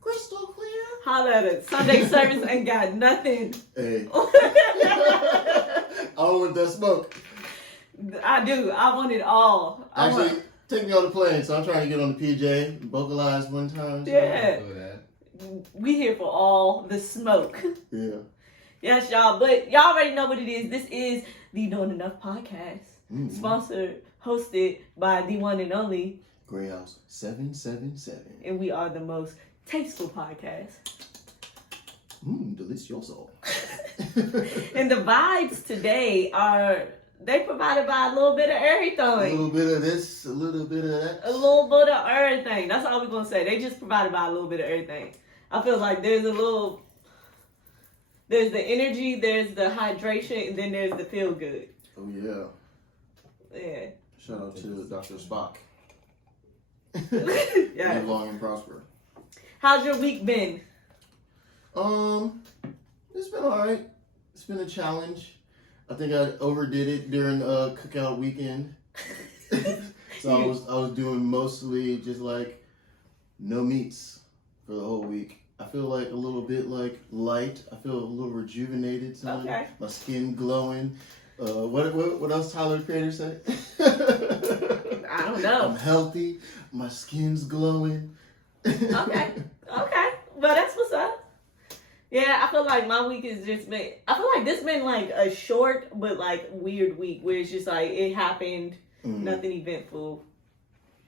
Crystal clear. Holla at us. Sunday service ain't got nothing. Hey. I don't want that smoke. I do. I want it all. Actually, take me on the plane. So I'm trying to get on the PJ, vocalize one time. So Yeah. We here for all the smoke. Yeah. Yes, y'all. But y'all already know what it is. This is the Doing Enough podcast. Mm-hmm. Sponsored, hosted by the one and only Greyhouse 777. And we are the most tasteful podcast. Delicioso. And the vibes today are, they provided by a little bit of everything. A little bit of this, a little bit of that. A little bit of everything. That's all we're going to say. They just provided by a little bit of everything. I feel like there's the energy, there's the hydration, and then there's the feel good. Oh, yeah. Yeah. Shout out to Dr. Spock. Yeah. Live long and prosper. How's your week been? It's been alright. It's been a challenge. I think I overdid it during cookout weekend. So I was doing mostly just like no meats for the whole week. I feel like a little bit like light. I feel a little rejuvenated. Okay. My skin glowing. What else Tyler the Creator said? I don't know. I'm healthy. My skin's glowing. Okay. Well, that's what's up. Yeah, I feel like my week has just been, I feel like this been like a short but like weird week where it's just like it happened, nothing eventful,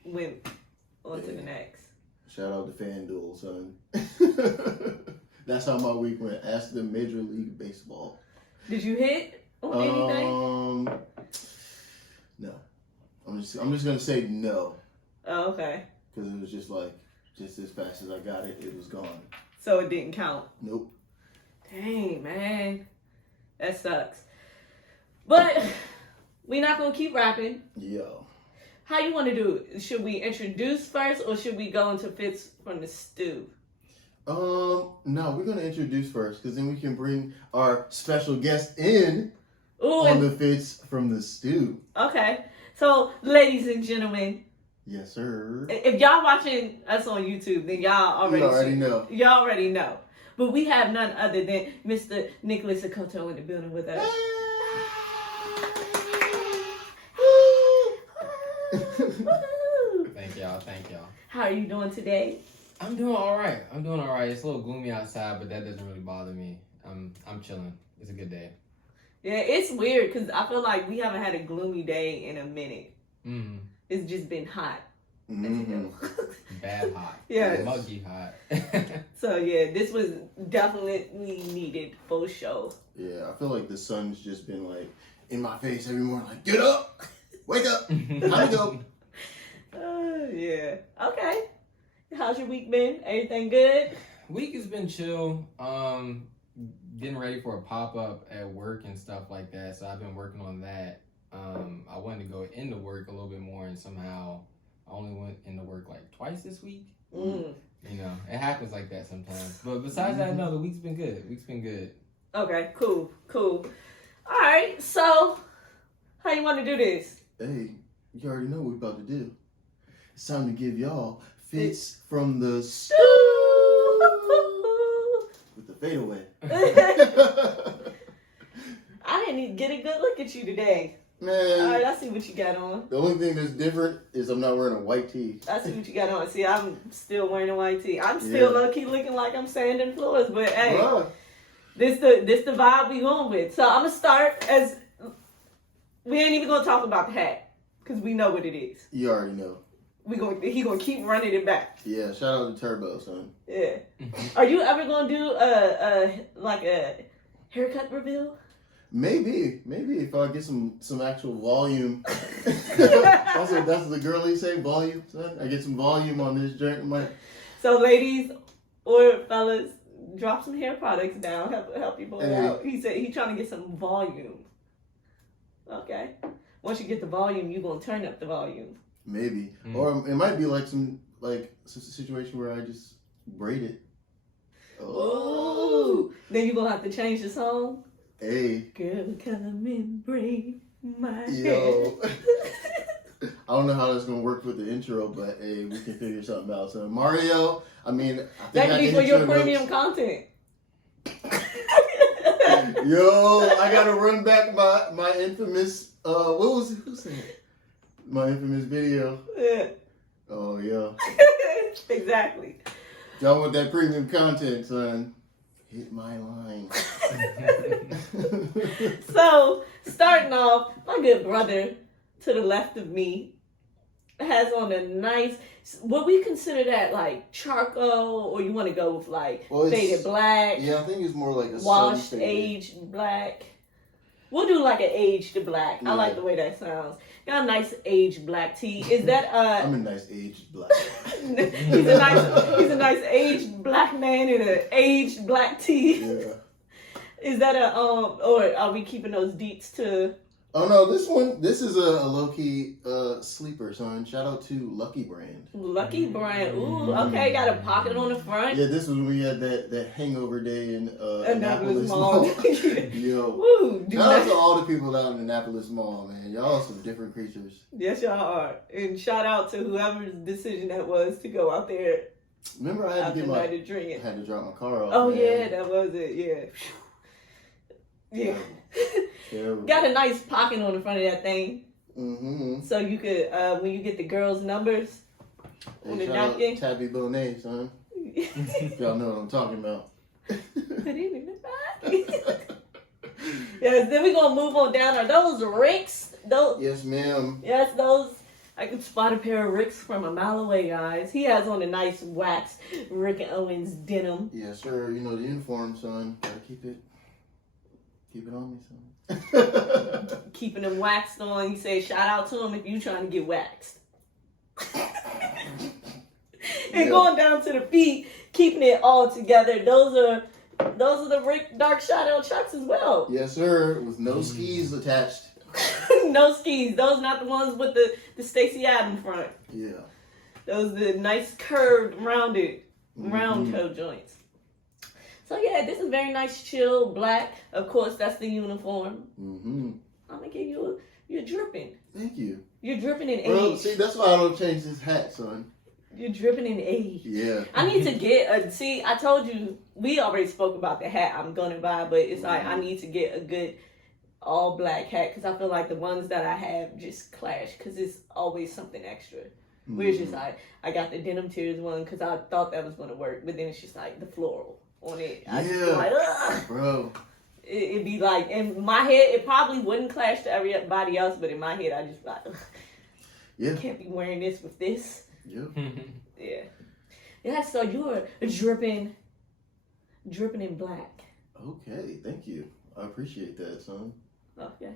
went on to the next. Shout out to FanDuel, son. That's how my week went. Ask them Major League Baseball. Did you hit on anything? No. I'm just gonna say no. Oh, okay. Because it was just as fast as I got it, it was gone. So it didn't count. Nope. Dang, man. That sucks. But we're not going to keep rapping. Yo. How you want to do it? Should we introduce first or should we go into Fits from the Stew? No, we're going to introduce first because then we can bring our special guest in on the Fits from the Stew. Okay. So, ladies and gentlemen. Yes, sir. If y'all watching us on YouTube, then y'all already know. Y'all already know. But we have none other than Mr. Nicholas Akoto in the building with us. Thank y'all. How are you doing today? I'm doing all right. It's a little gloomy outside, but that doesn't really bother me. I'm chilling. It's a good day. Yeah, it's weird because I feel like we haven't had a gloomy day in a minute. Mm-hmm. It's just been hot. Mm-hmm. Bad hot. Yeah. Muggy hot. So yeah, this was definitely needed for sure. Yeah, I feel like the sun's just been like in my face every morning, like, get up, wake up, time to go. Yeah. Okay. How's your week been? Everything good? Week has been chill. Getting ready for a pop-up at work and stuff like that. So I've been working on that. I wanted to go into work a little bit more, and somehow I only went into work like twice this week. You know, it happens like that sometimes. But besides that, no, the week's been good. Okay, cool. All right, so how you want to do this? Hey, you already know what we're about to do. It's time to give y'all Fits from the Stew with the fadeaway. I didn't even get a good look at you today. Man. All right, I see what you got on. The only thing that's different is I'm not wearing a white tee. I see what you got on. See, I'm still wearing a white tee. I'm still low-key looking like I'm sanding floors, but hey, this the vibe we going with. So I'm going to start as, we ain't even going to talk about the hat, because we know what it is. You already know. He gonna keep running it back. Yeah, shout out to Turbo, son. Yeah. Are you ever gonna do a haircut reveal? Maybe if I get some actual volume. That's what the girlies say, volume, son. I get some volume on this joint. So ladies or fellas, drop some hair products down. Help your boy out. He said he's trying to get some volume. Okay. Once you get the volume, you gonna turn up the volume. Maybe. Or it might be like some situation where I just braid it. Oh. Then you're gonna have to change the song. Hey. Girl, come and braid my hair. Yo. I don't know how that's gonna work with the intro, but hey, we can figure something out. So Mario, I mean, I think That could I be can for hit your in premium notes. content. Yo, I gotta run back my infamous who said it? My infamous video. Yeah. Oh yeah. Exactly. Y'all want that premium content, son? Hit my line. So, starting off, my good brother to the left of me has on a nice, what we consider that like charcoal, or you want to go with like faded black, Yeah, I think it's more like a washed, sun-faded. aged black. We'll do like an aged black. I like the way that sounds. Got a nice aged black tee. Is that I'm a nice aged black. he's a nice aged black man in an aged black tee. Yeah. Is that or are we keeping those deets to? Oh no, this is a low key sleeper, son. Shout out to Lucky Brand. Lucky Brand. Ooh, okay, got a pocket on the front. Yeah, this was when we had that hangover day in Annapolis Annapolis Mall. Mall. Yo. Woo, Shout out to all the people out in Annapolis Mall, man. Y'all are some different creatures. Yes, y'all are. And shout out to whoever's decision that was to go out there Remember, I had after to night of drinking. had to drop my car off. Oh man. yeah, that was it. Yeah. Yeah. Terrible. Got a nice pocket on the front of that thing. Mm-hmm. So you could, when you get the girls' numbers on the Shout out napkin. Tabby Bonet, son. Y'all know what I'm talking about. Put it in the bag. Yes, then we're going to move on down. Are those Ricks? Those, Yes, ma'am. yes, those. I can spot a pair of Ricks from a mile away, guys. He has on a nice wax Rick Owens denim. Yes, sir. You know the uniform, son. Gotta keep it on me, son. Keeping them waxed on. He said, shout out to him if you trying to get waxed. And going down to the feet, keeping it all together. Those are the Rick Dark Shadow chucks as well. Yes, sir. With no skis attached. No skis. Those not the ones with the Stacey Adams front. Yeah. Those the nice curved, rounded, round Mhm. toe joints. So yeah, this is very nice, chill, black. Of course, that's the uniform. Mm-hmm. I'm gonna give you you're dripping. Thank you. You're dripping in Bro, age. see, that's why I don't change this hat, son. You're dripping in age. Yeah. I need to get see, I told you, we already spoke about the hat I'm gonna buy, but it's like I need to get a good all black hat because I feel like the ones that I have just clash because it's always something extra. Where it's just like, I got the denim tears one because I thought that was gonna work, but then it's just like the floral on it. I just feel like, ugh. Bro. It'd be like, in my head, it probably wouldn't clash to everybody else, but in my head, I just like, ugh. Yeah. I can't be wearing this with this. Yep. Yeah. Yeah, so you're dripping in black. Okay, thank you. I appreciate that, son. Okay.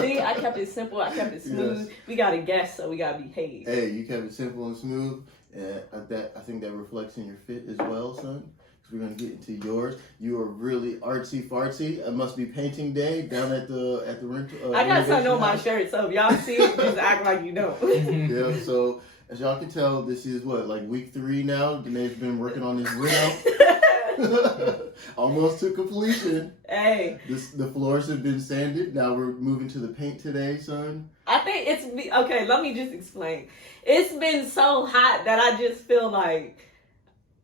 See, I kept it simple. I kept it smooth. Yes. We got a guest, so we got to behave. Hey, you kept it simple and smooth, and I think that reflects in your fit as well, son. Because we're gonna get into yours. You are really artsy fartsy. It must be painting day down at the rental. I got something on my house. shirt, so if y'all see it, just act like you don't. Yeah. So as y'all can tell, this is like week 3 now. Danae's been working on this reno. Almost to completion. Hey, The floors have been sanded. Now we're moving to the paint today, son. I think okay. Let me just explain. It's been so hot that I just feel like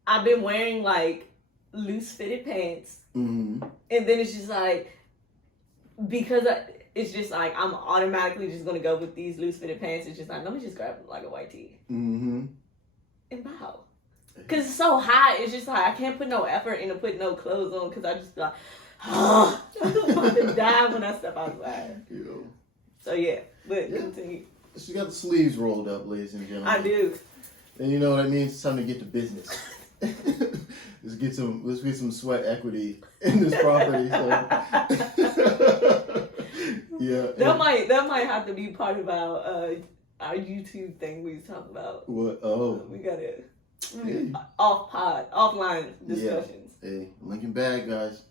I've been wearing like loose fitted pants, Mm-hmm. and then it's just like it's just like I'm automatically just gonna go with these loose fitted pants. It's just like let me just grab like a white tee Mm-hmm. and bow. Cause it's so hot, it's just like I can't put no effort into putting no clothes on. Cause I just feel like, I'm about to die when I step outside. Yo. So yeah, but Yeah. continue. She got the sleeves rolled up, ladies and gentlemen. I do. And you know what that means? It's time to get to business. Let's get some sweat equity in this property. So. Yeah. That might have to be part of our YouTube thing we was talking about. What? Oh. We got it. Hey. Offline discussions. Hey, Lincoln bag, guys.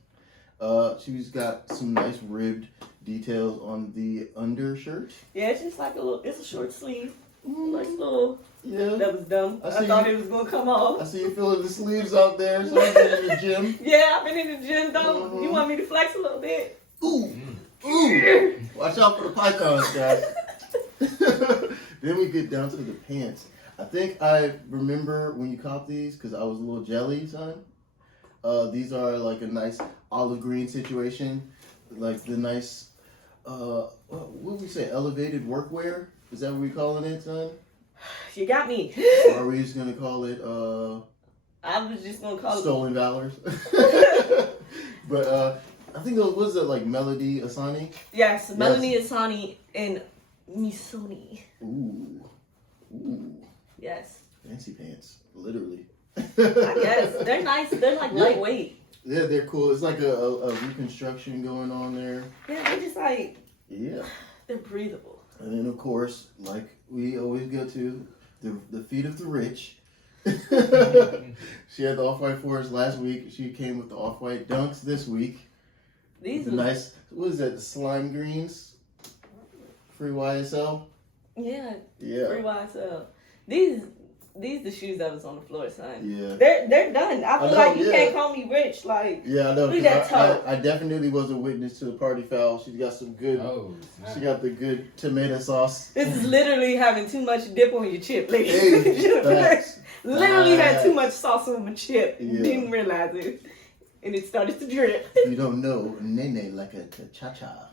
She's got some nice ribbed details on the undershirt. Yeah, it's just like it's a short sleeve. Nice little. Yeah. That was dumb. I I see thought you- it was gonna come off. I see you feeling the sleeves out there, so I'm in the gym. Yeah, I've been in the gym though. Mhm. You want me to flex a little bit? Ooh. Ooh. Watch out for the pythons, guys. Then we get down to the pants. I think I remember when you caught these because I was a little jelly, son. These are like a nice olive green situation, like the nice, what would we say, elevated workwear? Is that what we calling it, son? You got me. Or are we just gonna call it? I was just gonna call Stolen Valors. But I think those was it like Melody Asani. Yes, Melanie Asani and Misoni. Ooh. Yes. Fancy pants, literally. I guess they're nice. They're like lightweight. Yeah, they're cool. It's like a reconstruction going on there. Yeah, they're just like they're breathable. And then of course, like we always go to, the feet of the rich. She had the off-white for us last week. She came with the off-white dunks this week. These are nice. What is that? The slime greens. Free YSL. Yeah. Yeah. Free YSL. These the shoes that was on the floor, son. Yeah. They're done. I feel like you can't call me rich. Like, yeah, I know. look at that toe. I definitely was a witness to the party foul. She's got some good. Oh, she got the good tomato sauce. This is literally having too much dip on your chip, ladies. Hey, literally had too much sauce on my chip. Yeah. Didn't realize it, and it started to drip. You don't know, Nene like a cha-cha.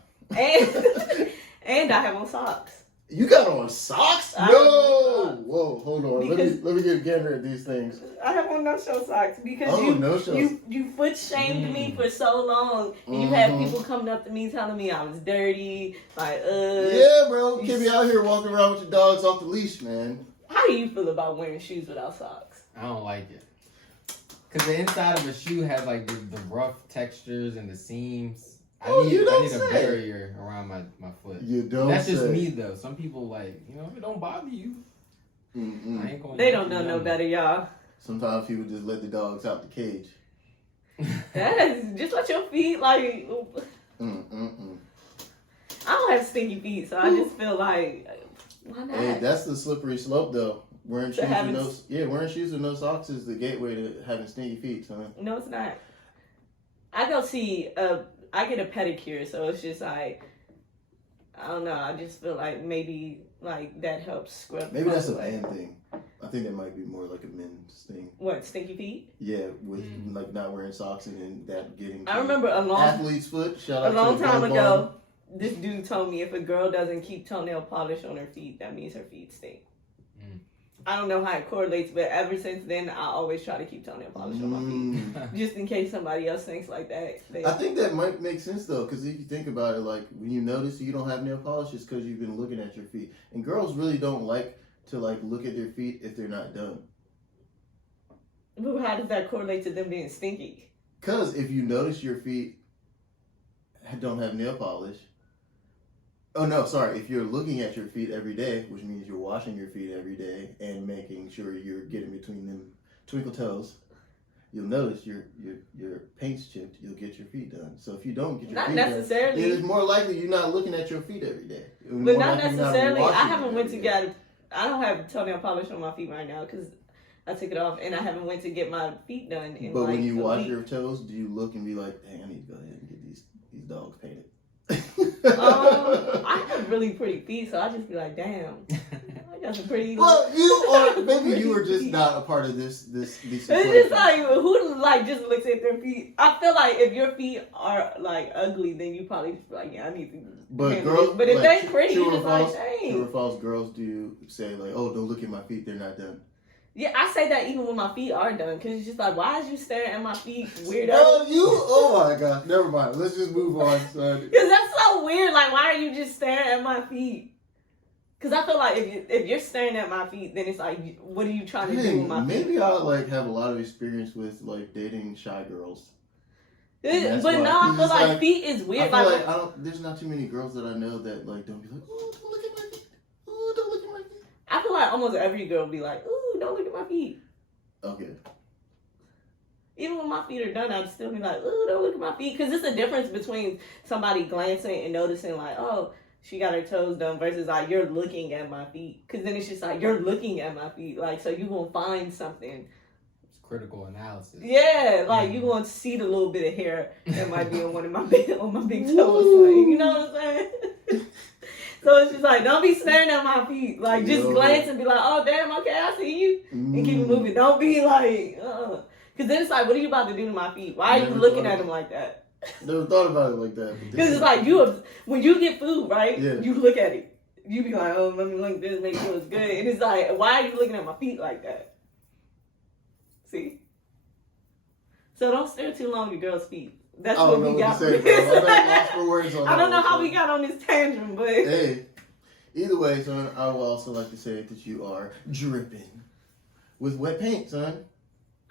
And I have on socks. You got on socks? No! Whoa, hold on. Let me get a gander at these things. I have on no-show socks because you foot shamed me for so long. And you had people coming up to me telling me I was dirty. Like, yeah, bro. You can't be out here walking around with your dogs off the leash, man. How do you feel about wearing shoes without socks? I don't like it. Because the inside of a shoe has like the rough textures and the seams. I need a barrier around my foot. You don't. That's just me though. Some people like, if it don't bother you, I ain't going. They don't know no better, y'all. Sometimes people just let the dogs out the cage. Yes, just let your feet like. I don't have stinky feet, so I just feel like, why not? Hey, that's the slippery slope though. Wearing shoes with no socks is the gateway to having stinky feet, son. No, it's not. I go see I get a pedicure, so it's just like, I don't know. I just feel like maybe like that helps scrub. Maybe that's a man thing. I think that might be more like a men's thing. What, stinky feet? Yeah, with like not wearing socks and then that getting. I remember athlete's foot. Shout out a long to time ago. This dude told me if a girl doesn't keep toenail polish on her feet, that means her feet stink. I don't know how it correlates, but ever since then, I always try to keep toenail polish on my feet. Just in case somebody else thinks like that. I think that might make sense, though, because if you think about it, like, when you notice you don't have nail polish, it's because you've been looking at your feet. And girls really don't like to, like, look at their feet if they're not done. But how does that correlate to them being stinky? Because if you notice your feet don't have nail polish, oh, no, sorry. If you're looking at your feet every day, which means you're washing your feet every day and making sure you're getting between them twinkle toes, you'll notice your paint's chipped. You'll get your feet done. So if you don't get your feet necessarily. done, it's more likely you're not looking at your feet every day. But not necessarily. I haven't went to get. I don't have toenail polish on my feet right now because I took it off, and I haven't went to get my feet done. But when you wash your toes, do you look and be like, "Dang, I need to go ahead and get these dogs painted"? I have really pretty feet, so I just be like, damn, I got some pretty. Well, you are maybe you are just not a part of these. It's just like who like just looks at their feet. I feel like if your feet are like ugly, then you probably just be like, yeah, I need to. But girls, but if like, they pretty, you just false, like, dang. True or false, girls do say like, oh, don't look at my feet; they're not done. Yeah, I say that even when my feet are done, because it's just like, why is you staring at my feet, weirdo? Oh my god, never mind. Let's just move on, son. Because that's so weird. Like, why are you just staring at my feet? Because I feel like if you're staring at my feet, then it's like, what are you trying to do with my feet? Maybe I like have a lot of experience with like dating shy girls. But no, I feel like feet is weird. I feel like there's not too many girls that I know that like don't be like, oh, don't look at my feet. Oh, don't look at my feet. I feel like almost every girl be like, ooh, don't look at my feet. Okay. Even when my feet are done, I'd still be like, ooh, don't look at my feet. Because it's a difference between somebody glancing and noticing like, oh, she got her toes done versus like, you're looking at my feet. Because then it's just like, you're looking at my feet. Like, so you're going to find something. It's critical analysis. Yeah, like you're going to see the little bit of hair that might be on one of my big toes. Like, you know what I'm saying? So it's just like, don't be staring at my feet. Like, just glance and be like, oh, damn, okay, I see you. And keep it moving. Don't be like, Because then it's like, what are you about to do to my feet? Why are you looking at them like that? Never thought about it like that. Because it's like, when you get food, right? Yeah. You look at it. You be like, oh, let me look at this, make sure it's good. And it's like, why are you looking at my feet like that? See? So don't stare too long at girls' feet. That's what we got. I don't know how we got on this tangent, but hey, either way, son, I would also like to say that you are dripping with wet paint, son.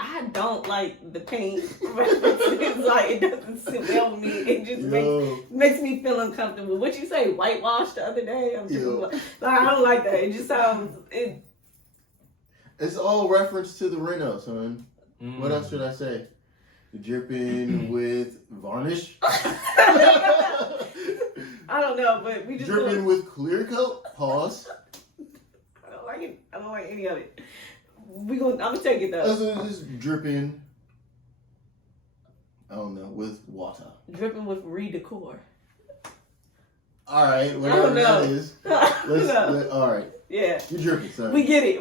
I don't like the paint references. Like, it doesn't sit well with me. It just makes me feel uncomfortable. What you say, whitewash the other day? I don't like that. It just sounds It's all reference to the Reno, son. What else should I say? Dripping with varnish. I don't know, but we just dripping with clear coat. Pause. I don't like it. I don't like any of it. I'm gonna take it though. Just dripping. I don't know, with water. Dripping with redecor. All right, whatever that is. All right. Yeah. You're dripping, son. We get it.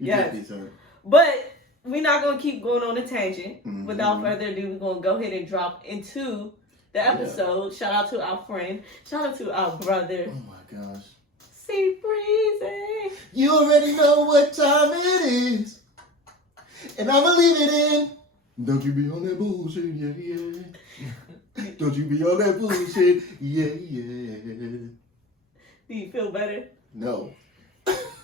You're dripping, son. But we're not going to keep going on a tangent. Mm-hmm. Without further ado, we're going to go ahead and drop into the episode. Yeah. Shout out to our friend. Shout out to our brother. Oh, my gosh. See Breezy. You already know what time it is. And I'm going to leave it in. Don't you be on that bullshit, yeah, yeah. Don't you be on that bullshit, yeah, yeah. Do you feel better? No.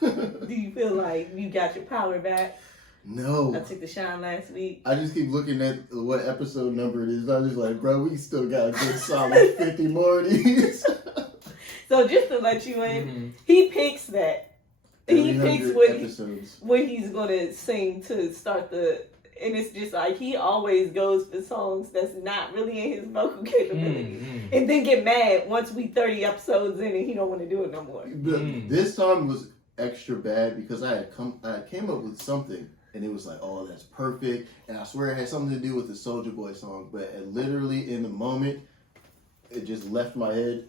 Do you feel like you got your power back? No. I took the shine last week. I just keep looking at what episode number it is. I'm just like, bro, we still got a good solid 50 more of these. So just to let you in, he picks that. He picks what he's going to sing to start the... And it's just like, he always goes for songs that's not really in his vocal capability. And then get mad once we 30 episodes in and he don't want to do it no more. This song was extra bad because I came up with something. And it was like, oh, that's perfect. And I swear it had something to do with the Soulja Boy song. But literally in the moment, it just left my head.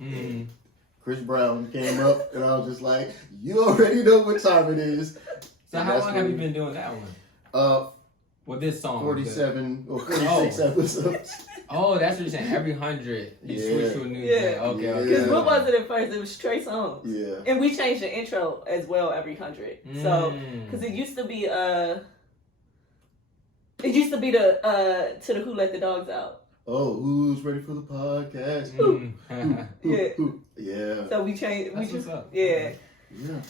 Chris Brown came up, and I was just like, you already know what time it is. So how long have you been doing that one? Well, this song. 47 or 46 episodes. Oh, that's what you're saying. Every 100, you switch to a new thing. Okay. Because what was it at first? It was Trey songs. Yeah. And we changed the intro as well every 100. So, because it used to be the to the Who Let the Dogs Out. Oh, who's ready for the podcast? Yeah. So we changed. That's what's up. Yeah. Yeah.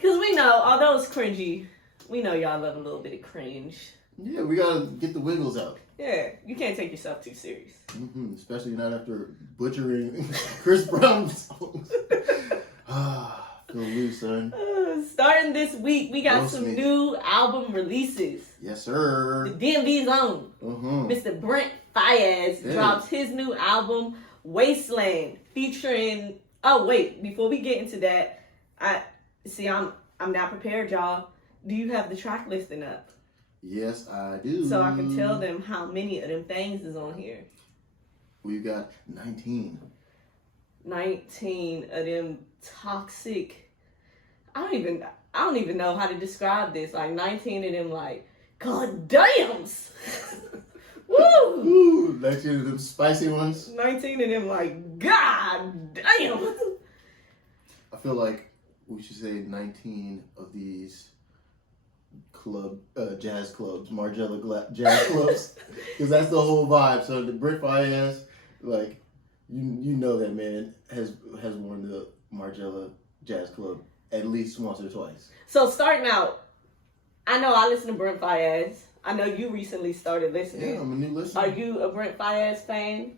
Because we know, although it's cringy, we know y'all love a little bit of cringe. Yeah, we gotta get the wiggles out. Yeah, you can't take yourself too serious. Especially not after butchering Chris Brown's songs. Feel loose, son. Starting this week, we got some new album releases. Yes, sir. The DMV's own. Mr. Brent Fayez drops his new album, Wasteland, featuring... Oh, wait, before we get into that, I'm not prepared, y'all. Do you have the track listing up? Yes, I do. So I can tell them how many of them things is on here. We've got 19. 19 of them toxic... I don't even know how to describe this. Like 19 of them, like, god dams. Woo! 19 of them spicy ones. 19 of them, like, god damn. I feel like we should say 19 of these jazz clubs, Margiela jazz clubs, because that's the whole vibe. So the Brent Fayez, like, you know that man has worn the Margiela jazz club at least once or twice. So starting out, I know I listen to Brent Fayez. I know you recently started listening. Yeah, I'm a new listener. Are you a Brent Fayez fan?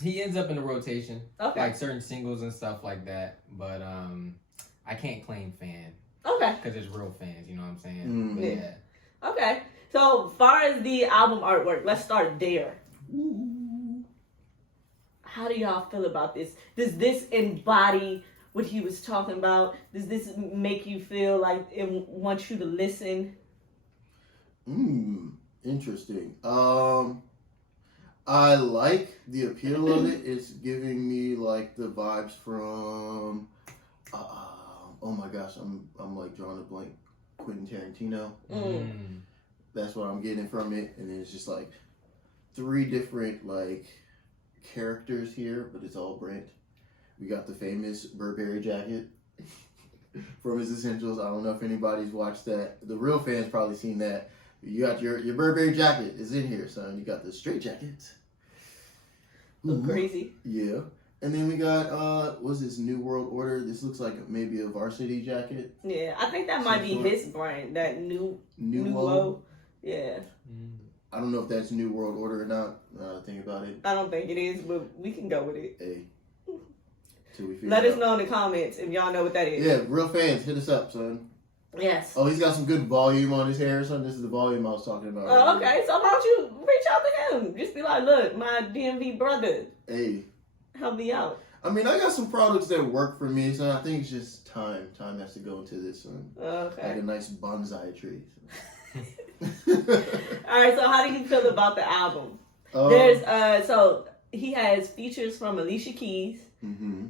He ends up in the rotation. Okay. Like certain singles and stuff like that. But I can't claim fan. Okay. Because there's real fans, you know what I'm saying? Yeah. Okay. So far as the album artwork, let's start there. Ooh. How do y'all feel about this? Does this embody what he was talking about? Does this make you feel like it wants you to listen? Interesting. I like the appeal of it. It's giving me like the vibes from, oh my gosh, I'm like drawing a blank. Quentin Tarantino. That's what I'm getting from it, and then it's just like 3 different like characters here, but it's all Brent. We got the famous Burberry jacket from his Essentials. I don't know if anybody's watched that. The real fans probably seen that. You got your Burberry jacket is in here, son. You got the straight jacket. Look crazy. Yeah. And then we got, what's this, New World Order? This looks like maybe a varsity jacket. Yeah, I think that might be his brand, that New Low. Yeah. I don't know if that's New World Order or not. Think about it. I don't think it is, but we can go with it. Hey. Till we figure Let it us out. know in the comments if y'all know what that is. Yeah, real fans, hit us up, son. Yes. Oh, he's got some good volume on his hair, son. This is the volume I was talking about. Oh, okay. So why don't you reach out to him? Just be like, look, my DMV brother, Hey. help me out. I mean, I got some products that work for me, so I think it's just time. Time has to go into this, son. Okay. Like a nice bonsai tree. All right. So how do you feel about the album? There's so he has features from Alicia Keys.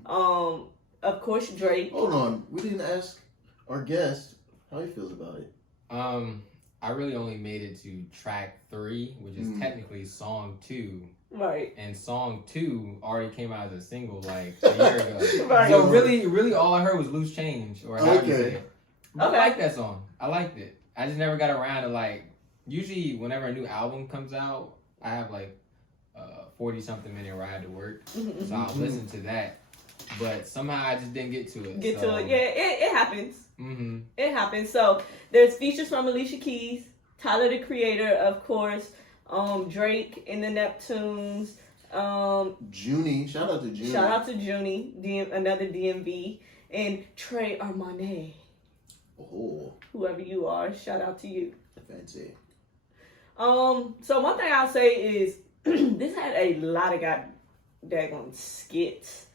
Of course Drake. Hold on, we didn't ask our guest how he feels about it. I really only made it to track 3, which is technically song 2. Right. And song 2 already came out as a single like a year ago. Right. So really all I heard was Loose Change or however you say it. But Okay. I like that song. I liked it. I just never got around to like, usually whenever a new album comes out, I have like 40 something minute ride to work. So I'll listen to that. But somehow I just didn't get to it. Yeah, it happens. Mm-hmm. It happens. So there's features from Alicia Keys, Tyler the Creator, of course, Drake in the Neptunes, Junie, shout out to Junie. Shout out to Junie, another DMV, and Trey Armane. Oh, Whoever you are, shout out to you. fancy. So one thing I'll say is this had a lot of daggone skits.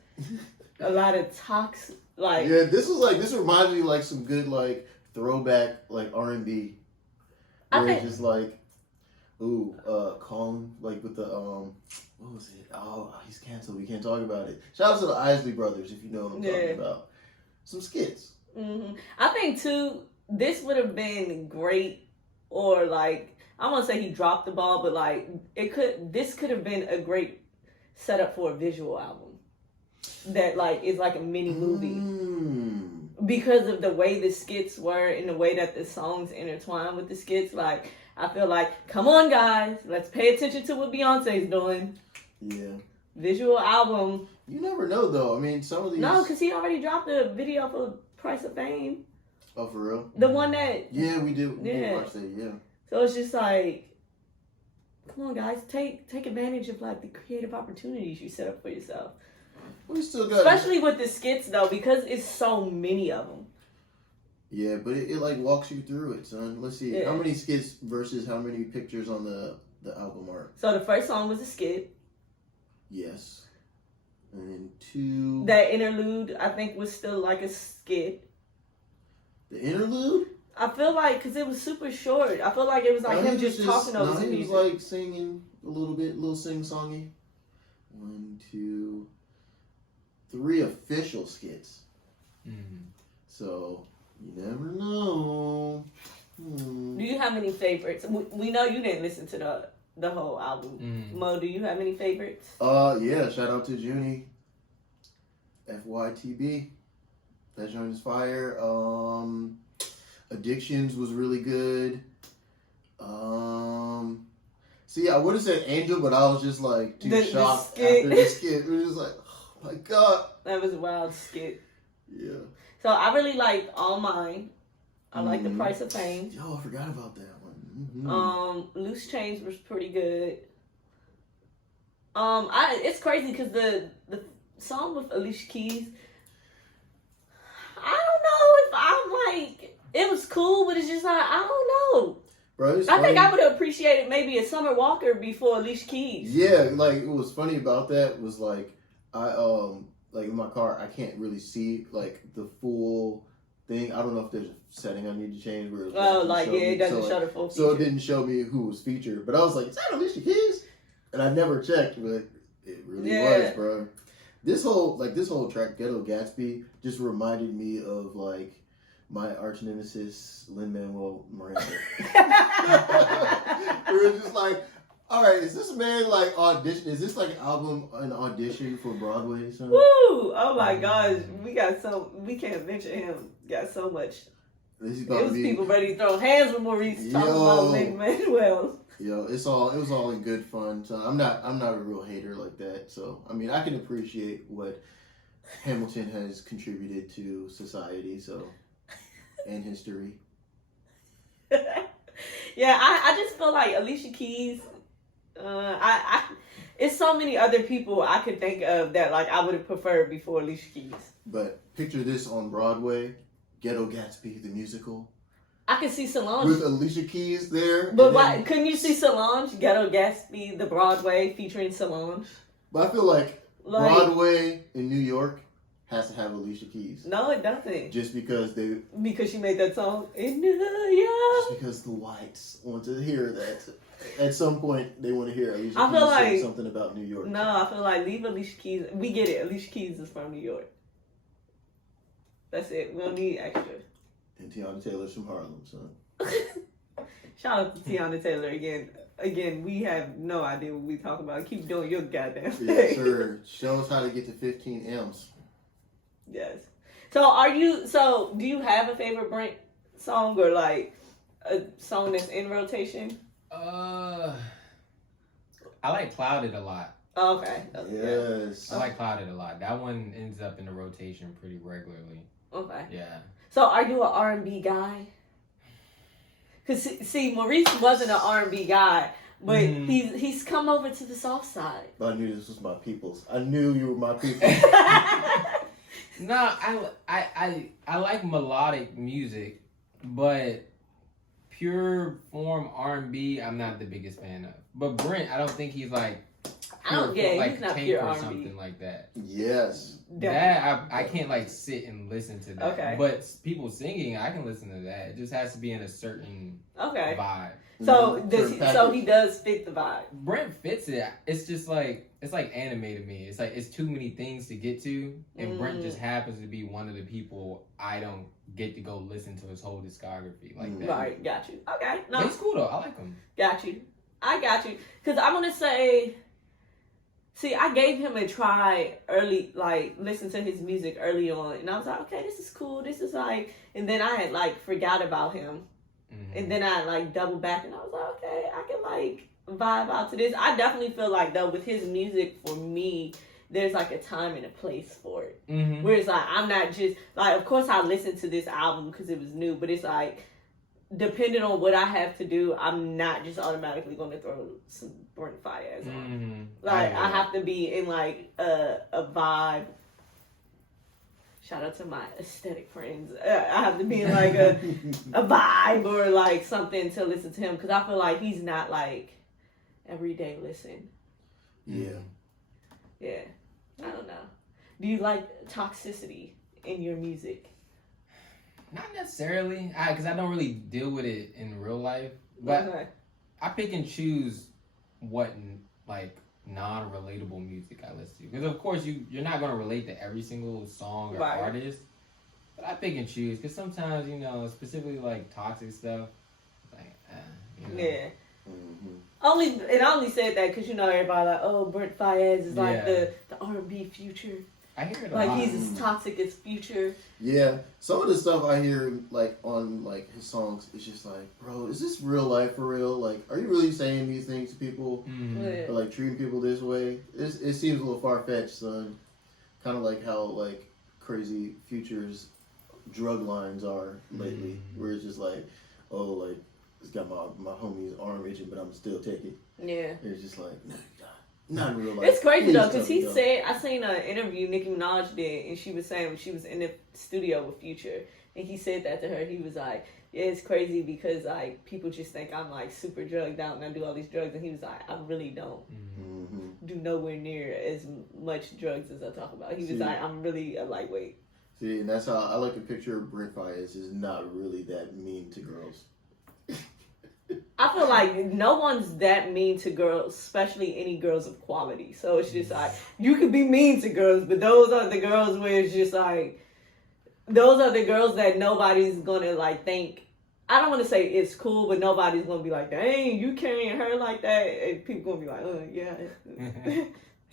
A lot of talks, like Yeah, this reminds me like some good like throwback like R&B. I Where think- it's just like, Colin, like with the what was it? Oh, he's canceled. We can't talk about it. Shout out to the Isley Brothers if you know what I'm talking about. Some skits. I think too, this would have been great, or like I won't say he dropped the ball, but like this could have been a great setup for a visual album that like is like a mini movie because of the way the skits were and the way that the songs intertwine with the skits. Like I feel like, come on guys, let's pay attention to what Beyonce's doing. Yeah. Visual album. You never know though. I mean, some of these. No, because he already dropped a video for Price of Fame. Oh, for real? The one that. Yeah, we did. We did Yeah. watch that. Yeah. So it's just like, come on, guys, take advantage of like the creative opportunities you set up for yourself. We still got. Especially with the skits though, because it's so many of them. Yeah, but it like walks you through it, son. Let's see. Yeah. How many skits versus how many pictures on the album art? So the first song was a skit. Yes. And then 2. That interlude, I think, was still like a skit. The interlude? I feel like, because it was super short. I feel like it was like No, him he just talking over some he music. was like singing a little bit, little sing-songy. 1, 2, 3 official skits. So, you never know. Do you have any favorites? We know you didn't listen to the whole album. Mo, do you have any favorites? Yeah, shout out to Junie. FYTB. That joint is fire. Addictions was really good. See, I would have said Angel, but I was just like too shocked after the skit. It was just like, oh my god. That was a wild skit. Yeah. So I really liked All Mine. I like The Price of Fame. Yo, I forgot about that one. Loose Change was pretty good. It's crazy because the song with Alicia Keys, I don't know if I'm like, it was cool, but it's just like, I don't know. Bro, it's I think funny. I would have appreciated maybe a Summer Walker before Alicia Keys. Yeah, like what was funny about that was like I like in my car I can't really see like the full thing. I don't know if there's a setting I need to change where Oh, like, yeah, it doesn't show the full feature. So it didn't show me who was featured. But I was like, is that Alicia Keys? And I never checked, but it really was, bro. This whole track, Ghetto Gatsby, just reminded me of like my arch nemesis, Lin-Manuel Miranda. We were just like, all right, is this man like audition? Is this like an audition for Broadway or something? Woo! Oh my gosh, we can't mention him. Got so much. It was people ready to throw hands with Maurice talking about Lin-Manuel. Yo, it was all in good fun. So I'm not a real hater like that. So I mean, I can appreciate what Hamilton has contributed to society. So and history. Yeah, I just feel like Alicia Keys. It's so many other people I could think of that like I would have preferred before Alicia Keys. But picture this on Broadway, Ghetto Gatsby the musical. I could see Solange with Alicia Keys there. But why couldn't you see Solange, Ghetto Gatsby, the Broadway featuring Solange? But I feel like Broadway in New York has to have Alicia Keys. No, it doesn't. Just because she made that song in New York. Just because the whites want to hear that. At some point, they want to hear Alicia Keys say something about New York. No, I feel like leave Alicia Keys. We get it. Alicia Keys is from New York. That's it. We don't need extra. And Tiana Taylor's from Harlem, son. Shout out to Tiana Taylor again. Again, we have no idea what we talk about. Keep doing your goddamn thing. Yes, sir. Show us how to get to 15 M's. Yes. So do you have a favorite Brent song or like a song that's in rotation? I like Clouded a lot. Oh, okay. Yes. I like Clouded a lot. That one ends up in the rotation pretty regularly. Okay. Yeah. So are you an R&B guy? Because see, Maurice wasn't an R&B guy, but he's come over to the soft side. But I knew this was my people's. I knew you were my people's. No, I like melodic music, but pure form R&B, I'm not the biggest fan of. But Brent, I don't think he's like. I don't get like he's not Tank pure or R&B. something like that. Yes. That I can't like sit and listen to that. Okay. But people singing, I can listen to that. It just has to be in a certain vibe. So he does fit the vibe. Brent fits it. It's just like it's like anime to me. It's like it's too many things to get to, and Brent just happens to be one of the people I don't get to go listen to his whole discography like that. Right, got you. Okay, no, but he's cool though. I like him. Got you. I got you. Because I want to say. See, I gave him a try early, like, listen to his music early on. And I was like, okay, this is cool. This is like, and then I had, like, forgot about him. Mm-hmm. And then I, like, doubled back and I was like, okay, I can, like, vibe out to this. I definitely feel like, though, with his music, for me, there's, like, a time and a place for it. Mm-hmm. Where it's like, I'm not just, like, of course I listened to this album because it was new. But it's like, depending on what I have to do, I'm not just automatically going to throw some Brent Faiyaz on. Mm-hmm. Like, I have to be in, like, a vibe. Shout out to my aesthetic friends. I have to be in, like, a vibe or, like, something to listen to him. Because I feel like he's not, like, everyday listen. Yeah. Yeah. I don't know. Do you like toxicity in your music? Not necessarily, because I don't really deal with it in real life. But okay. I pick and choose what like non-relatable music I listen to. Because of course you're not going to relate to every single song or artist. But I pick and choose because sometimes specifically like toxic stuff, like yeah. Mm-hmm. I only said that because everybody like, oh, Brent Faiyaz is like the R&B Future. I hear it a lot. Like he's as toxic as Future. Yeah, some of the stuff I hear like on like his songs is just like, bro, is this real life for real? Like, are you really saying these things to people or like treating people this way? It seems a little far fetched, son. Kind of like how like crazy Future's drug lines are lately, where it's just like, oh, like it's got my homie's arm itching, but I'm still take it. Yeah, it's just like, no, not in real life. It's crazy though, because he said, I seen an interview Nicki Minaj did, and she was saying she was in the studio with Future, and he said that to her. He was like, yeah, it's crazy because like people just think I'm like super drugged out and I do all these drugs, and he was like, I really don't do nowhere near as much drugs as I talk about. He was like, I'm really a lightweight. See, and that's how I like to picture Brent Faiyaz is not really that mean to girls. I feel like no one's that mean to girls, especially any girls of quality. So it's just like, you can be mean to girls, but those are the girls where it's just like, those are the girls that nobody's gonna like think. I don't want to say it's cool, but nobody's gonna be like, dang, you carrying her like that, and people gonna be like, yeah.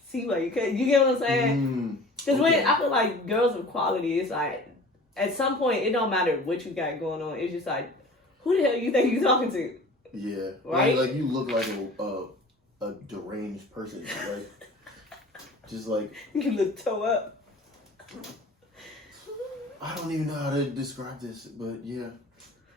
See why you can. You get what I'm saying? Because when I feel like girls of quality, it's like at some point it don't matter what you got going on. It's just like, who the hell you think you talking to? Yeah, right. Like you look like a deranged person, like just like you look toe up. I don't even know how to describe this, but yeah.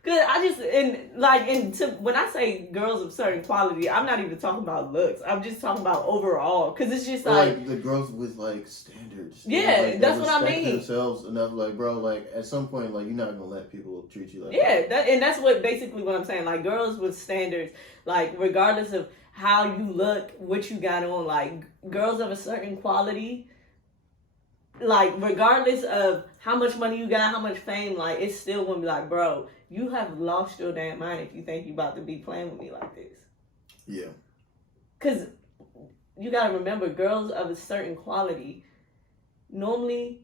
Cause I just when I say girls of certain quality, I'm not even talking about looks. I'm just talking about overall. Cause it's just like the girls with like standards. Yeah, like, that's what I mean. Themselves enough, like bro, like at some point, like you're not gonna let people treat you like and that's what basically what I'm saying. Like girls with standards, like regardless of how you look, what you got on, like girls of a certain quality. Like regardless of how much money you got, how much fame, like it's still gonna be like, bro, you have lost your damn mind if you think you about to be playing with me like this. Yeah. Cause you gotta remember, girls of a certain quality, normally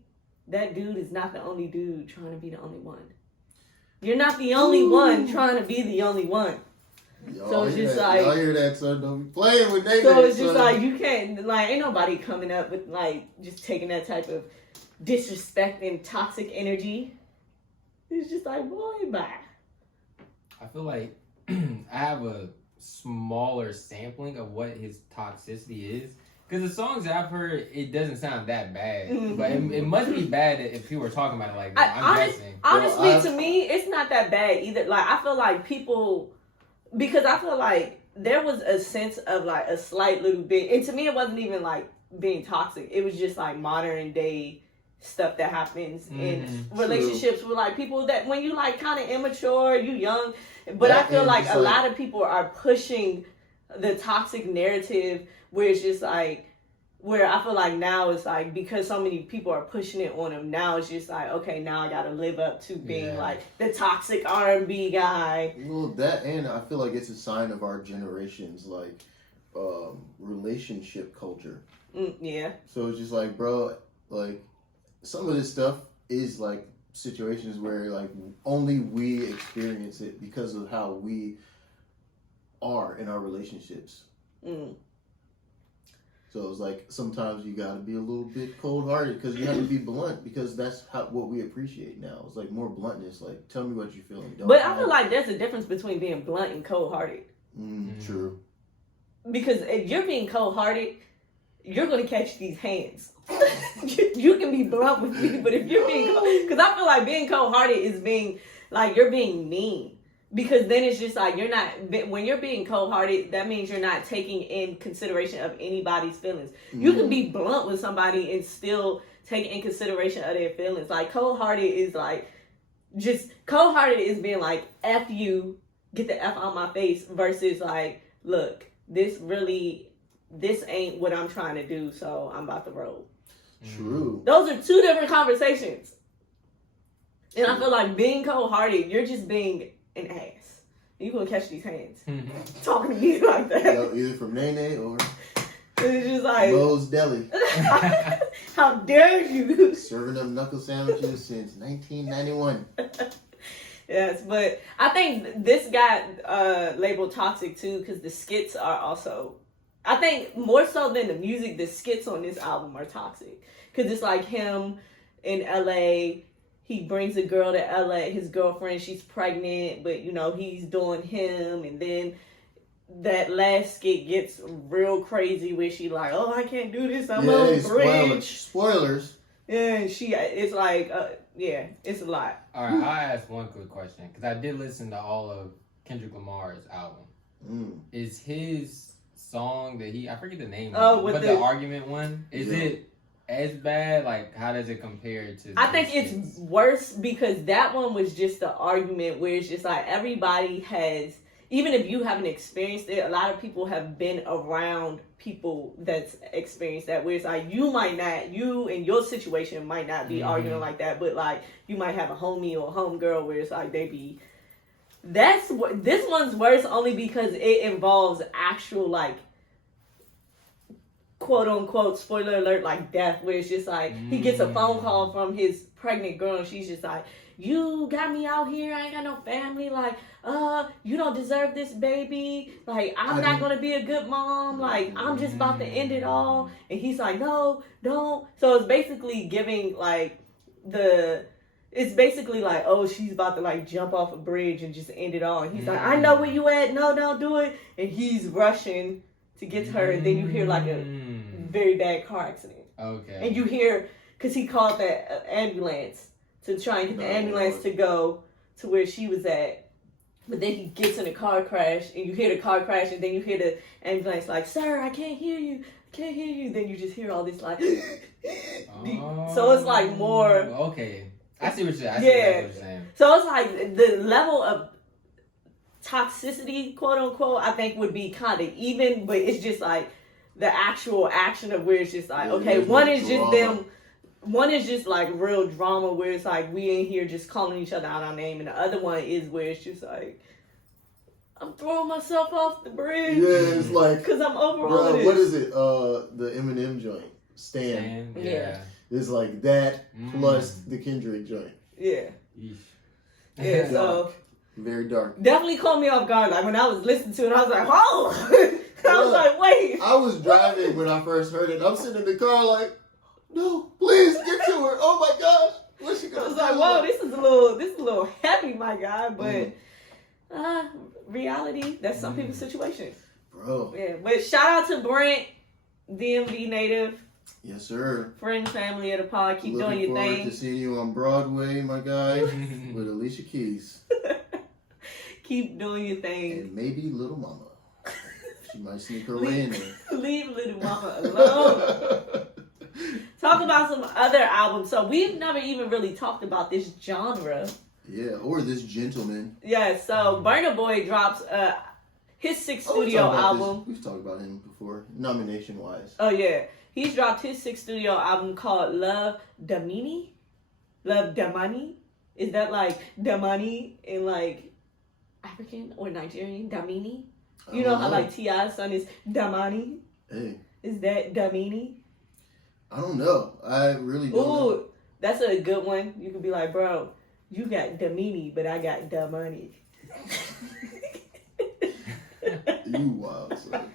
that dude is not the only dude trying to be the only one. You're not the only one trying to be the only one. So it's just like, y'all hear that, son? Don't be playing with niggas. So it's just like you can't, like, ain't nobody coming up with like just taking that type of disrespect and toxic energy. It's just like, boy, bye. I feel like I have a smaller sampling of what his toxicity is. Because the songs that I've heard, it doesn't sound that bad. Mm-hmm. But it must be bad if people are talking about it like that. I'm guessing. Honestly, to me, it's not that bad either. Like, I feel like people... Because I feel like there was a sense of like a slight little bit, and to me it wasn't even like being toxic. It was just like modern day stuff that happens in relationships with like people that when you like kind of immature, you young. But I feel like a lot of people are pushing the toxic narrative where it's just like, where I feel like now it's like, because so many people are pushing it on them, now it's just like, okay, now I gotta live up to being like the toxic R&B guy. Well, that, and I feel like it's a sign of our generation's like relationship culture. Yeah. So it's just like, bro, like some of this stuff is like situations where like only we experience it because of how we are in our relationships. So it's like sometimes you got to be a little bit cold-hearted because you have to be blunt because that's what we appreciate now. It's like more bluntness. Like, tell me what you're feeling. But I feel like there's a difference between being blunt and cold-hearted. True. Because if you're being cold-hearted, you're going to catch these hands. You can be blunt with me, but if you're being because I feel like being cold-hearted is being like you're being mean. Because then it's just like you're not, when you're being cold-hearted, that means you're not taking in consideration of anybody's feelings. You can be blunt with somebody and still take in consideration of their feelings. Like cold-hearted is like, just cold-hearted is being like, F you, get the F out my face, versus like, look, this ain't what I'm trying to do, so I'm about to roll. True. Those are two different conversations. And I feel like being cold-hearted, you're just being an ass. You gonna catch these hands talking to me like that. Yo, either from Nene or it's just like Lowe's Deli. How dare you? Serving them knuckle sandwiches since 1991. Yes, but I think this got labeled toxic too because the skits are also, I think more so than the music, the skits on this album are toxic because it's like him in LA. He brings a girl to LA, his girlfriend, she's pregnant, but, you know, he's doing him. And then that last skit gets real crazy where she like, oh, I can't do this. I'm on the bridge. Spoilers. Yeah, and it's like, it's a lot. All right, I'll ask one quick question. Because I did listen to all of Kendrick Lamar's album. Is his song that I forget the name of it, but the argument one, is it as bad? Like, how does it compare to? I think it's worse because that one was just the argument where it's just like everybody has, even if you haven't experienced it, a lot of people have been around people that's experienced that, where it's like you and your situation might not be arguing like that, but like you might have a homie or a homegirl where it's like they That's what this one's worse only because it involves actual like quote unquote spoiler alert like death, where it's just like he gets a phone call from his pregnant girl and she's just like, you got me out here, I ain't got no family, like you don't deserve this baby, like I'm not gonna be a good mom, like I'm just about to end it all. And he's like, no, don't. So it's basically giving like it's basically like, oh, she's about to like jump off a bridge and just end it all. And he's like, I know where you at. No, don't do it. And he's rushing to get to her. And then you hear like a very bad car accident. Okay. And you hear, because he called the ambulance to try and get the ambulance to go to where she was at. But then he gets in a car crash and you hear the car crash and then you hear the ambulance like, sir, I can't hear you. Can't hear you. Then you just hear all this like, so it's like more. Okay. I see what you're saying. So it's like the level of toxicity, quote unquote, I think would be kind of even, but it's just like the actual action of where it's just like, okay, one is just them, one is just like real drama where it's like we ain't here just calling each other out our name, and the other one is where it's just like, I'm throwing myself off the bridge. Yeah, it's like, because I'm over all this. What is it? The Eminem joint, Stan. Yeah. It's like that plus the Kendrick joint. Yeah. Eesh. Yeah, so. Very dark. Definitely caught me off guard. Like when I was listening to it, I was like, whoa! I was like, wait. I was driving when I first heard it. I'm sitting in the car like, no, please get to her. Oh my gosh. What's she gonna do? I was like, whoa, this is a little heavy, my guy. But reality, that's some people's situation. Bro. Yeah. But shout out to Brent, DMV native. Yes, sir. Friend, family of the pod. Keep doing your thing. Looking forward to seeing you on Broadway, my guy, with Alicia Keys. Keep doing your thing. And maybe Little Mama. She might sneak her way in there. Leave Little Mama alone. Talk about some other albums. So we've never even really talked about this genre. Yeah, or this gentleman. Yeah, so Burna Boy drops his sixth studio album. We've talked about him before, nomination-wise. Oh, yeah. He's dropped his sixth studio album called Love Damini. Love Damani. Is that like Damani in like African or Nigerian? Damini? You know how like T.I.'s son is Damani? Hey. Is that Damini? I don't know. I really don't know. Ooh, that's a good one. You could be like, bro, you got Damini, but I got Damani. You wild, son.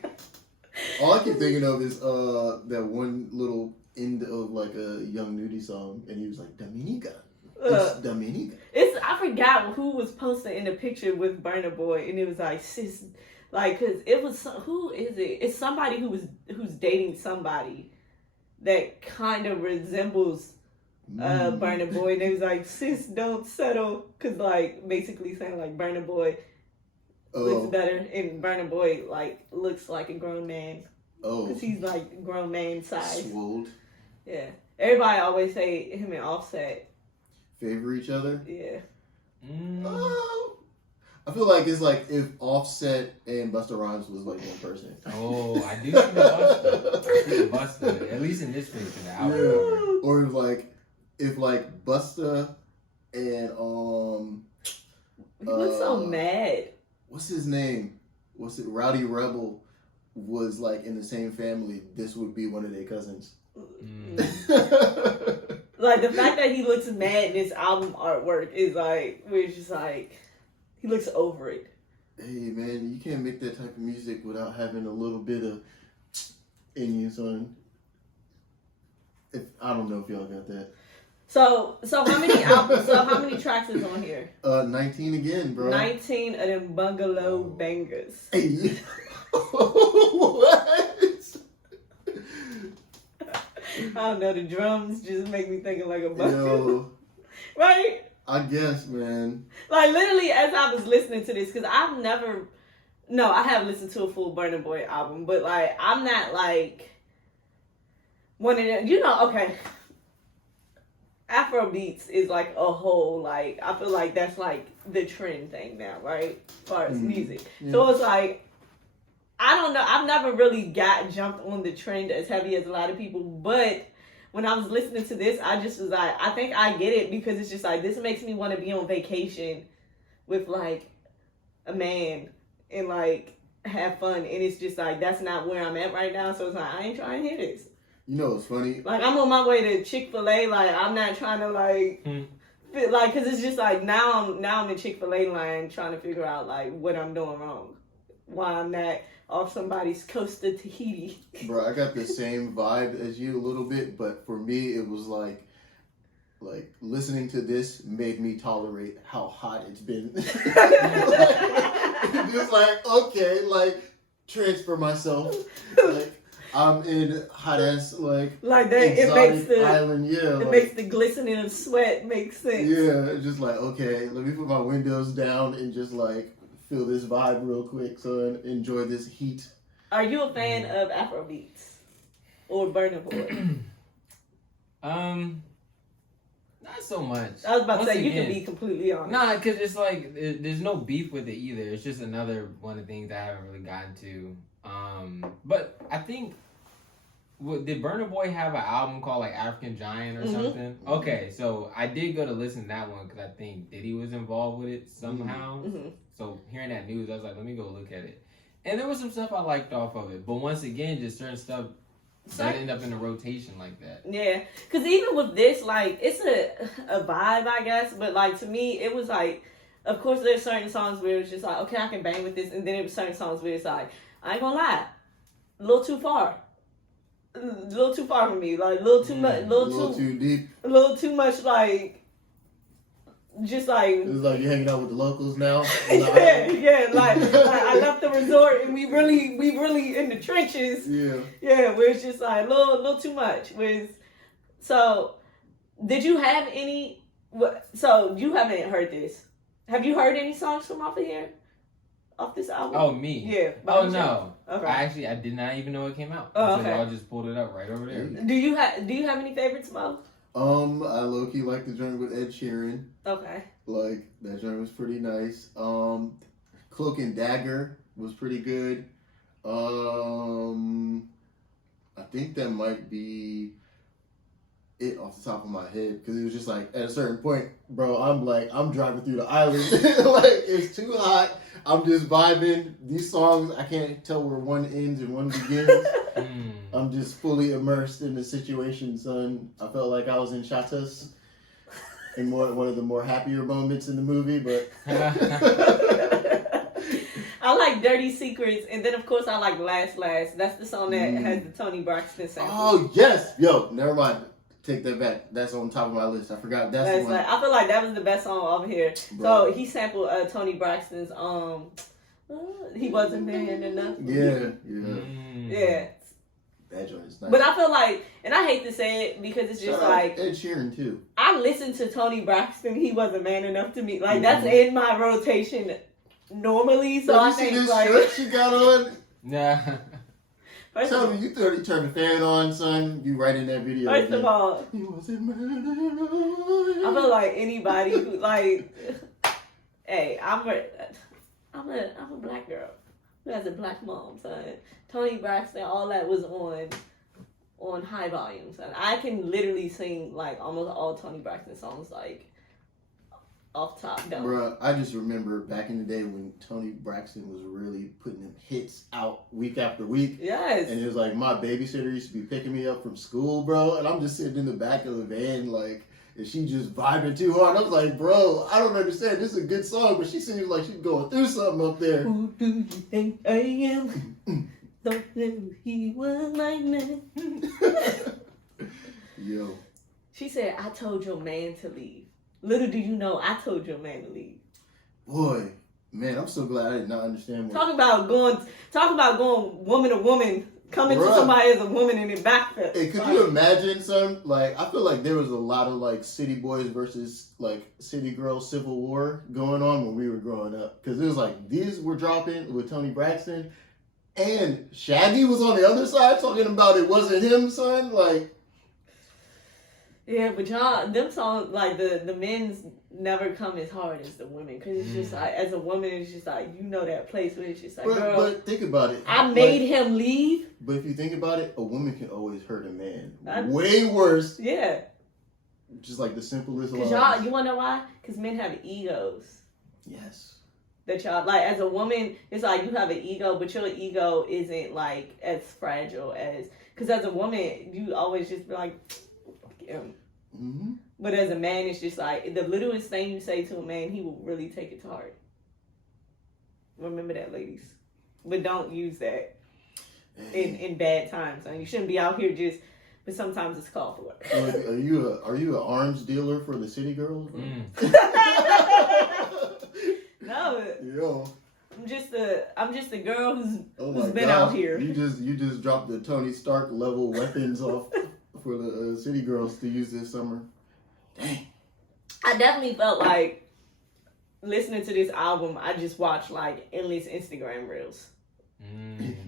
All I keep thinking of is that one little end of like a Young Nudie song, and he was like, Dominica. It's Dominica. I forgot who was posted in the picture with Burna Boy, and it was like, sis, like, cause it was, who is it? It's somebody who's dating somebody that kind of resembles Burna Boy, and it was like, sis, don't settle, cause like basically saying like Burna Boy looks better, and Burna Boy like looks like a grown man. Oh, cause he's like grown man size. Swolled. Yeah, everybody always say him and Offset favor each other. Yeah. I feel like it's like if Offset and Busta Rhymes was like one person. Oh, I do see the Busta. At least in this picture, the album. Yeah. Or if Busta and he looks so mad. What's his name? Rowdy Rebel was like in the same family. This would be one of their cousins. Like the fact that he looks mad in his album artwork is like, we're just like, he looks over it. Hey man, you can't make that type of music without having a little bit of in you, son. I don't know if y'all got that. So how many albums? So how many tracks is on here? 19 again, bro. 19 of them bungalow bangers. Hey, what? I don't know. The drums just make me think of like a bungalow. Yo, right? I guess, man. Like literally, as I was listening to this, because I have listened to a full Burna Boy album, but like I'm not like one of them. You know, okay. Afro beats is like a whole, like, I feel like that's like the trend thing now, right? As far as music. Yeah. So it's like, I don't know. I've never really jumped on the trend as heavy as a lot of people. But when I was listening to this, I just was like, I think I get it, because it's just like, this makes me want to be on vacation with like a man and like have fun, and it's just like that's not where I'm at right now. So it's like I ain't trying to hear this. You know what's funny? Like I'm on my way to Chick-fil-A. Like I'm not trying to like fit, like because it's just like now I'm in Chick-fil-A line trying to figure out like what I'm doing wrong, why I'm not off somebody's coast of Tahiti. Bro, I got the same vibe as you a little bit, but for me it was like listening to this made me tolerate how hot it's been. Just like, okay, like transfer myself. Like I'm in hot ass like that. It makes the island. Yeah, it makes the glistening of sweat make sense. Yeah, it's just like, okay, let me put my windows down and just like feel this vibe real quick, so enjoy this heat. Are you a fan of Afrobeats or Burna Boy? Not so much. I was about to Once say, you again, can be completely honest. Nah, because it's like, there's no beef with it either. It's just another one of the things I haven't really gotten to. But I think, did Burna Boy have an album called like African Giant or something? Okay, so I did go to listen to that one because I think Diddy was involved with it somehow. So hearing that news, I was like, let me go look at it. And there was some stuff I liked off of it. But once again, just certain stuff that end up in a rotation like that. Yeah, because even with this, like, it's a vibe, I guess. But, like, to me, it was like, of course, there's certain songs where it's just like, okay, I can bang with this. And then it was certain songs where it's like, I ain't gonna lie, a little too far. A little too far for me. Like, a little too much. A little too deep. A little too much, like, just like it's like you're hanging out with the locals now. yeah, like I left the resort and we really in the trenches. Yeah, where it's just like a little too much. So did you have any? So you haven't heard this? Have you heard any songs from off of here? Off this album? Oh, me? Yeah. Oh no. Okay. I did not even know it came out. Oh, So okay. y'all just pulled it up right over there. Do you have any favorites, Mo? I low-key like the joint with Ed Sheeran. Okay. Like, that joint was pretty nice. Cloak and Dagger was pretty good. I think that might be it off the top of my head, because it was just like, at a certain point, bro, I'm driving through the island. Like, it's too hot. I'm just vibing. These songs, I can't tell where one ends and one begins. I'm just fully immersed in the situation, son. I felt like I was in Chateau's in one of the more happier moments in the movie, but I like Dirty Secrets, and then of course I like Last Last. That's the song that has the Tony Braxton sample. Oh yes, yo, never mind. Take that back. That's on top of my list. I forgot. That's the one. Like, I feel like that was the best song over here. Bro. So he sampled Tony Braxton's He Wasn't Man Enough. Yeah. That joint is nice. But I feel like, and I hate to say it because it's just like Ed Sheeran too. I listen to Tony Braxton. He Wasn't Man Enough to me. Like that's in my rotation normally. So I think like shirt she got on. Nah. Tell me, you turn the fan on, son. You right in that video. First of all, he wasn't man enough. I feel like anybody who like, hey, I'm a black girl who has a black mom, son. Tony Braxton, all that was on high volume, son. I can literally sing like almost all Tony Braxton songs like off top down. Bruh, I just remember back in the day when Tony Braxton was really putting them hits out week after week. Yes. And it was like my babysitter used to be picking me up from school, bro, and I'm just sitting in the back of the van like, and she just vibing too hard. I was like, bro, I don't understand. This is a good song, but she seems like she's going through something up there. Who do you think I am? Don't know he was my man. Yo. She said, I told your man to leave. Little do you know, I told your man to leave. Boy, man, I'm so glad I did not understand what... Talk about going woman to woman, coming to somebody as a woman and then back to... Hey, could you imagine, son? Like, I feel like there was a lot of, like, city boys versus, like, city girls civil war going on when we were growing up. Because it was like, these were dropping with Tony Braxton, and Shaggy was on the other side talking about it wasn't him, son. Like... Yeah, but y'all, them songs, like, the men's never come as hard as the women. Because it's just like, as a woman, it's just like, you know that place where it's just like, girl, but think about it. I made him leave. But if you think about it, a woman can always hurt a man. Way worse. Yeah. Just like the simplest Because y'all, you want to know why? Because men have egos. Yes. that y'all like as a woman. It's like you have an ego, but your ego isn't like as fragile as because as a woman you always just be like, Mm-hmm. but as a man it's just like the littlest thing you say to a man, he will really take it to heart. Remember that, ladies, but don't use that in bad times. And you shouldn't be out here just. But sometimes it's called for. Are you an arms dealer for the city girls? No. Yo. I'm just a girl who's Oh been out here. You just dropped the Tony Stark level weapons off for the city girls to use this summer. Dang. I definitely felt like listening to this album. I just watched like endless Instagram reels.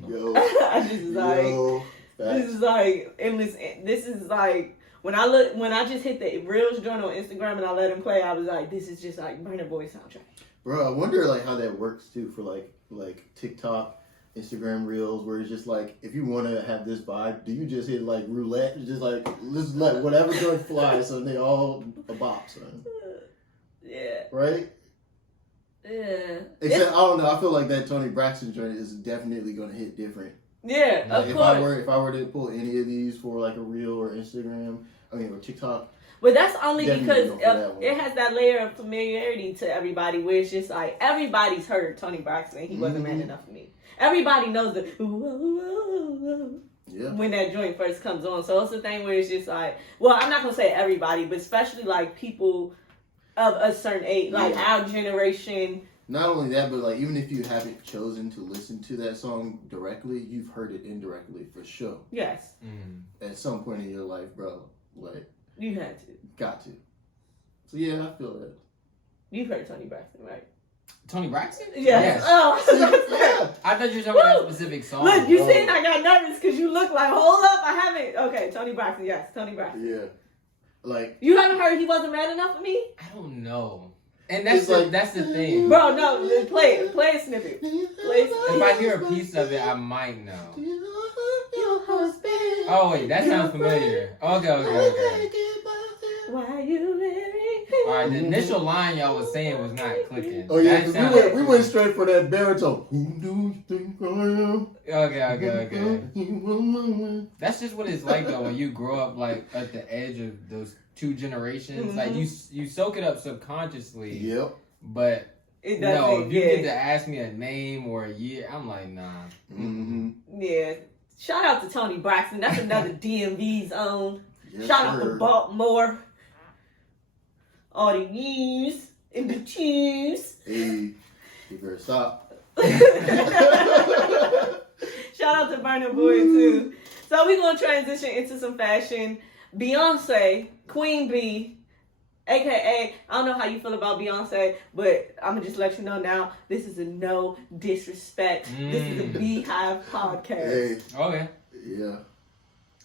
Yo. I just like. Yo. This is like endless. This is like when I just hit the Reels joint on Instagram and I let him play. I was like, this is just like Burna Boy soundtrack. Bro, I wonder like how that works too for like TikTok, Instagram Reels, where it's just like if you want to have this vibe, do you just hit like roulette, just like let's let whatever joint fly, so they all a bop, son. Yeah. Right. Yeah. Except I don't know. I feel like that Tony Braxton joint is definitely gonna hit different. Yeah, Like of if course. I were to pull any of these for like a reel or Instagram, or TikTok. But that's only Definitely because go for that one. it has that layer of familiarity to everybody where it's just like everybody's heard Tony Braxton. He wasn't man enough for me. Everybody knows the Yeah. when that joint first comes on. So it's the thing where it's just like, well, I'm not going to say everybody, but especially like people of a certain age, like our generation. Not only that, but like even if you haven't chosen to listen to that song directly, you've heard it indirectly for sure. Yes. At some point in your life, bro. Like You had to. got to. So yeah, I feel that. You've heard Tony Braxton, right? Tony Braxton? Yes. Oh, Yeah. I thought you were talking about a specific song. look, you seen I got nervous because you look like, hold up, I haven't. Okay, Tony Braxton, yes, Tony Braxton. Yeah. Like You haven't heard He Wasn't Mad Enough for Me? I don't know. And that's It's that's the thing. Bro, no, play a snippet. If I hear a piece of it, I might know. Oh wait, that sounds familiar. Okay. Why you wearing? Alright, the initial line y'all was saying was not clicking. Oh yeah, That 'cause sounded- we went straight for that baritone. Who do you think I am? Okay. That's just what it's like though when you grow up like at the edge of those two generations. Mm-hmm. Like you soak it up subconsciously. Yep. But It no, doesn't if you get get. to ask me a name or a year, I'm like, nah. Mm-hmm. Yeah. Shout out to Tony Braxton. That's another DMV's own. Yes, Shout out to sir. Baltimore. All the news and the cheese. Hey, you better stop. Shout out to Burna Boy too. So we're gonna transition into some fashion. Beyonce, Queen B, aka I don't know how you feel about Beyonce, but I'm gonna just let you know now. This is a no disrespect. This is a Beehive podcast. Hey, Okay. yeah.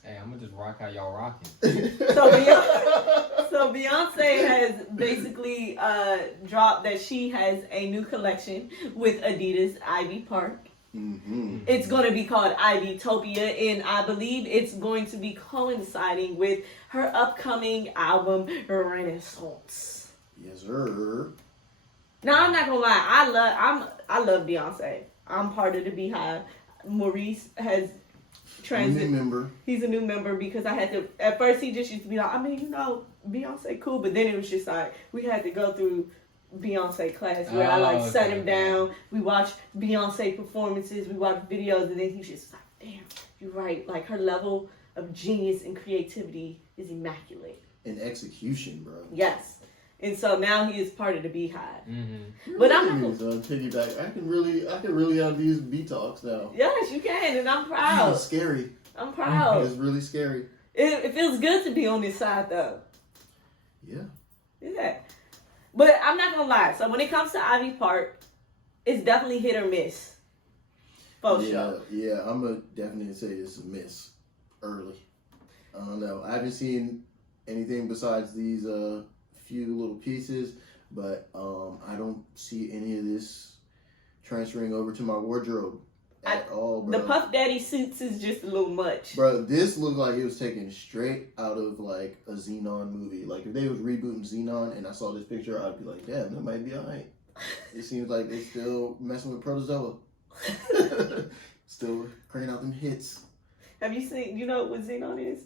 Hey, I'm gonna just rock how y'all rocking. So Beyonce has basically dropped that she has a new collection with Adidas Ivy Park. Mm-hmm. It's going to be called Ivytopia, and I believe it's going to be coinciding with her upcoming album Renaissance. Yes, sir. Now I'm not gonna lie, I love Beyonce. I'm part of the Beehive. Maurice has New member. He's a new member because I had to. At first, he just used to be like, I mean, you know, Beyonce cool, but then it was just like we had to go through Beyonce class where I like sat him down. We watched Beyonce performances, we watched videos, and then he was just like, damn, you're right. Like her level of genius and creativity is immaculate. And execution, bro. Yes. And so now he is part of the Beehive. Mm-hmm. But I'm not piggyback. I can really have these B talks now. Yes, you can, and I'm proud. It's scary. I'm proud. It's really scary. It feels good to be on this side though. Yeah. Yeah. But I'm not gonna lie. So when it comes to Ivy Park, it's definitely hit or miss. For sure. Yeah, I'm gonna definitely say it's a miss early. I don't know. I haven't seen anything besides these few little pieces, but I don't see any of this transferring over to my wardrobe at all, bro. The Puff Daddy suits is just a little much. Bro, this looked like it was taken straight out of like a Xenon movie. Like if they was rebooting Xenon and I saw this picture, I'd be like, damn, that might be alright. It seems like they still messing with protozoa. Still cranking out them hits. Have you seen? You know what Xenon is?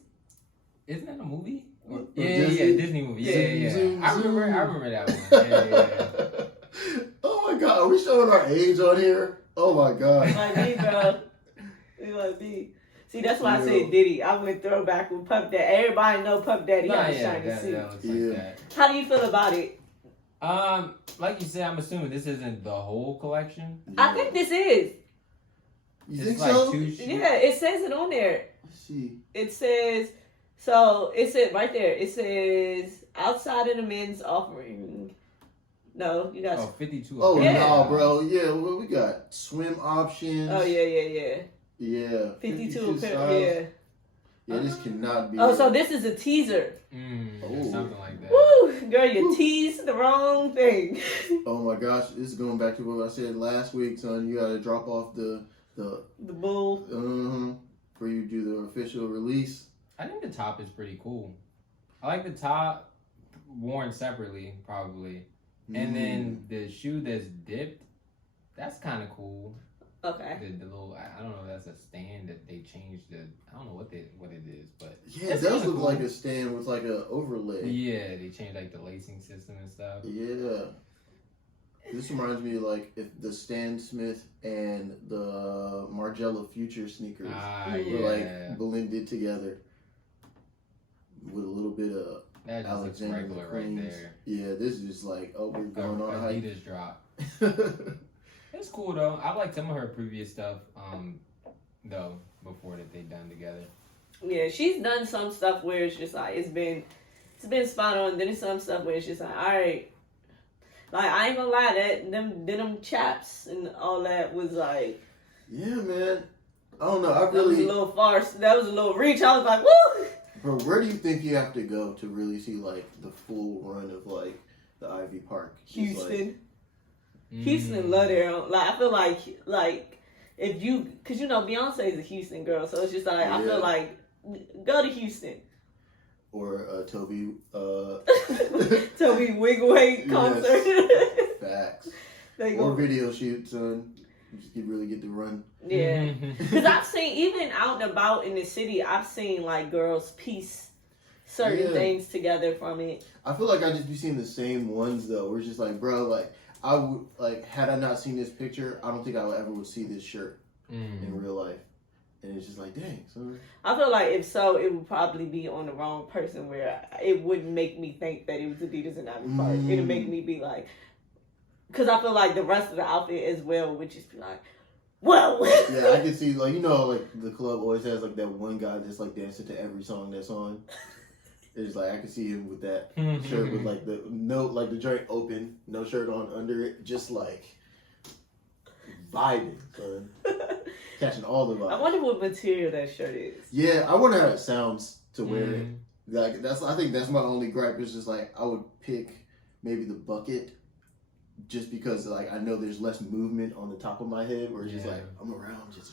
Isn't that a movie? Disney? Disney movie. Zoom, I zoom. remember that one. Yeah. Oh my god, are we showing our age on here? Oh my god. Like me, bro. It might be. See, that's why I Yeah. said Diddy. I went throwback with Puff Daddy. Everybody know Puff Daddy Nah, had a yeah, shiny that suit. looks like Yeah. that. How do you feel about it? Like you said, I'm assuming this isn't the whole collection. I think this is. You It's think like so? two. Yeah, it says it on there. Let's see. It says, so it said right there, it says outside of the men's offering. No, you got. Oh, 52. Oh Yeah. no, bro. Yeah, well, we got swim options. Oh, yeah. Yeah. 52 apparel. styles. Yeah. Yeah, this cannot be. Oh, so this is a teaser. Oh. Something like that. Woo! Girl, you teased the wrong thing. Oh my gosh, this is going back to what I said last week, son. You gotta drop off the The bull. for you to do the official release. I think the top is pretty cool. I like the top worn separately, probably. And then the shoe that's dipped, that's kind of cool. Okay. The little, I don't know if that's a stand that they changed I don't know what it is, but Yeah, it's it does kinda look cool. like a stand with like a overlay. Yeah, they changed like the lacing system and stuff. Yeah. This reminds me of like if the Stan Smith and the Margiela Future sneakers Ah, were yeah. like blended together with a little bit of That just looks Alexander regular right McQueen's. there. Yeah, this is just like, oh, we're going on a hike. Adidas drop. It's cool though. I like some of her previous stuff, though, before that they done together. Yeah, she's done some stuff where it's just like it's been spot on. Then there's some stuff where it's just like, all right, like I ain't gonna lie, that them chaps and all that was like, Yeah, man. I don't know. I that was a really, little farce. That was a little reach. I was like, woo. bro. Where do you think you have to go to really see like the full run of like the Ivy Park? Just, Houston. like, Houston love their own. Like I feel like if you, cause you know Beyonce is a Houston girl, so it's just like I Yeah. feel like go to Houston. or Toby. Toby Wigway concert. Facts. They Or go, video shoot, son. You just really get to run. yeah. Cause I've seen even out and about in the city, I've seen like girls piece certain Yeah. things together from it. I feel like I just be seeing the same ones though. Where it's just like, bro, like I would like had I not seen this picture, I don't think I would ever would see this shirt in real life. And it's just like, dang, son. I feel like if so, it would probably be on the wrong person where it wouldn't make me think that it was Adidas and Ivy Park. It'd make me be like, because I feel like the rest of the outfit as well would just be like, whoa. Yeah, I can see like like the club always has like that one guy that's like dancing to every song that's on. It's like I can see him with that shirt with like the joint open, no shirt on under it, just like vibing, son. Catching all the vibes. I wonder what material that shirt is. Yeah, I wonder how it sounds to wear it. Like I think that's my only gripe. It's just like I would pick maybe the bucket, just because like I know there's less movement on the top of my head, where it's just like I'm around just.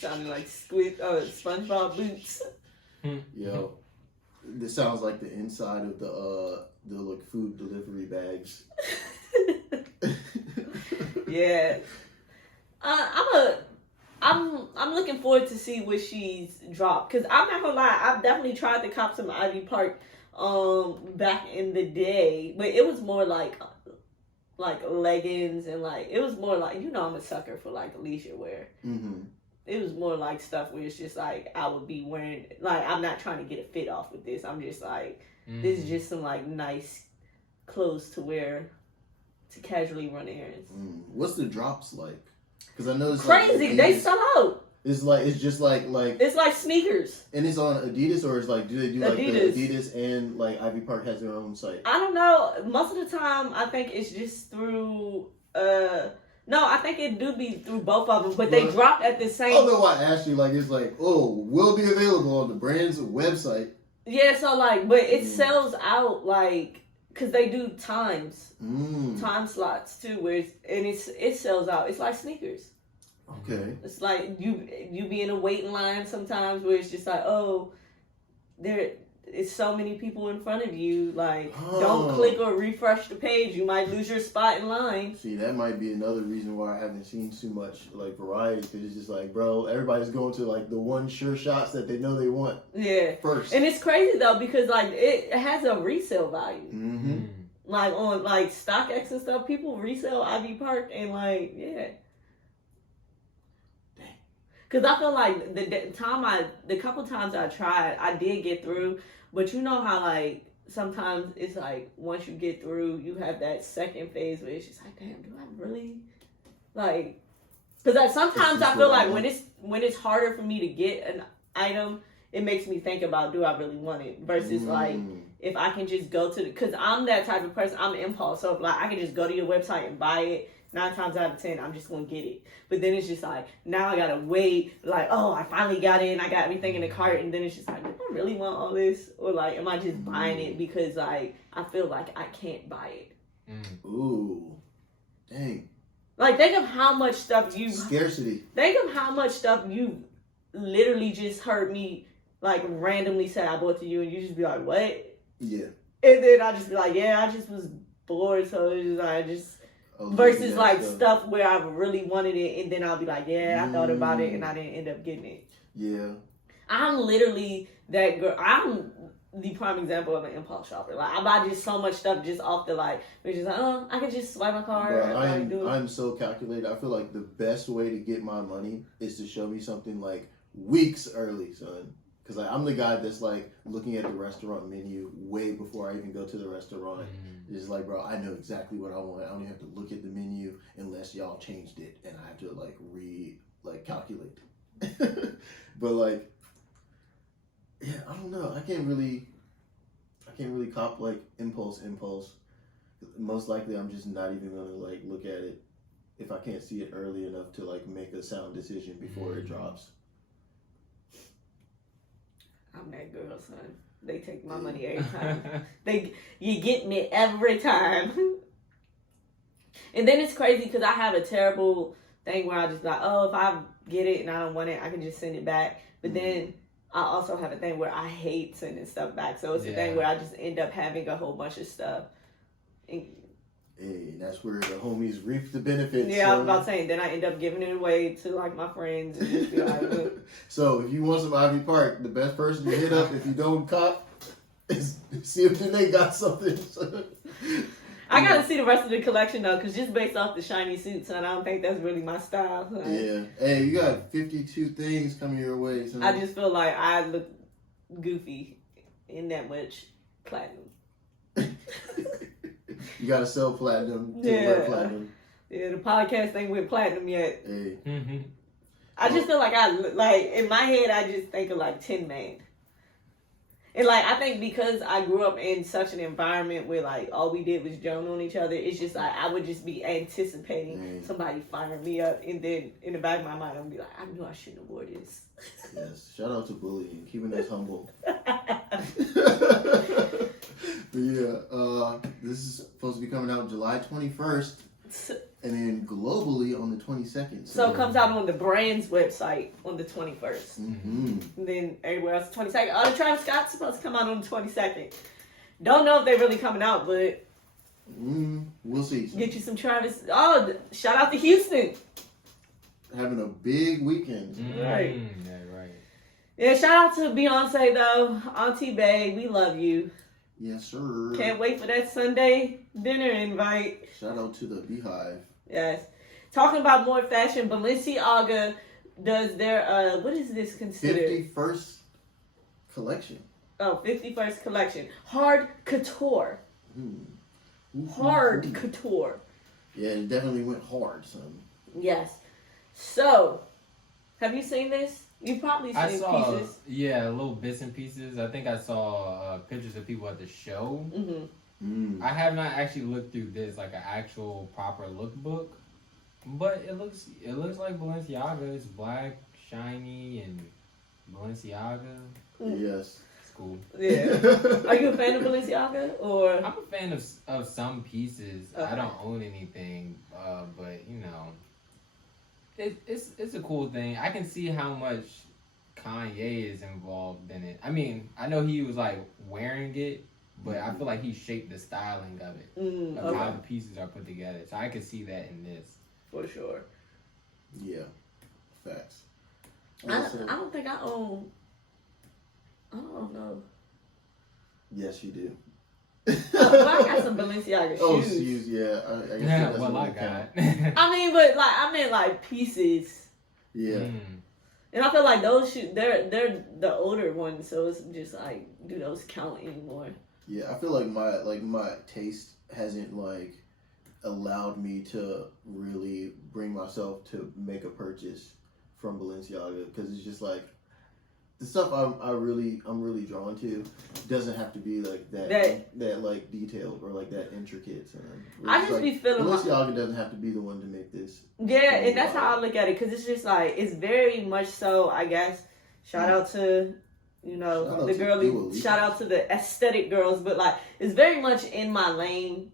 Sounding like SpongeBob boots. Yo, this sounds like the inside of the like food delivery bags. Yeah. I'm looking forward to see what she's dropped, because I'm not gonna lie, I've definitely tried to cop some Ivy Park back in the day, but it was more like leggings and like it was more like, you know, I'm a sucker for like leisure wear. It was more like stuff where it's just like I would be wearing, like I'm not trying to get a fit off with this. I'm just like this is just some like nice clothes to wear to casually run errands. What's the drops like? Because I know it's Crazy, like they sell out. It's just like It's like sneakers. and it's on Adidas, or it's like do they do like Adidas. the Adidas and like Ivy Park has their own site? I don't know. Most of the time, I think it's just through. No, I think it do be through both of them, but they Well, dropped at the same. I don't know why Ashley like it's like will be available on the brand's website. Yeah, so like, but it sells out like because they do time slots too, where it sells out. It's like sneakers. Okay. It's like you be in a waiting line sometimes where it's just like, oh, it's so many people in front of you. Like, don't click or refresh the page. You might lose your spot in line. See, that might be another reason why I haven't seen too much like variety, because it's just like, bro, everybody's going to like the one sure shots that they know they want. Yeah. First. And it's crazy though, because like it has a resale value. Mm-hmm. Like on like StockX and stuff, people resell Ivy Park and like, yeah. Cause I feel like the couple times I tried, I did get through, but you know how like sometimes it's like once you get through, you have that second phase where it's just like, damn, do I really like? Cause like sometimes I feel like when it's harder for me to get an item, it makes me think about, do I really want it versus like if I can just go to cause I'm that type of person. I'm impulse, so like I can just go to your website and buy it. 9 times out of 10, I'm just gonna get it. But then it's just like, now I gotta wait. Like, oh, I finally got in. I got everything in the cart. And then it's just like, do I really want all this? Or like, am I just buying it because like, I feel like I can't buy it? Ooh. Dang. Like, think of how much stuff Scarcity. Think of how much stuff you literally just heard me like randomly say I bought to you. And you just be like, what? Yeah. And then I just be like, yeah, I just was bored. So it's just, I just... Versus like stuff where I really wanted it and then I'll be like, yeah, I thought about it and I didn't end up getting it. Yeah. I'm literally that girl. I'm the prime example of an impulse shopper. Like I buy just so much stuff just off the like, which is like, oh, I can just swipe my card. Bro, I'm so calculated. I feel like the best way to get my money is to show me something like weeks early, son. Because like, I'm the guy that's like looking at the restaurant menu way before I even go to the restaurant. It's like, bro, I know exactly what I want. I don't even have to look at the menu unless y'all changed it, and I have to like calculate. But like, yeah, I don't know. I can't really cop like impulse. Most likely, I'm just not even gonna like look at it if I can't see it early enough to like make a sound decision before it drops. I'm that girl, son. They take my money every time. You get me every time. And then it's crazy because I have a terrible thing where I just like, oh, if I get it and I don't want it, I can just send it back. But then I also have a thing where I hate sending stuff back. So it's a thing where I just end up having a whole bunch of stuff. Hey, that's where the homies reap the benefits. Yeah, I was about saying, then I end up giving it away to like my friends and just be like, look. So if you want some Ivy Park, the best person to hit up if you don't cop is see if they got something. I gotta see the rest of the collection though, because just based off the shiny suits, son, I don't think that's really my style. Son. Yeah. Hey, you got 52 things coming your way. Son. I just feel like I look goofy in that much platinum. You gotta sell platinum to wear platinum. Yeah, the podcast ain't with platinum yet. Hey. I just feel like in my head, I just think of like Tin Man. And like, I think because I grew up in such an environment where like all we did was joan on each other, it's just like I would just be anticipating somebody firing me up, and then in the back of my mind, I'm be like, I knew I shouldn't have wore this. Yes, shout out to bullying, keeping us humble. But yeah, this is supposed to be coming out July 21st, and then globally on the 22nd. So it comes out on the brand's website on the 21st. And then everywhere else, 22nd. Oh, the Travis Scott's supposed to come out on the 22nd. Don't know if they're really coming out, but we'll see. Get you some Travis. Oh, shout out to Houston. Having a big weekend. Right. Yeah, right. Yeah, shout out to Beyonce though. Auntie Bae, we love you. Yes, sir. Can't wait for that Sunday dinner invite. Shout out to the Beehive. Yes. Talking about more fashion, Balenciaga does their, what is this considered? 51st collection. Oh, 51st collection. Hard couture. Hard couture. Yeah, it definitely went hard, son. Yes. So, have you seen this? You probably seen pieces. Yeah, little bits and pieces. I think I saw pictures of people at the show. I have not actually looked through this like an actual proper lookbook, but it looks like Balenciaga. It's black, shiny, and Balenciaga. Yes. It's cool. Yeah. Are you a fan of Balenciaga or? I'm a fan of some pieces. Okay. I don't own anything, but you know. It's a cool thing. I can see how much Kanye is involved in it. I mean, I know he was like wearing it, but I feel like he shaped the styling of it, of how the pieces are put together. So I could see that in this. For sure. Yeah, facts. I don't think I own. I don't know. Yes, you do. Well, I got some Balenciaga shoes. Oh, shoes, yeah. I guess that doesn't really count. I mean, but like I meant like pieces. Yeah. And I feel like those shoes, they're the older ones, so it's just like, do those count anymore? Yeah, I feel like my taste hasn't like allowed me to really bring myself to make a purchase from Balenciaga, because it's just like the stuff I'm really drawn to doesn't have to be like that like detailed or like that intricate. So I just like, be feeling Balenciaga doesn't have to be the one to make this. Yeah, and that's how I look at it, because it's just like, it's very much so, I guess. Shout out to, you know, the girly. Shout out to the aesthetic girls, but like, it's very much in my lane.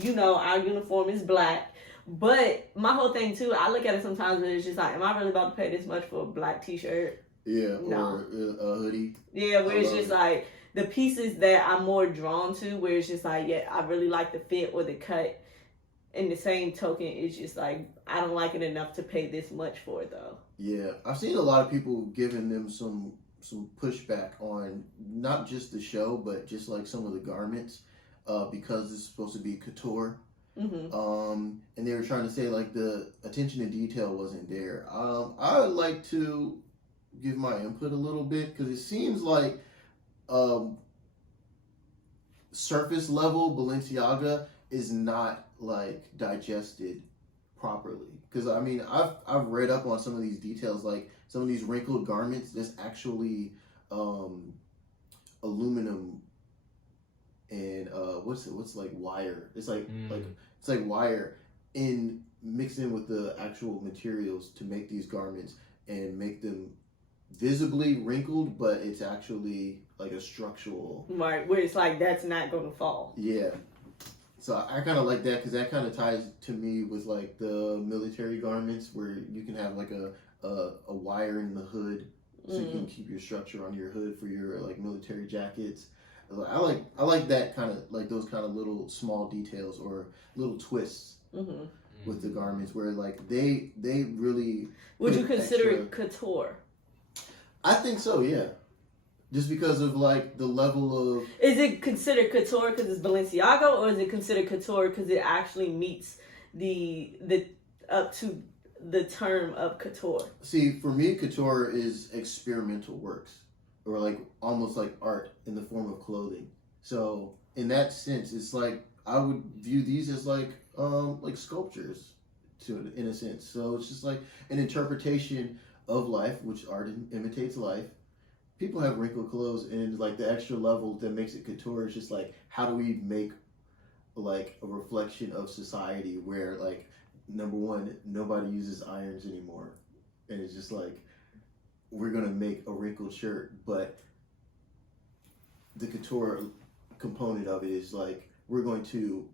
You know, our uniform is black. But my whole thing too, I look at it sometimes where it's just like, am I really about to pay this much for a black t-shirt? Yeah, or a hoodie. Yeah, where it's just like the pieces that I'm more drawn to, where it's just like, yeah, I really like the fit or the cut. In the same token, it's just like, I don't like it enough to pay this much for it though. Yeah, I've seen a lot of people giving them some pushback on not just the show, but just like some of the garments, because it's supposed to be couture. And they were trying to say like the attention to detail wasn't there. I would like to give my input a little bit, because it seems like surface level Balenciaga is not like digested properly. Because I mean, I've read up on some of these details, like some of these wrinkled garments. There's actually aluminum and what's like wire. It's like it's like wire mixed in with the actual materials to make these garments and make them visibly wrinkled, but it's actually like a structural, right, where it's like that's not going to fall. Yeah. So I kind of like that, because that kind of ties to me with like the military garments, where you can have like a wire in the hood, so you can keep your structure on your hood for your like military jackets. I like that kind of like those kind of little small details or little twists with the garments, where like they really. Would you consider it couture? I think so, yeah. Just because of like the level of. Is it considered couture because it's Balenciaga, or is it considered couture because it actually meets the up to the term of couture? See, for me, couture is experimental works, or like almost like art in the form of clothing. So in that sense, it's like I would view these as like sculptures, in a sense. So it's just like an interpretation of life, which art imitates life. People have wrinkled clothes, and like the extra level that makes it couture is just like, how do we make like a reflection of society where like, number one, nobody uses irons anymore, and it's just like, we're gonna make a wrinkled shirt, but the couture component of it is like, we're going to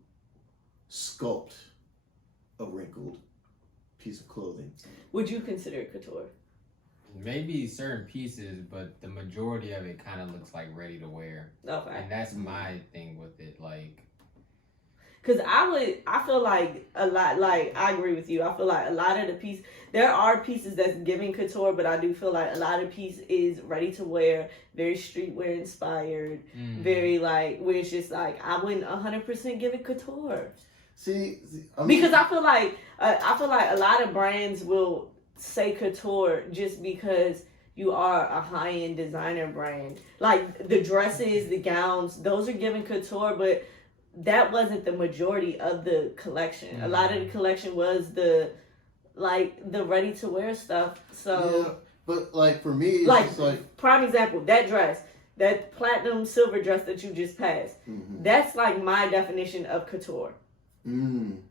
sculpt a wrinkled piece of clothing. Would you consider it couture? Maybe certain pieces, but the majority of it kind of looks like ready to wear. Okay. And that's my thing with it, like. Because I feel like a lot, like, I agree with you. I feel like a lot of the pieces, there are pieces that's giving couture, but I do feel like a lot of piece is ready to wear, very streetwear inspired, very like, where it's just like, I wouldn't 100% give it couture. See I mean, because I feel like a lot of brands will say couture just because you are a high-end designer brand. Like the dresses, the gowns, those are given couture, but that wasn't the majority of the collection. A lot of the collection was the ready-to-wear stuff. So, yeah, but like for me, it's like, just like prime example, that dress, that platinum silver dress that you just passed, that's like my definition of couture.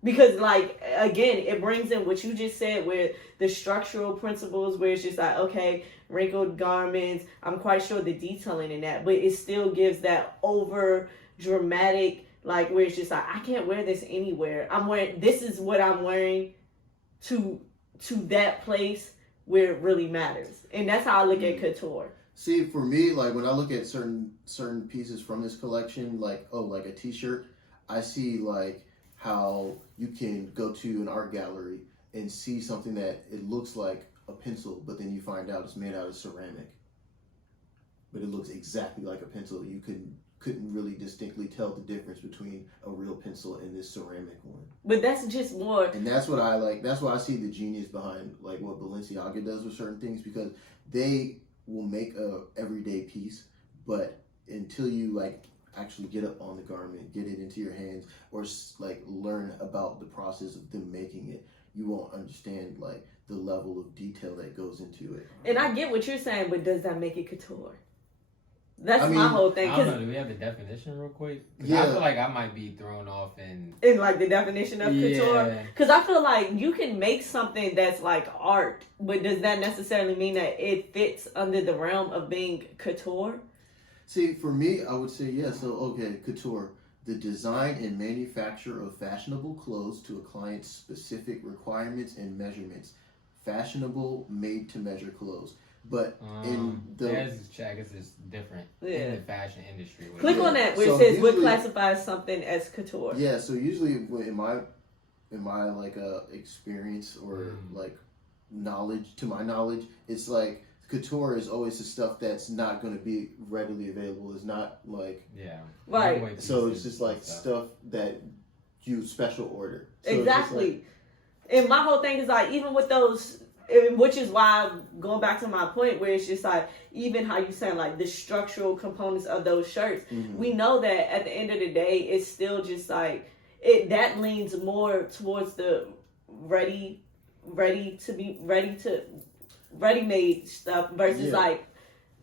Because like, again, it brings in what you just said, where the structural principles, where it's just like, okay, wrinkled garments, I'm quite sure the detailing in that, but it still gives that over dramatic, like, where it's just like, I can't wear this anywhere. This is what I'm wearing to that place where it really matters. And that's how I look at couture. See, for me, like when I look at certain pieces from this collection, like like a T-shirt, I see like how you can go to an art gallery and see something that it looks like a pencil, but then you find out it's made out of ceramic. But it looks exactly like a pencil. You couldn't really distinctly tell the difference between a real pencil and this ceramic one. But that's just more. And that's what I like. That's why I see the genius behind like what Balenciaga does with certain things, because they will make a everyday piece, but until you like actually get up on the garment, get it into your hands, or like learn about the process of them making it, you won't understand like the level of detail that goes into it. And I get what you're saying, but does that make it couture? That's my whole thing. I don't know. Do we have the definition real quick? Yeah. I feel like I might be thrown off in like the definition of couture. Because I feel like you can make something that's like art, but does that necessarily mean that it fits under the realm of being couture? See, for me, I would say yes. So, okay, couture, the design and manufacture of fashionable clothes to a client's specific requirements and measurements. Fashionable, made-to-measure clothes. But in the Cactus Jacket is different in the fashion industry. Click on that where it says what classifies something as couture. Yeah, so usually in my like experience or like knowledge, to my knowledge, it's like couture is always the stuff that's not going to be readily available. It's not like right. So it's just like stuff that you special order. So exactly. And my whole thing is like even with those. Which is why, going back to my point, where it's just like, even how you saying like the structural components of those shirts, we know that at the end of the day, it's still just like, that leans more towards the ready-made stuff versus like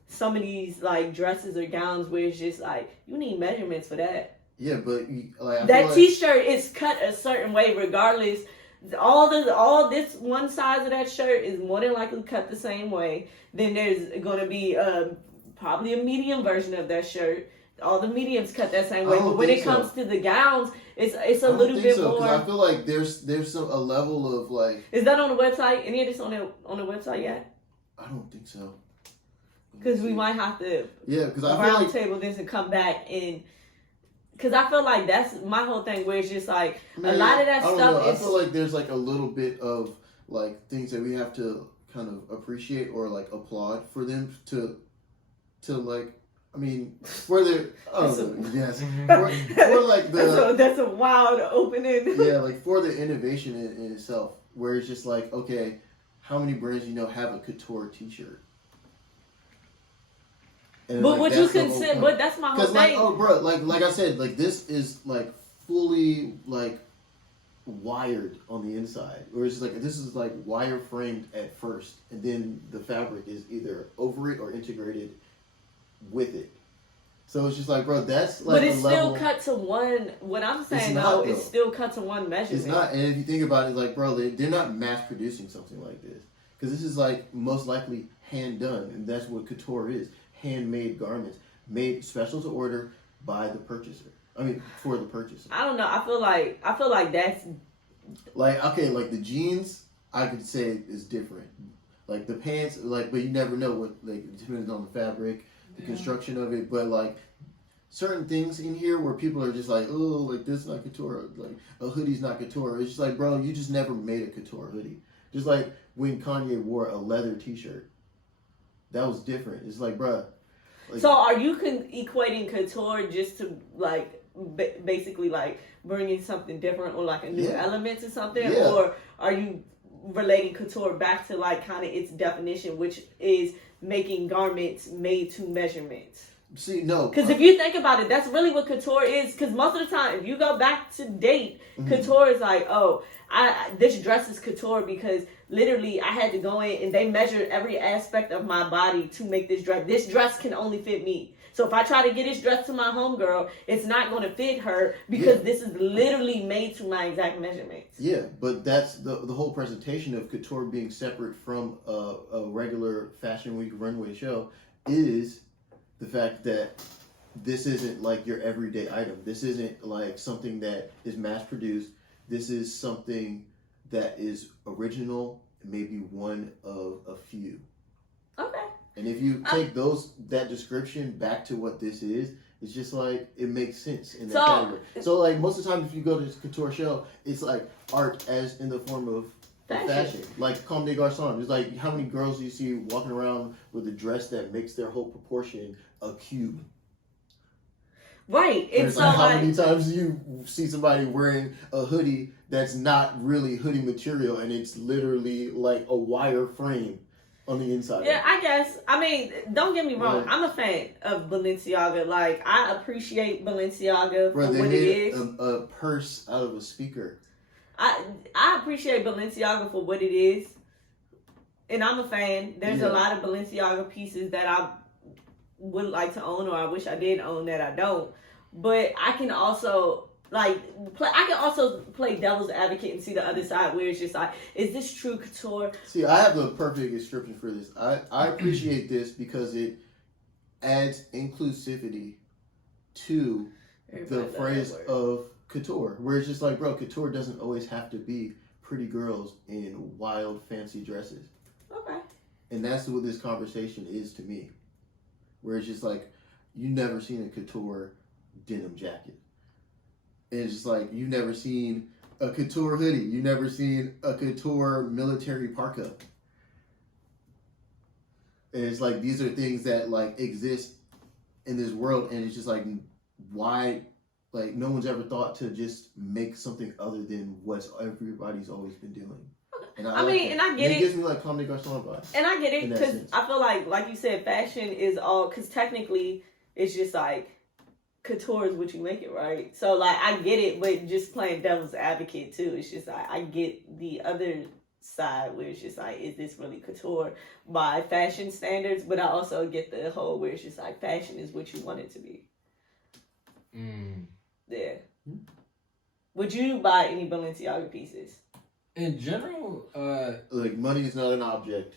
some of these like dresses or gowns where it's just like, you need measurements for that. Yeah, but like that t-shirt is cut a certain way regardless. All this one size of that shirt is more than likely cut the same way. Then there's going to be probably a medium version of that shirt. All the mediums cut that same way. But when it comes to the gowns, it's a little bit more. Because I feel like there's a level of like. Is that on the website? Any of this on the website yet? I don't think so. Because we might have to. Yeah, because I feel like table this and come back and. Because I feel like that's my whole thing where it's just like a lot of that stuff is... I feel like there's like a little bit of like things that we have to kind of appreciate or like applaud for them to like, I mean, for their... yes. For like the... That's a wild opening. Yeah, like for the innovation in itself, where it's just like, okay, how many brands have a couture t-shirt? And but what you consider, but that's my whole thing. Like, oh, bro, like I said, like this is like fully like wired on the inside, or it's just like this is like wire framed at first, and then the fabric is either over it or integrated with it. So it's just like, bro, that's like. But it's still cut to one. What I'm saying though, it's still cut to one measurement. It's not, and if you think about it, like, bro, they're not mass producing something like this, because this is like most likely hand done, and that's what couture is. Handmade garments made special to order by the purchaser. I mean, for the purchaser. I don't know. I feel like that's like, okay, like the jeans I could say is different. Like the pants, like, but you never know what, like, depending on the fabric, the construction of it. But like certain things in here where people are just like, oh, like this is not couture, like a hoodie's not couture. It's just like, bro, you just never made a couture hoodie. Just like when Kanye wore a leather t-shirt. That was different. It's like, bruh. Like, so are you equating couture just to like basically like bringing something different or like a new element to something, or are you relating couture back to like kind of its definition, which is making garments made to measurements? See, no. Because if you think about it, that's really what couture is. Because most of the time, if you go back to date, couture is like, oh, this dress is couture because literally I had to go in and they measured every aspect of my body to make this dress. This dress can only fit me. So if I try to get this dress to my homegirl, it's not going to fit her because this is literally made to my exact measurements. Yeah, but that's the whole presentation of couture being separate from a regular Fashion Week runway show is the fact that this isn't like your everyday item. This isn't like something that is mass produced. This is something that is original maybe one of a few. Okay. And if you take that description back to what this is, it's just like it makes sense in that category. So like most of the time, if you go to this couture show, it's like art as in the form of fashion. Like Comme des Garçons. It's like how many girls do you see walking around with a dress that makes their whole proportion a cube? Right. It's like how many times do you see somebody wearing a hoodie that's not really hoodie material and it's literally like a wire frame on the inside? Yeah, I guess. I mean, don't get me wrong. I'm a fan of Balenciaga. Like, I appreciate Balenciaga for what it is. A purse out of a speaker. I appreciate Balenciaga for what it is. And I'm a fan. There's a lot of Balenciaga pieces that I would like to own, or I wish I did own that I don't. But I can also play devil's advocate and see the other side where it's just like, is this true couture? See, I have the perfect description for this. I appreciate this because it adds inclusivity to the phrase of couture, where it's just like, bro, couture doesn't always have to be pretty girls in wild, fancy dresses. Okay. And that's what this conversation is to me. Where it's just like, you never seen a couture denim jacket. And it's just like, you never seen a couture hoodie. You never seen a couture military parka. And it's like, these are things that like exist in this world. And it's just like, why, like no one's ever thought to just make something other than what everybody's always been doing. And I get it. It gives me like Comme des Garçons vibes. And I get it because I feel like you said, fashion is all, because technically it's just like couture is what you make it, right? So like I get it, but just playing devil's advocate too, it's just like I get the other side where it's just like, is this really couture by fashion standards? But I also get the whole where it's just like fashion is what you want it to be. Yeah. Would you buy any Balenciaga pieces? In general, like money is not an object.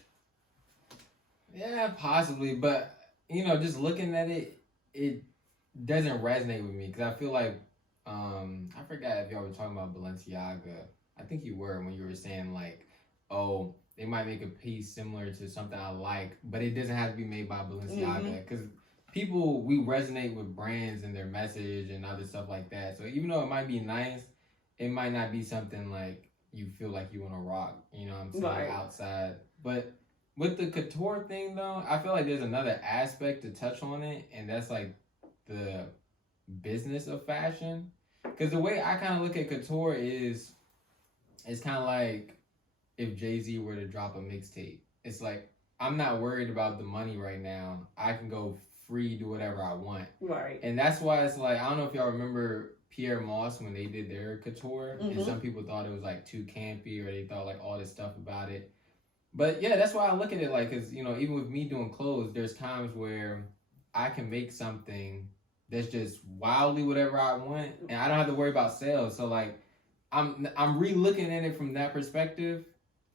Yeah, possibly, but you know, just looking at it, it doesn't resonate with me because I feel like I forgot if y'all were talking about Balenciaga. I think you were when you were saying like, oh, they might make a piece similar to something I like, but it doesn't have to be made by Balenciaga because people, we resonate with brands and their message and other stuff like that. So even though it might be nice, it might not be something like you feel like you want to rock, you know what I'm saying, right. outside. But with the couture thing, though, I feel like there's another aspect to touch on it, and that's like the business of fashion. Because the way I kind of look at couture is, it's kind of like if Jay-Z were to drop a mixtape. It's like, I'm not worried about the money right now. I can go free, do whatever I want. Right. And that's why it's like, I don't know if y'all remember Pierre Moss when they did their couture, and some people thought it was like too campy, or they thought like all this stuff about it. But yeah, that's why I look at it like, because you know, even with me doing clothes, there's times where I can make something that's just wildly whatever I want, and I don't have to worry about sales. So like, I'm re-looking at it from that perspective.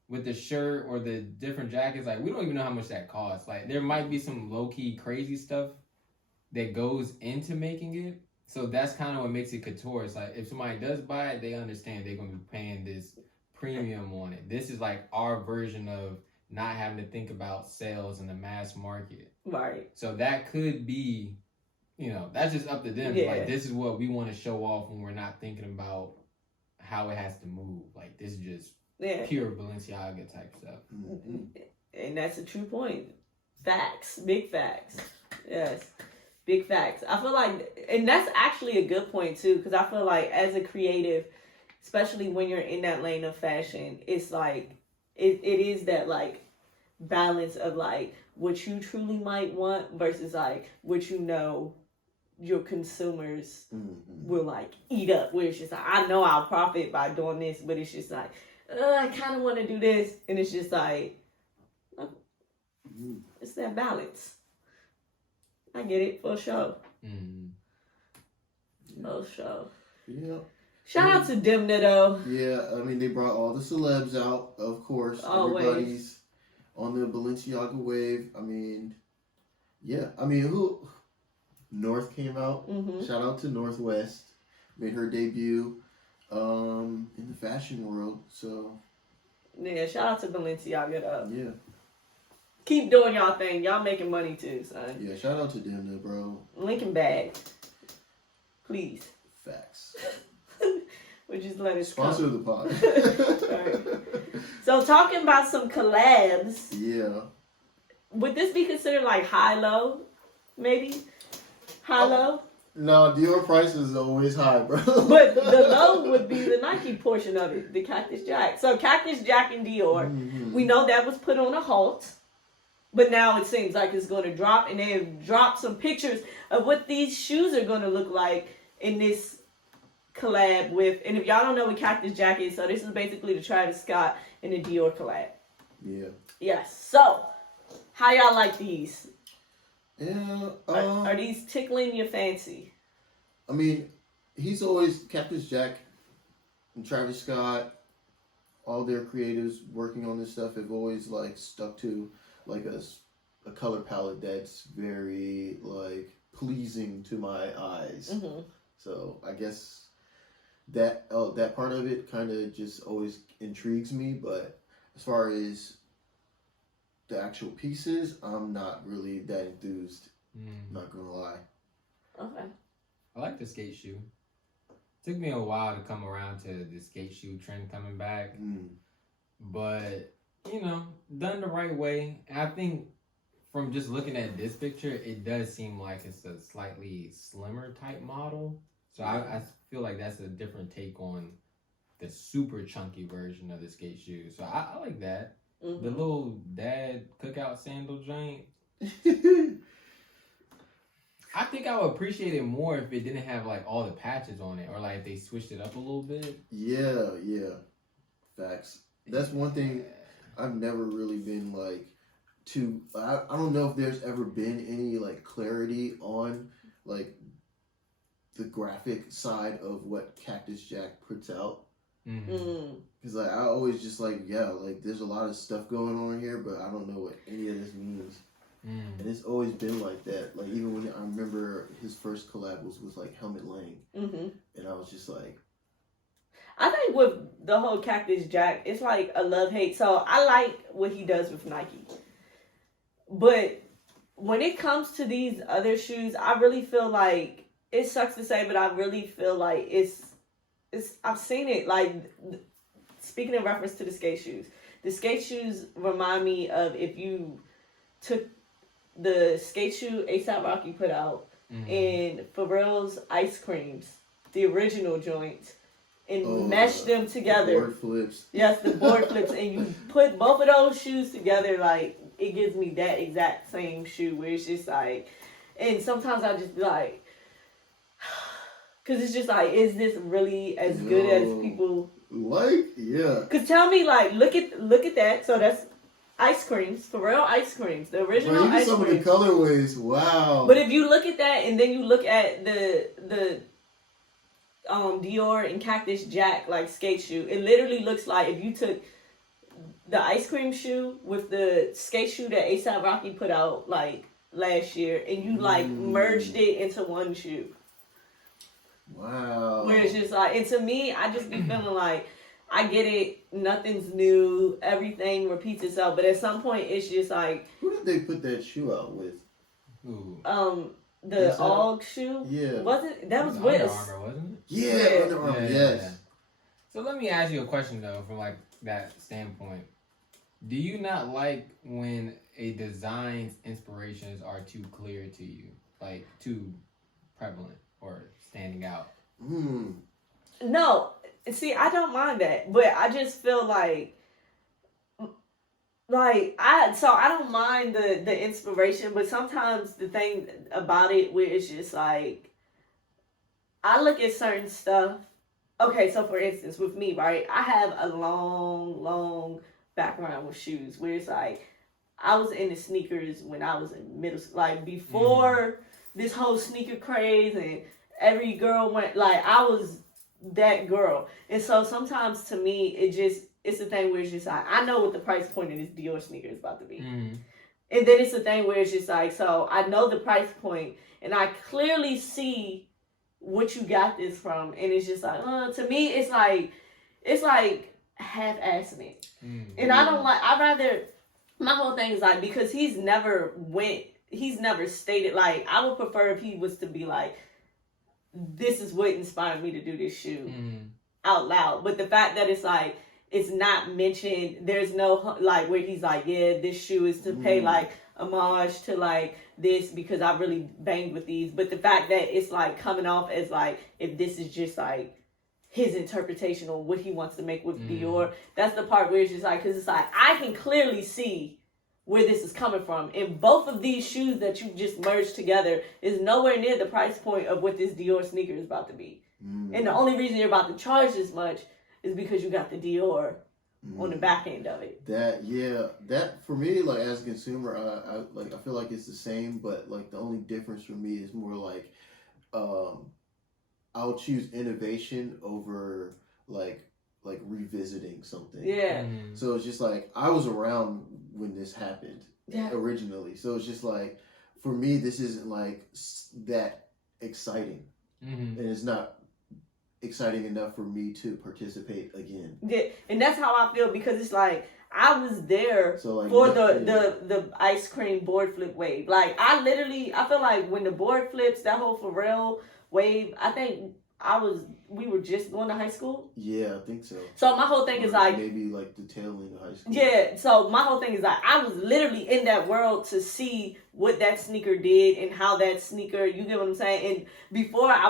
With the shirt or the different jackets, like we don't even know how much that costs. Like there might be some low-key crazy stuff that goes into making it. So that's kind of what makes it couture. It's like if somebody does buy it, they understand they're going to be paying this premium on it. This is like our version of not having to think about sales in the mass market. Right. So that could be, you know, that's just up to them. Yeah. Like this is what we want to show off when we're not thinking about how it has to move. Like this is just pure Balenciaga type stuff. And that's a true point. Facts. Big facts. Yes. Big facts. I feel like, and that's actually a good point too, because I feel like as a creative, especially when you're in that lane of fashion, it's like, it is that like balance of like what you truly might want versus like what you know your consumers will like eat up, where it's just like, I know I'll profit by doing this, but it's just like, I kind of want to do this, and it's just like, it's that balance. I get it, for sure. For sure. Yeah. Shout out to Demna though. Yeah, I mean they brought all the celebs out, of course. Always. Everybody's on the Balenciaga wave. I mean, yeah. I mean, who? North came out. Shout out to Northwest. Made her debut in the fashion world. So Yeah, shout out to Balenciaga though. Yeah. Keep doing y'all thing. Y'all making money too, son. Yeah, shout out to them, though, bro. Lincoln bag. Please. Facts. We'll just let it Sponsor come. the pod. Right. So talking about some collabs. Yeah. Would this be considered like high-low? Maybe? High-low? No, Dior price is always high, bro. But the low would be the Nike portion of it, the Cactus Jack. So Cactus Jack and Dior, we know that was put on a halt. But now it seems like it's going to drop, and they have dropped some pictures of what these shoes are going to look like in this collab with. And if y'all don't know what Cactus Jacket is, so this is basically the Travis Scott and the Dior collab. Yeah. Yes. So, how y'all like these? Yeah. Are these tickling your fancy? I mean, he's always Cactus Jack and Travis Scott. All their creatives working on this stuff have always like stuck to like a color palette that's very like pleasing to my eyes. Mm-hmm. So I guess that part of it kind of just always intrigues me. But as far as the actual pieces, I'm not really that enthused. Not gonna lie. Okay. I like the skate shoe. Took me a while to come around to the skate shoe trend coming back, but you know, done the right way. And I think from just looking at this picture, it does seem like it's a slightly slimmer type model. So I feel like that's a different take on the super chunky version of the skate shoe. So I like that. Mm-hmm. The little dad cookout sandal joint. I think I would appreciate it more if it didn't have like all the patches on it, or like if they switched it up a little bit. Yeah. Facts. That's one thing I've never really been like I don't know if there's ever been any like clarity on like the graphic side of what Cactus Jack puts out. Because like I always just like there's a lot of stuff going on here, but I don't know what any of this means. And it's always been like that. Like even when I remember his first collab was with like Helmut Lang, and I was just like, I think with the whole Cactus Jack, it's like a love-hate. So I like what he does with Nike. But when it comes to these other shoes, I really feel like, it sucks to say, but I really feel like it's I've seen it, like, speaking in reference to the skate shoes. The skate shoes remind me of if you took the skate shoe A$AP Rocky put out and Pharrell's ice creams, the original joints, and meshed them together. The board flips. Yes, the board flips. And you put both of those shoes together, like, it gives me that exact same shoe where it's just like, and sometimes I just be like, because it's just like, is this really as good as people like? Yeah. Because tell me, like, look at that. So that's ice creams, Pharrell ice creams, the original ice some creams. of the colorways, wow. But if you look at that and then you look at the Dior and Cactus Jack like skate shoe, it literally looks like if you took the ice cream shoe with the skate shoe that A$AP Rocky put out like last year, and you like merged it into one shoe. Wow. Where it's just like, and to me, I just be feeling like, I get it, nothing's new, everything repeats itself, but at some point it's just like, who did they put that shoe out with? Ooh. The Og shoe. Yeah. Wasn't that was Under Wiz? Armour, wasn't it? Yeah, Under Armour, yes. So let me ask you a question though, from like that standpoint. Do you not like when a design's inspirations are too clear to you, like too prevalent or standing out? No, see, I don't mind that, but I just feel like I don't mind the inspiration, but sometimes the thing about it where it's just like, I look at certain stuff. Okay, so for instance, with me, right, I have a long background with shoes where it's like, I was into sneakers when I was in middle school, like before this whole sneaker craze and every girl went, like, I was that girl. And so sometimes to me, it's a thing where it's just like, I know what the price point of this Dior sneaker is about to be. And then it's a thing where it's just like, so I know the price point and I clearly see what you got this from. And it's just like, to me, it's like half-assing it. And I don't like, my whole thing is like, because he's never stated, like, I would prefer if he was to be like, this is what inspired me to do this shoe out loud. But the fact that it's like, it's not mentioned, there's no, like, where he's like, yeah, this shoe is to pay, like, homage to, like, this because I really banged with these. But the fact that it's, like, coming off as, like, if this is just, like, his interpretation on what he wants to make with Dior, that's the part where it's just, like, because it's, like, I can clearly see where this is coming from. And both of these shoes that you just merged together is nowhere near the price point of what this Dior sneaker is about to be. And the only reason you're about to charge this much is because you got the Dior on the back end of it. That for me, like, as a consumer, I feel like it's the same, but like the only difference for me is more like I'll choose innovation over like revisiting something. Yeah. So it's just like I was around when this happened originally, so it's just like for me this isn't like that exciting, and it's not exciting enough for me to participate again. Yeah, and that's how I feel, because it's like I was there like, for the ice cream board flip wave. Like I feel like when the board flips, that whole Pharrell wave, I think we were just going to high school. Yeah, I think so. So my whole thing is like maybe like the tail end of high school. Yeah, so my whole thing is like I was literally in that world to see what that sneaker did and how that sneaker, you get what I'm saying? And before I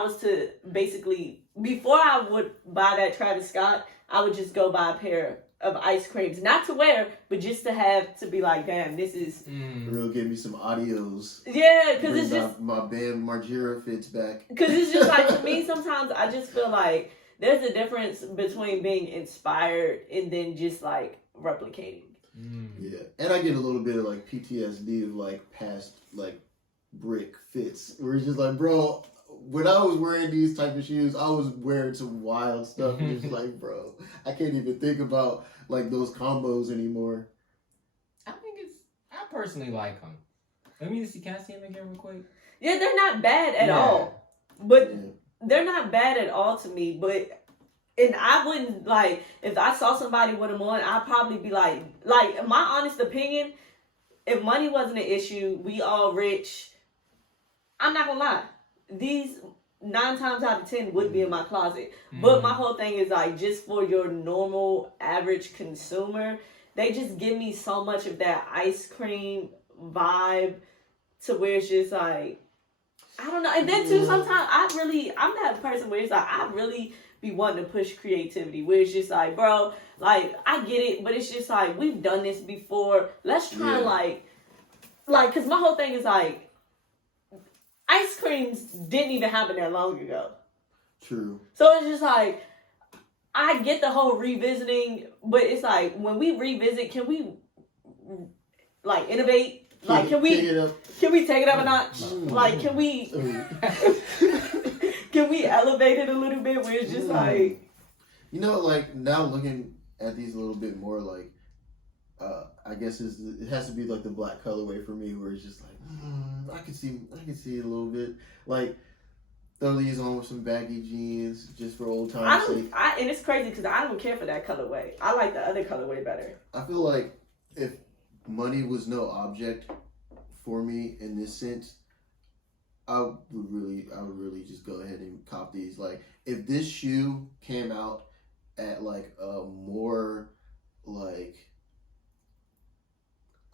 would buy that Travis Scott, I would just go buy a pair of ice creams, not to wear, but just to have to be like, damn, this is real. Give me some audios. Yeah, because it's just my band Margera fits back. Because it's just like, to me, sometimes I just feel like there's a difference between being inspired and then just like replicating. Yeah, and I get a little bit of like PTSD of like past like brick fits, where it's just like, bro, when I was wearing these type of shoes, I was wearing some wild stuff. And it's like, bro, I can't even think about like those combos anymore. I personally like them. Let me see. Can I see them again real quick? Yeah, they're not bad at all. But they're not bad at all to me. And I wouldn't, like, if I saw somebody with them on, I'd probably be like, my honest opinion, if money wasn't an issue, we all rich, I'm not gonna lie. These 9 times out of 10 would be in my closet. But my whole thing is like, just for your normal average consumer, they just give me so much of that ice cream vibe to where it's just like, I don't know. And then too, sometimes I'm that person where it's like, I really be wanting to push creativity, where it's just like, bro, like, I get it, but it's just like, we've done this before. Let's try like, because my whole thing is like, ice creams didn't even happen that long ago. True. So it's just like, I get the whole revisiting, but it's like, when we revisit, can we like innovate? Like, can we take it up a notch? Like, can we elevate it a little bit where it's just like, you know, like now looking at these a little bit more, like I guess it has to be like the black colorway for me, where it's just like I can see it a little bit, like throw these on with some baggy jeans just for old time's sake. And it's crazy because I don't care for that colorway. I like the other colorway better. I feel like if money was no object for me in this sense, I would really just go ahead and cop these. Like, if this shoe came out at like a more like,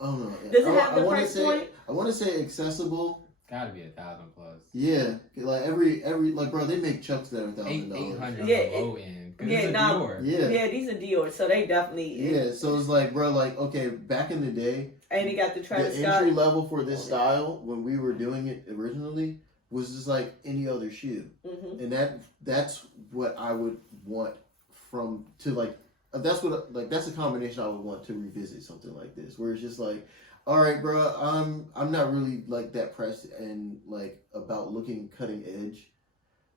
I don't know. Does it have the price point? I want to say accessible. Gotta be 1,000 plus. Yeah, like every like, bro, they make Chucks that are $1,000. $800 low end. Dior. Yeah, these are Dior, so they definitely. Yeah, so it's like, bro, like, okay, back in the day, and he got the Travis Scott. Entry level for this style when we were doing it originally was just like any other shoe, and that's what I would want that's a combination I would want to revisit something like this, where it's just like, all right, bro, I'm not really like that pressed and like about looking cutting edge,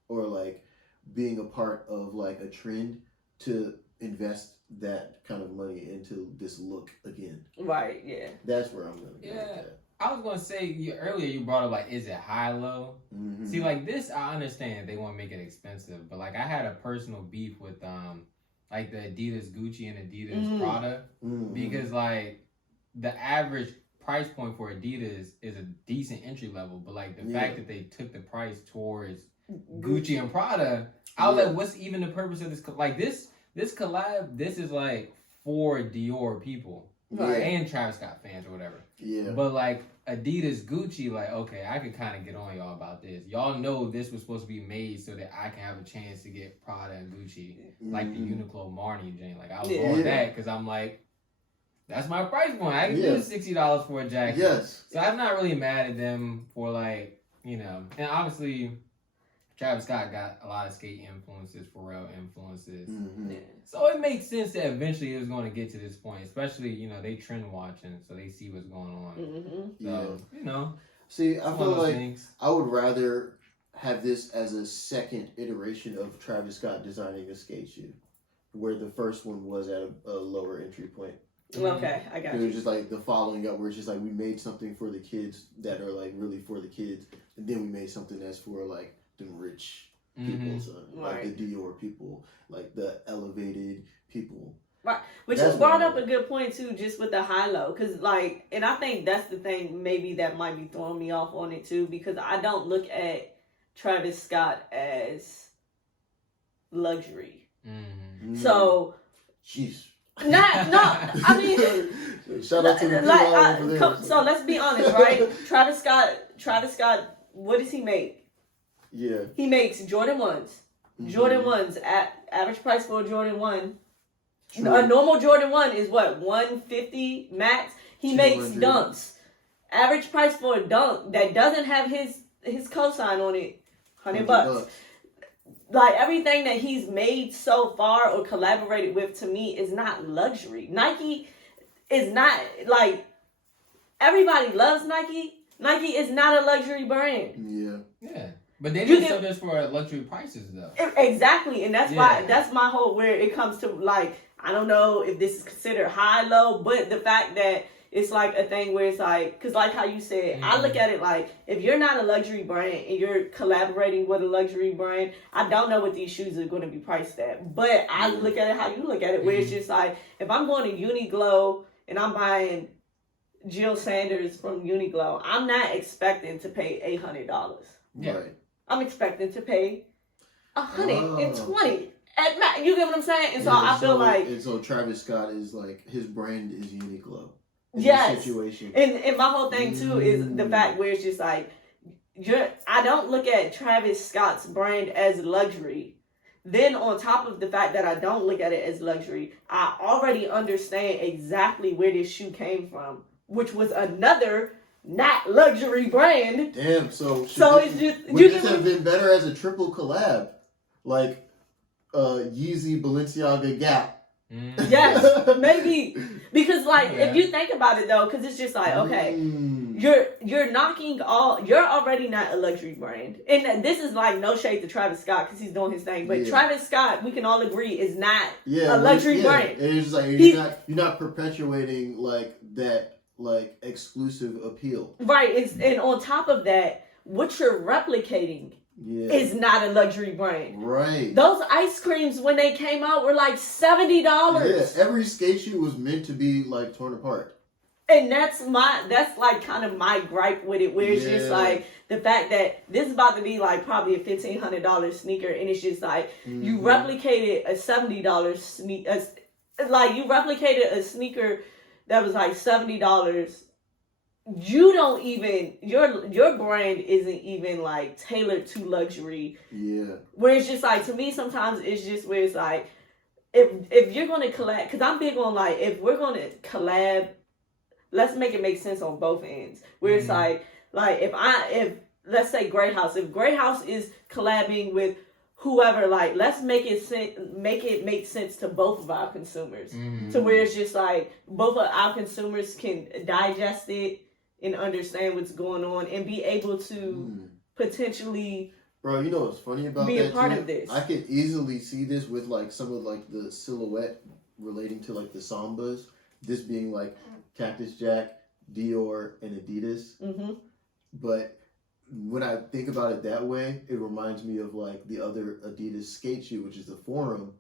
or like being a part of like a trend to invest that kind of money into this look again. Right, yeah. That's where I'm going to go with that. I was going to say, earlier you brought up like, is it high-low? See, like this, I understand they want to make it expensive, but like I had a personal beef with, like the Adidas Gucci and Adidas Prada, because like the average price point for Adidas is a decent entry level, but like the fact that they took the price towards Gucci and Prada, I was like, what's even the purpose of this? Like this collab, this is like for Dior people, and Travis Scott fans or whatever. Yeah. But like Adidas Gucci, like, okay, I could kind of get on y'all about this. Y'all know this was supposed to be made so that I can have a chance to get Prada and Gucci, like the Uniqlo Marni Jane. Like I was on that because I'm like, that's my price point. I can do $60 for a jacket. Yes. So I'm not really mad at them for like, you know, and obviously Travis Scott got a lot of skate influences, Pharrell influences. So it makes sense that eventually it was going to get to this point, especially, you know, they trend watching, so they see what's going on. So, you know. See, I feel like I would rather have this as a second iteration of Travis Scott designing a skate shoe, where the first one was at a lower entry point. Okay, I got you. It was just like the following up where it's just like we made something for the kids that are like really for the kids, and then we made something that's for like the rich people, so like the Dior people, like the elevated people. Right, but you brought up a good point too, just with the high-low, because like, and I think that's the thing maybe that might be throwing me off on it too, because I don't look at Travis Scott as luxury. So, jeez. No, I mean, shout out to the like, so let's be honest, right? Travis Scott, what does he make? Yeah, he makes Jordan 1s. Jordan 1s at average price for a Jordan 1. True. A normal Jordan 1 is what, $150 max. He makes dunks. Average price for a dunk that doesn't have his cosign on it, $100. Like, everything that he's made so far or collaborated with, to me, is not luxury. Nike is not, like, everybody loves Nike. Nike is not a luxury brand. Yeah. But they didn't sell this for luxury prices, though. Exactly. And that's why, that's my whole, where it comes to, like, I don't know if this is considered high, low, but the fact that it's like a thing where it's like, because like how you said, I look at it like, if you're not a luxury brand and you're collaborating with a luxury brand, I don't know what these shoes are going to be priced at. But I look at it how you look at it, where it's just like, if I'm going to Uniqlo and I'm buying Jill Sanders from Uniqlo, I'm not expecting to pay $800. Yeah. Right. I'm expecting to pay $120. You get what I'm saying? And so I feel like... And so Travis Scott is like, his brand is Uniqlo. Yes. Situation. And my whole thing too is the fact where it's just like, I don't look at Travis Scott's brand as luxury. Then on top of the fact that I don't look at it as luxury, I already understand exactly where this shoe came from, which was another not luxury brand. Damn, so it's just... Would this have been better as a triple collab? Like Yeezy, Balenciaga, Gap. Yes, maybe. Because like, if you think about it though, because it's just like, okay, you're knocking you're already not a luxury brand. And this is like no shade to Travis Scott because he's doing his thing. But Travis Scott, we can all agree, is not a luxury brand. And it's just like, you're not perpetuating like that like exclusive appeal. Right. And on top of that, what you're replicating is not a luxury brand. Right. Those ice creams, when they came out, were like $70. Yeah, every skate shoe was meant to be like torn apart. And that's like kind of my gripe with it, where it's just like the fact that this is about to be like probably a $1,500 sneaker, and it's just like you replicated a $70 sneaker, like you replicated a sneaker that was like $70. You don't even, your brand isn't even like tailored to luxury. Yeah. Where it's just like, to me sometimes it's just where it's like, if you're going to collab, because I'm big on like, if we're going to collab, let's make it make sense on both ends. Where it's like if let's say Grey House, if Grey House is collabing with whoever, like, let's make it make sense to both of our consumers. To where it's just like both of our consumers can digest it and understand what's going on and be able to potentially, bro, you know what's funny about be that a part too? of this. I could easily see this with like some of like the silhouette relating to like the Sambas. This being like Cactus Jack, Dior, and Adidas. But when I think about it that way, it reminds me of like the other Adidas skate shoe, which is the Forum,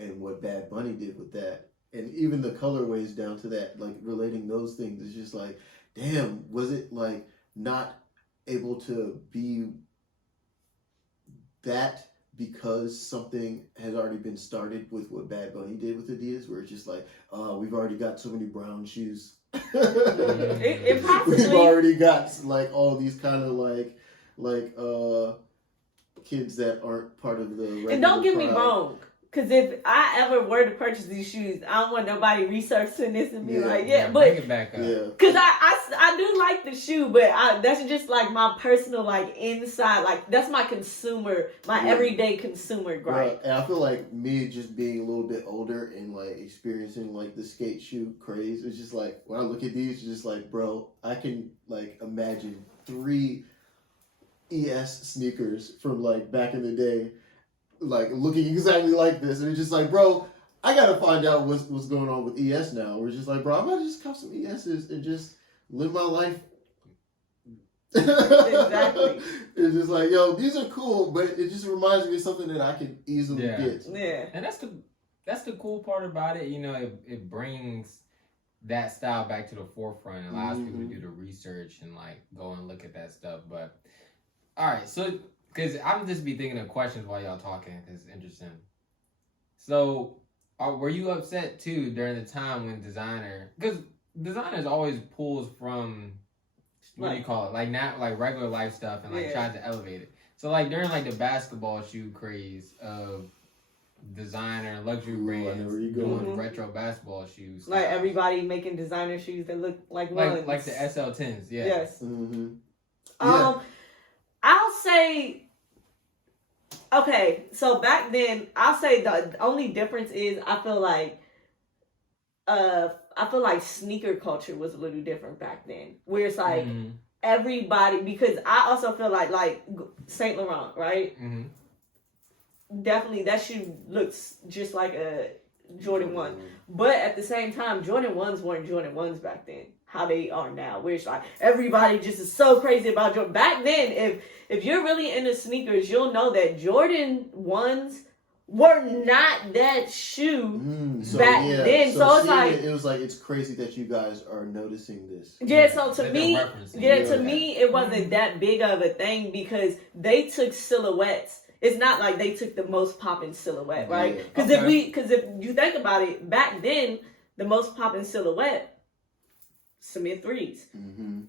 and what Bad Bunny did with that, and even the colorways down to that, like relating those things, it's just like, damn, was it like not able to be that because something has already been started with what Bad Bunny did with Adidas, where it's just like, we've already got so many brown shoes. It possibly, we've already got like all these kind of like kids that aren't part of the regular and don't get me crowd. wrong, because if I ever were to purchase these shoes, I don't want nobody researching this and be like, bring but it back up. Yeah. because I do like the shoe, but that's just like my personal like inside, like that's my everyday consumer gripe. Right. And I feel like me just being a little bit older and like experiencing like the skate shoe craze, it's just like when I look at these, it's just like, bro, I can like imagine 3 ES sneakers from like back in the day, like looking exactly like this, and it's just like, bro, I gotta find out what's going on with ES now. We're just like, bro, I'm gonna just cop some ESs and just live my life. Exactly. It's just like, yo, these are cool, but it just reminds me of something that I can easily get. Yeah. And that's the cool part about it. You know, it brings that style back to the forefront. It allows people to do the research and like go and look at that stuff. But all right, so because I'm just be thinking of questions while y'all talking because it's interesting. So, were you upset too during the time when because designers always pulls from what do you call it, like not like regular life stuff and like tries to elevate it. So like during like the basketball shoe craze of designer luxury brands doing retro basketball shoes, like everybody making designer shoes that look like ones. like the SL10s, yeah. Yes. Mm-hmm. Yeah. I'll say, okay, so back then, I'll say the only difference is I feel like sneaker culture was a little different back then, where it's like everybody, because I also feel like Saint Laurent, right? Mm-hmm. Definitely that shoe looks just like a Jordan 1, but at the same time, Jordan 1s weren't Jordan 1s back then. How they are now, where it's like everybody just is so crazy about Jordan. Back then, if you're really into sneakers, you'll know that Jordan 1s were not that shoe back then. So it's like it was like, it's crazy that you guys are noticing this. Yeah, so to That me, they're it wasn't that big of a thing because they took silhouettes. It's not like they took the most popping silhouette, right? Because if you think about it, back then the most popping silhouette, Cement 3s. Mm-hmm.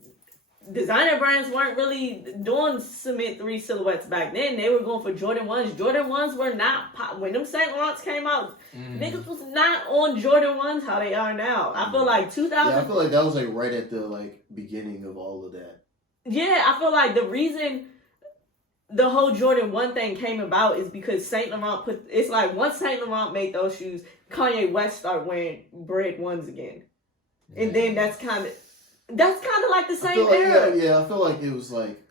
Designer brands weren't really doing Cement 3 silhouettes back then. They were going for Jordan 1s. Jordan 1s were not pop. When them Saint Laurents came out, niggas was not on Jordan 1s how they are now. I feel like 2000. Yeah, I feel like that was like right at the like beginning of all of that. Yeah, I feel like the reason the whole Jordan 1 thing came about is because Saint Laurent it's like once Saint Laurent made those shoes, Kanye West started wearing bread 1s again. And then that's kind of like the same era. Yeah, I feel like it was like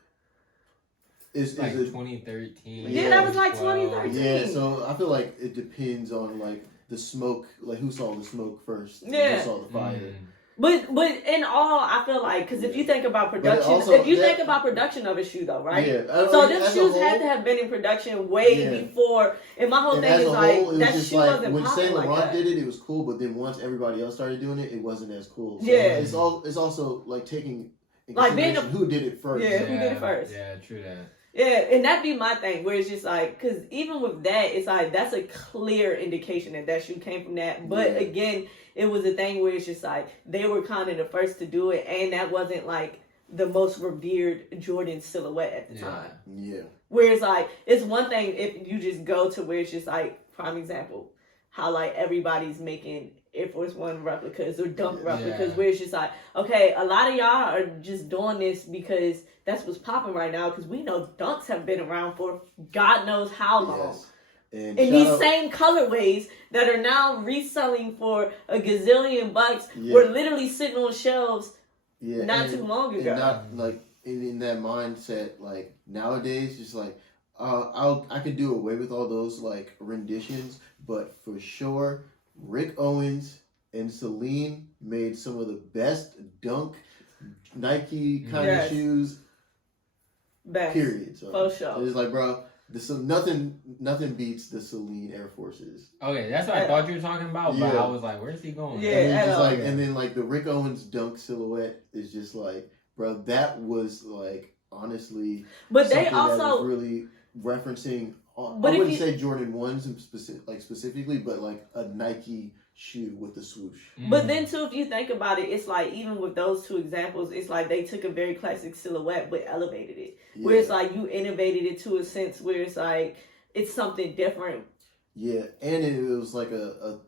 it's like 2013. Yeah, that was like 2013. Yeah, so I feel like it depends on like the smoke, like who saw the smoke first. Yeah, who saw the fire. But in all, I feel like because if you think about production, think about production of a shoe though, right? Yeah. So them shoes had to have been in production way before. And my whole thing is like that shoe wasn't when popping Saint like Laurent that. did it was cool, but then once everybody else started doing it, it wasn't as cool. So Yeah. It's also like taking like being who did it first. Yeah, who did it first? Yeah, true that. Yeah, and that'd be my thing, where it's just like, because even with that, it's like, that's a clear indication that shoe came from that. But again, it was a thing where it's just like, they were kind of the first to do it, and that wasn't like the most revered Jordan silhouette at the time. Yeah. Where it's like, it's one thing if you just go to where it's just like, prime example, how like everybody's making Air Force One replicas or Dunk replicas, where it's just like, okay, a lot of y'all are just doing this because that's what's popping right now, because we know Dunks have been around for God knows how long. Yes. And these same colorways that are now reselling for a gazillion bucks were literally sitting on shelves not too long ago. And not like in that mindset, like nowadays, just like I could do away with all those like renditions, but for sure, Rick Owens and Celine made some of the best Dunk Nike kind of shoes. Best. Period. So for sure. it's like, bro, nothing beats the Celine Air Forces. Okay, that's what I thought you were talking about, but I was like, where's he going? Yeah, and then like the Rick Owens dunk silhouette is just like, bro, that was like honestly, but they also that was really referencing. I wouldn't say Jordan 1s specifically, but like a Nike shoe with the swoosh. But then too, if you think about it, it's like even with those two examples, it's like they took a very classic silhouette but elevated it. Yeah. Where it's like you innovated it to a sense where it's like it's something different. Yeah, and it was like a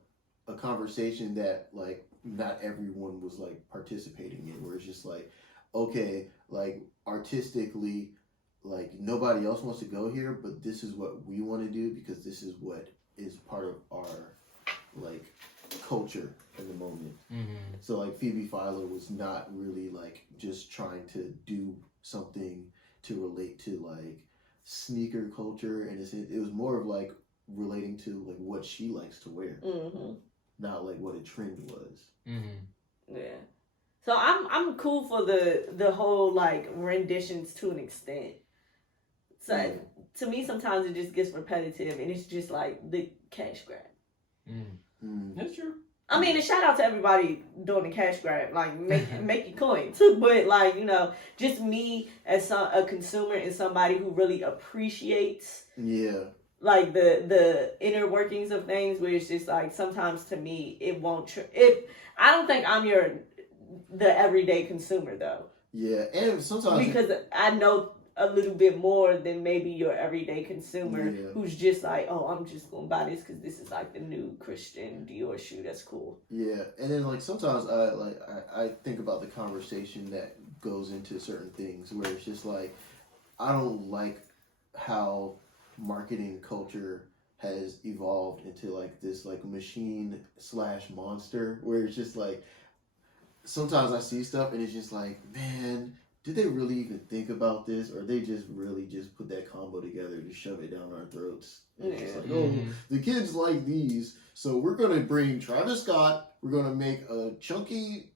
conversation that like not everyone was like participating in, where it's just like, okay, like artistically, like nobody else wants to go here, but this is what we want to do because this is what is part of our like culture in the moment. So like Phoebe Philo was not really like just trying to do something to relate to like sneaker culture, and it was more of like relating to like what she likes to wear, not like what a trend was. Yeah. So I'm cool for the whole like renditions to an extent. So to me, sometimes it just gets repetitive, and it's just like the cash grab. That's true. I mean, a shout out to everybody doing the cash grab, like make your coin too. But like, you know, just me as a consumer and somebody who really appreciates, like the inner workings of things. Where it's just like sometimes to me it won't. I don't think I'm the everyday consumer though. Yeah, and sometimes because I know a little bit more than maybe your everyday consumer who's just like, oh, I'm just gonna buy this because this is like the new Christian Dior shoe that's cool. Yeah, and then like sometimes I think about the conversation that goes into certain things where it's just like I don't like how marketing culture has evolved into like this like machine / monster where it's just like sometimes I see stuff and it's just like, man, did they really even think about this, or they just really just put that combo together to shove it down our throats? And it's just like, oh, the kids like these, so we're gonna bring Travis Scott. We're gonna make a chunky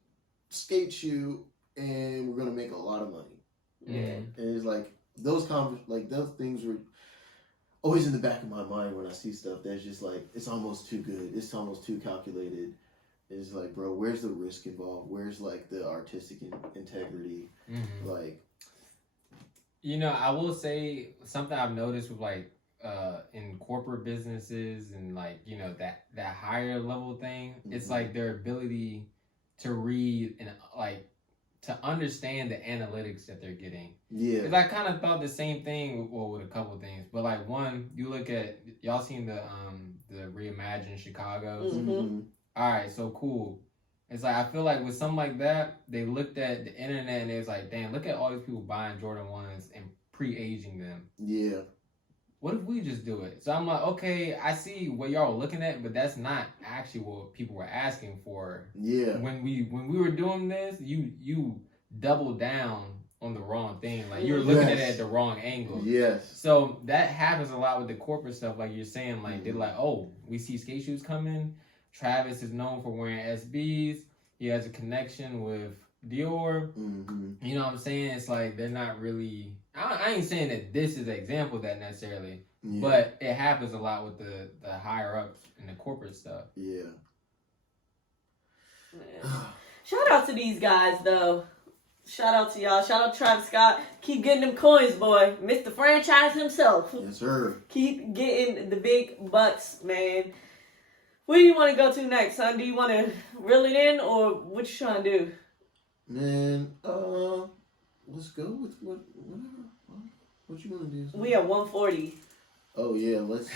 skate shoe, and we're gonna make a lot of money. And it's like those things were always in the back of my mind when I see stuff that's just like it's almost too good. It's almost too calculated. It's like, bro, where's the risk involved? Where's like the artistic integrity? Like, you know, I will say something I've noticed with like in corporate businesses and like, you know, that higher level thing. It's like their ability to read and like to understand the analytics that they're getting. Yeah, because I kind of thought the same thing with a couple of things, but like one, you look at y'all seen the Reimagined Chicago's. All right, so cool. It's like, I feel like with something like that, they looked at the internet and it was like, damn, look at all these people buying Jordan 1s and pre-aging them. Yeah. What if we just do it? So I'm like, okay, I see what y'all were looking at, but that's not actually what people were asking for. Yeah. When we were doing this, you doubled down on the wrong thing. Like, you're looking at it at the wrong angle. Yes. So that happens a lot with the corporate stuff. Like you're saying, like, they're like, oh, we see skate shoes coming. Travis is known for wearing SBs. He has a connection with Dior. You know what I'm saying? It's like they're not really... I ain't saying that this is an example of that necessarily, but it happens a lot with the higher-ups and the corporate stuff. Yeah. Shout out to these guys, though. Shout out to y'all. Shout out to Travis Scott. Keep getting them coins, boy. Mr. Franchise himself. Yes, sir. Keep getting the big bucks, man. Where do you want to go to next, son? Do you want to reel it in, or what you trying to do? Man, let's go with whatever. What you want to do? Son? We at 140. Oh, yeah, let's...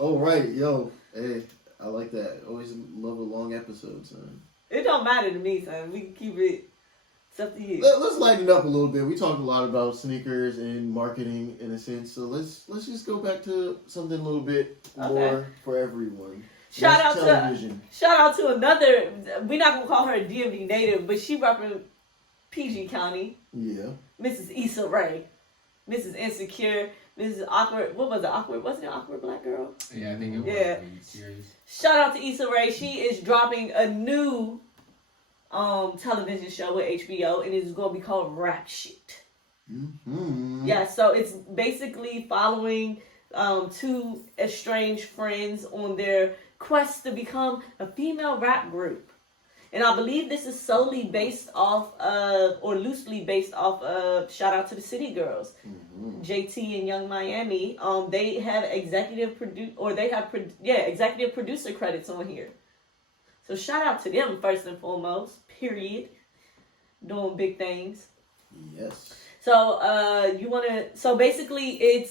Oh, right, yo. Hey, I like that. Always love a long episode, son. It don't matter to me, son. We can keep it... It's up to you. Let's lighten it up a little bit. We talked a lot about sneakers and marketing in a sense, so let's just go back to something a little bit more for everyone. Shout out to another. We're not gonna call her a DMV native, but she represents PG County. Yeah. Mrs. Issa Rae, Mrs. Insecure, Mrs. Awkward. What was it? Awkward? Wasn't it Awkward Black Girl? Yeah, I think it was. Yeah. Series. Shout out to Issa Rae. She is dropping a new television show with HBO, and it's gonna be called Rap Shit. Mm-hmm. Yeah, so it's basically following two estranged friends on their quest to become a female rap group. And I believe this is solely based off of, or loosely based off of, shout out to the City Girls, JT and Young Miami. They have executive producer credits on here. So shout out to them first and foremost. Period. Doing big things. Yes. So so basically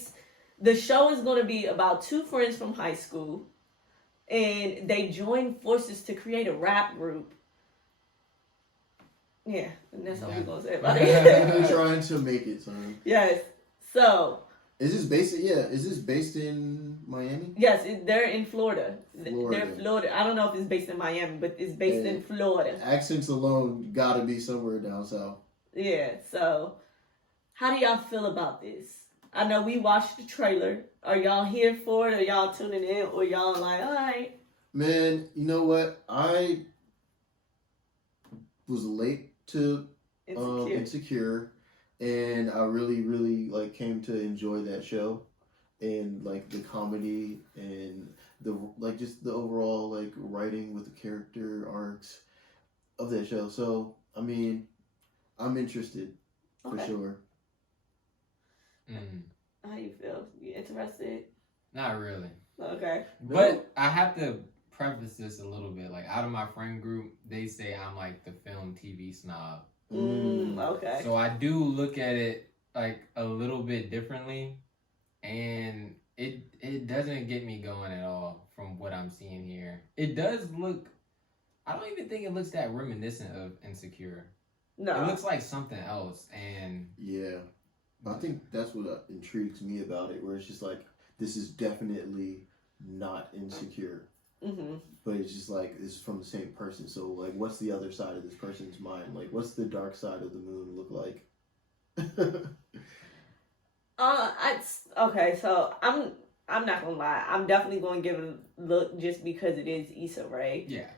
the show is gonna be about two friends from high school, and they join forces to create a rap group. Yeah, and that's all we're gonna say about it. They're trying to make it, son. Yes. So Is this based in Miami? yes, they're in Florida. Florida. They're Florida. I don't know if it's based in Miami, but it's based in Florida. Accents alone gotta be somewhere down south. Yeah, so how do y'all feel about this? I know we watched the trailer. Are y'all here for it? Are y'all tuning in? Or y'all like, all right? Man, you know what? I was late to Insecure, and I really, really like came to enjoy that show, and like the comedy and the just the overall like writing with the character arcs of that show. So I mean, I'm interested for sure. How you feel? You interested? Not really. Okay. But I have to preface this a little bit. Like, out of my friend group, they say I'm like the film TV snob. Okay. So I do look at it like a little bit differently, and it doesn't get me going at all from what I'm seeing here. It does look, I don't even think it looks that reminiscent of Insecure. No. It looks like something else, and yeah, I think that's what intrigues me about it, where it's just like, this is definitely not Insecure. But it's just like, it's from the same person. So like, what's the other side of this person's mind? Like, what's the dark side of the moon look like? Okay, so I'm not gonna lie. I'm definitely gonna give it a look just because it is Issa Rae. yeah.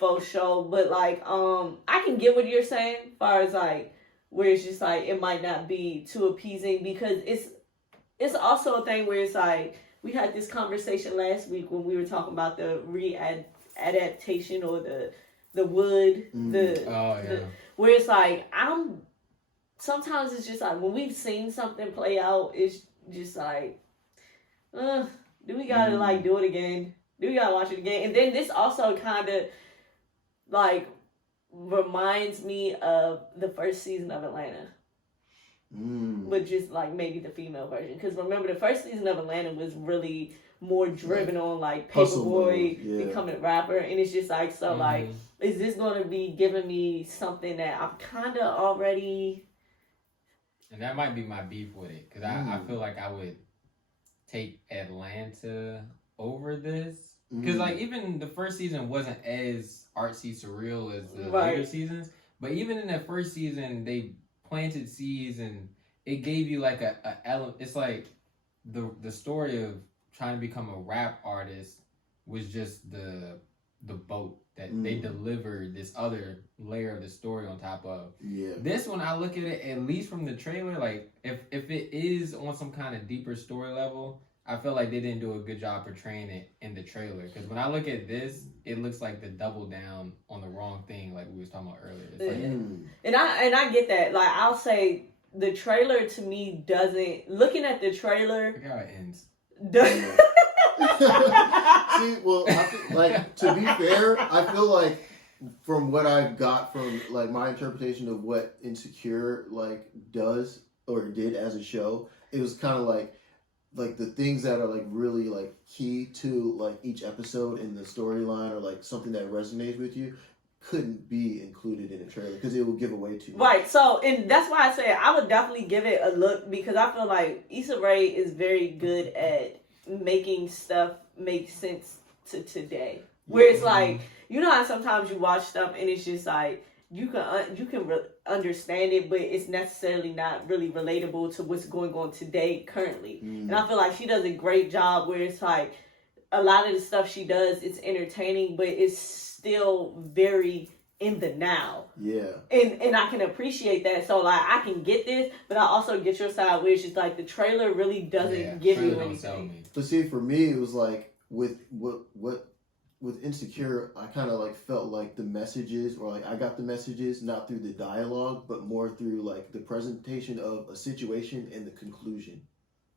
For sure. But like, I can get what you're saying, as far as like, where it's just like, it might not be too appeasing, because it's also a thing where it's like, we had this conversation last week when we were talking about the adaptation or the wood, where it's like, sometimes it's just like, when we've seen something play out, it's just like, do we gotta like do it again? Do we gotta watch it again? And then this also kind of like reminds me of the first season of Atlanta. But just like maybe the female version, because remember the first season of Atlanta was really more driven on like Paperboy becoming a rapper, and it's just like, so like, is this going to be giving me something that I'm kind of already? And that might be my beef with it, because I feel like I would take Atlanta over this, because like even the first season wasn't as artsy surreal as the later seasons, but even in that first season they planted seeds, and it gave you like a element. It's like the story of trying to become a rap artist was just the boat that they delivered this other layer of the story on top of. Yeah. This one, I look at it, at least from the trailer, like if it is on some kind of deeper story level, I feel like they didn't do a good job portraying it in the trailer. Because when I look at this, it looks like the double down on the wrong thing, like we was talking about earlier. It's like, and I get that. Like, I'll say the trailer to me doesn't. Looking at the trailer, look how it ends. See, well, I think, like, to be fair, I feel like from what I got from like my interpretation of what Insecure like does or did as a show, it was kind of like the things that are like really like key to like each episode in the storyline, or like something that resonates with you, couldn't be included in a trailer because it will give away too much. Right. So, and that's why I say I would definitely give it a look, because I feel like Issa Rae is very good at making stuff make sense to today. Where it's like, you know how sometimes you watch stuff and it's just like, you can understand it, but it's necessarily not really relatable to what's going on today currently. And I feel like she does a great job where it's like, a lot of the stuff she does, it's entertaining, but it's still very in the now. Yeah. And I can appreciate that. So like I can get this, but I also get your side where it's just like the trailer really doesn't give you anything. But see, for me, it was like with Insecure, I kind of like felt like the messages, or like I got the messages not through the dialogue, but more through like the presentation of a situation and the conclusion.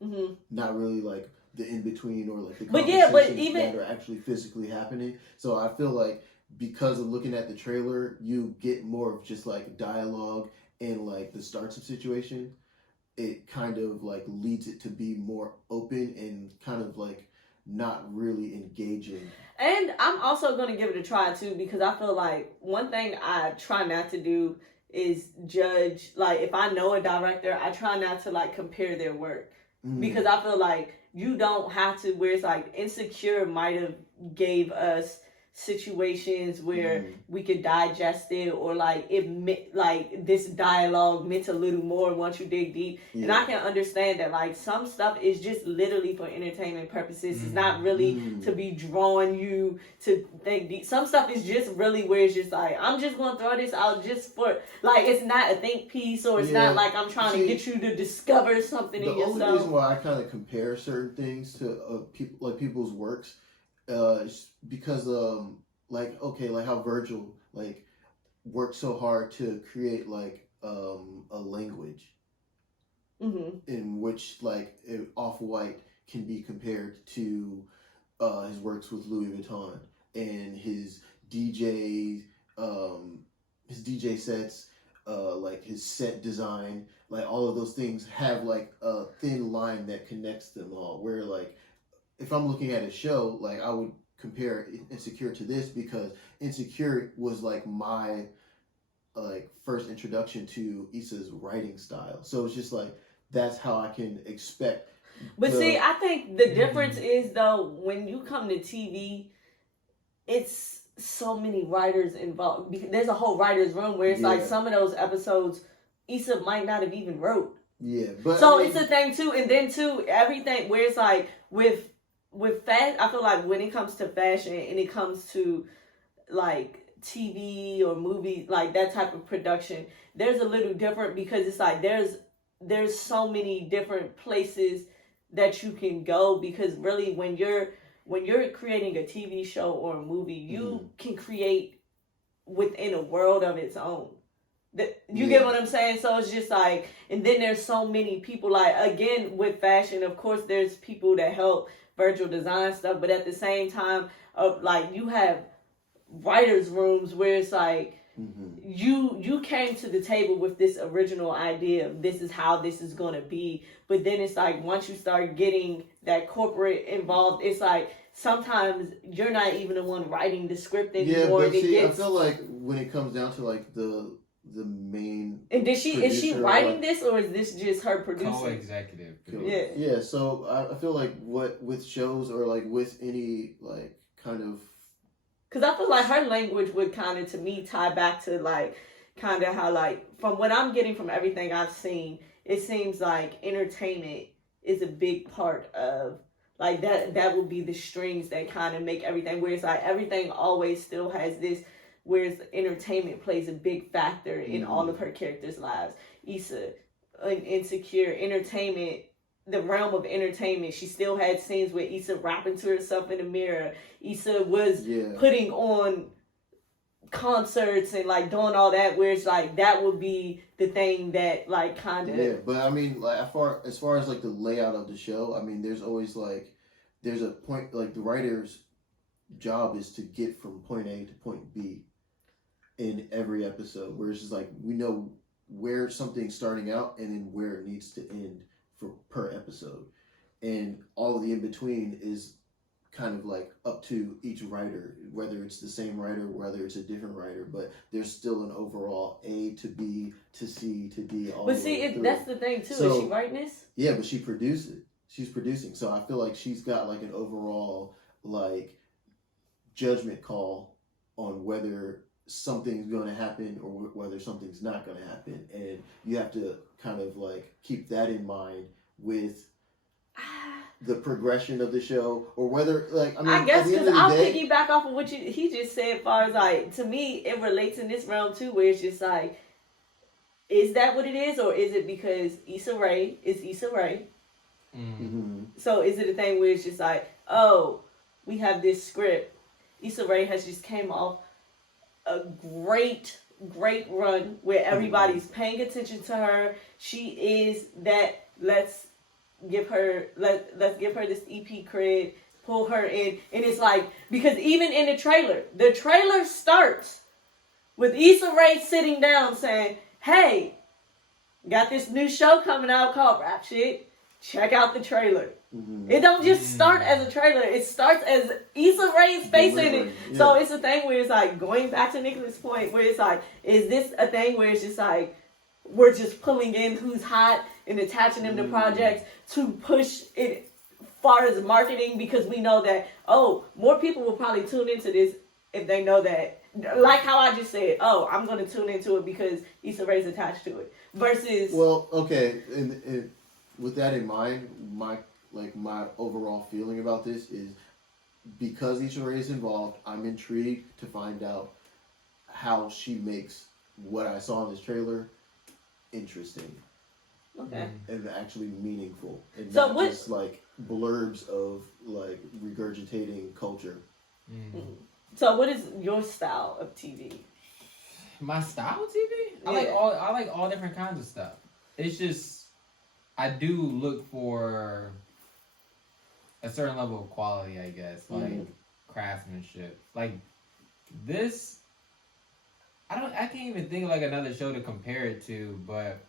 Mm-hmm. Not really like the in between or like the conversations that are actually physically happening. So I feel like because of looking at the trailer, you get more of just like dialogue and like the starts of situation. It kind of like leads it to be more open and kind of like not really engaging. And I'm also going to give it a try too, because I feel like one thing I try not to do is judge. Like if I know a director, I try not to like compare their work, because I feel like you don't have to, where it's like Insecure might have gave us situations where we could digest it, or like it like this dialogue meant a little more once you dig deep. And I can understand that like some stuff is just literally for entertainment purposes. It's not really to be drawing you to think deep. Some stuff is just really where it's just like, I'm just gonna throw this out just for like, it's not a think piece, or it's not like I'm trying to get you to discover something in yourself. The only reason why I kind of compare certain things to people's works because like how Virgil like worked so hard to create like a language in which like Off-White can be compared to his works with Louis Vuitton, and his DJ sets, like his set design, like all of those things have like a thin line that connects them all, where like if I'm looking at a show, like I would compare Insecure to this, because Insecure was like my like first introduction to Issa's writing style. So it's just like that's how I can expect. But see, I think the difference is though, when you come to TV, it's so many writers involved. There's a whole writer's room where it's like some of those episodes Issa might not have even wrote. Yeah, but so it's a thing too, and then too everything where it's like with fashion, I feel like when it comes to fashion and it comes to like TV or movie, like that type of production, there's a little different, because it's like there's so many different places that you can go, because really when you're creating a TV show or a movie, you can create within a world of its own. You get what I'm saying? So it's just like, and then there's so many people, like again with fashion, of course there's people that help Virgil design stuff, but at the same time, like you have writers' rooms where it's like you came to the table with this original idea of this is how this is gonna be, but then it's like once you start getting that corporate involved, it's like sometimes you're not even the one writing the script anymore. Yeah, but see, I feel like when it comes down to like the main, and is she writing this, or is this just her producing? Co-executive. Yeah. So I feel like with shows, or like with any like kind of, because I feel like her language would kind of, to me, tie back to like kind of how, like, from what I'm getting from everything I've seen, it seems like entertainment is a big part of like that would be the strings that kind of make everything, where it's like everything always still has this, whereas entertainment plays a big factor in all of her characters' lives. Issa, Insecure, entertainment, the realm of entertainment, she still had scenes where Issa rapping to herself in the mirror. Issa was putting on concerts and like doing all that, where it's like that would be the thing that like kind of but I mean, like as far as like the layout of the show, I mean there's always like there's a point, like the writer's job is to get from point A to point B in every episode, where it's just like we know where something's starting out and then where it needs to end for per episode, and all of the in between is kind of like up to each writer, whether it's the same writer, whether it's a different writer, but there's still an overall A to B to C to D. All but see, that's the thing too. So, is she writing this? Yeah, but she produced it. She's producing, so I feel like she's got like an overall like judgment call on whether something's going to happen or whether something's not going to happen, and you have to kind of like keep that in mind with the progression of the show, or whether like I guess at the end because of the I'll day, piggyback off of what he just said. As far as like, to me, it relates in this realm too, where it's just like, is that what it is, or is it because Issa Rae is Issa Rae? mm-hmm. So is it a thing where it's just like, oh, we have this script. Issa Rae has just came off a great run where everybody's paying attention to her. She is that. Let's give her this EP cred. Pull her in, and it's like, because even in the trailer starts with Issa Rae sitting down saying, "Hey, got this new show coming out called Rap Shit. Check out the trailer." Mm-hmm. It don't just start as a trailer. It starts as Issa Rae's face in it. Yeah. So it's a thing where it's like, going back to Nicholas' point, where it's like, is this a thing where it's just like, we're just pulling in who's hot and attaching them to projects to push it far as marketing, because we know that, oh, more people will probably tune into this if they know that, like how I just said, oh, I'm going to tune into it because Issa Rae's attached to it, versus... Well, okay, and with that in mind, my overall feeling about this is, because Issa Rae is involved, I'm intrigued to find out how she makes what I saw in this trailer interesting. Okay. And actually meaningful. And So not what, just like blurbs of like regurgitating culture. so what is your style of TV? My style of TV? Yeah. I like all different kinds of stuff. It's just, I do look for a certain level of quality, I guess, like craftsmanship. Like this, I can't even think of like another show to compare it to, but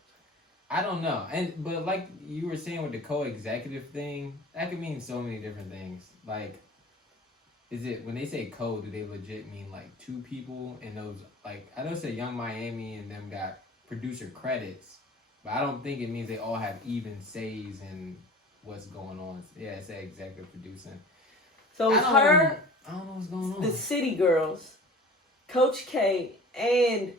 I don't know. But like you were saying with the co-executive thing, that could mean so many different things. Like, is it, when they say co, do they legit mean like two people? And those, like, I know say Young Miami and them got producer credits, but I don't think it means they all have even says in what's going on. Yeah, it's that executive producing. So it's her, I don't know what's going on. the City Girls, Coach K, and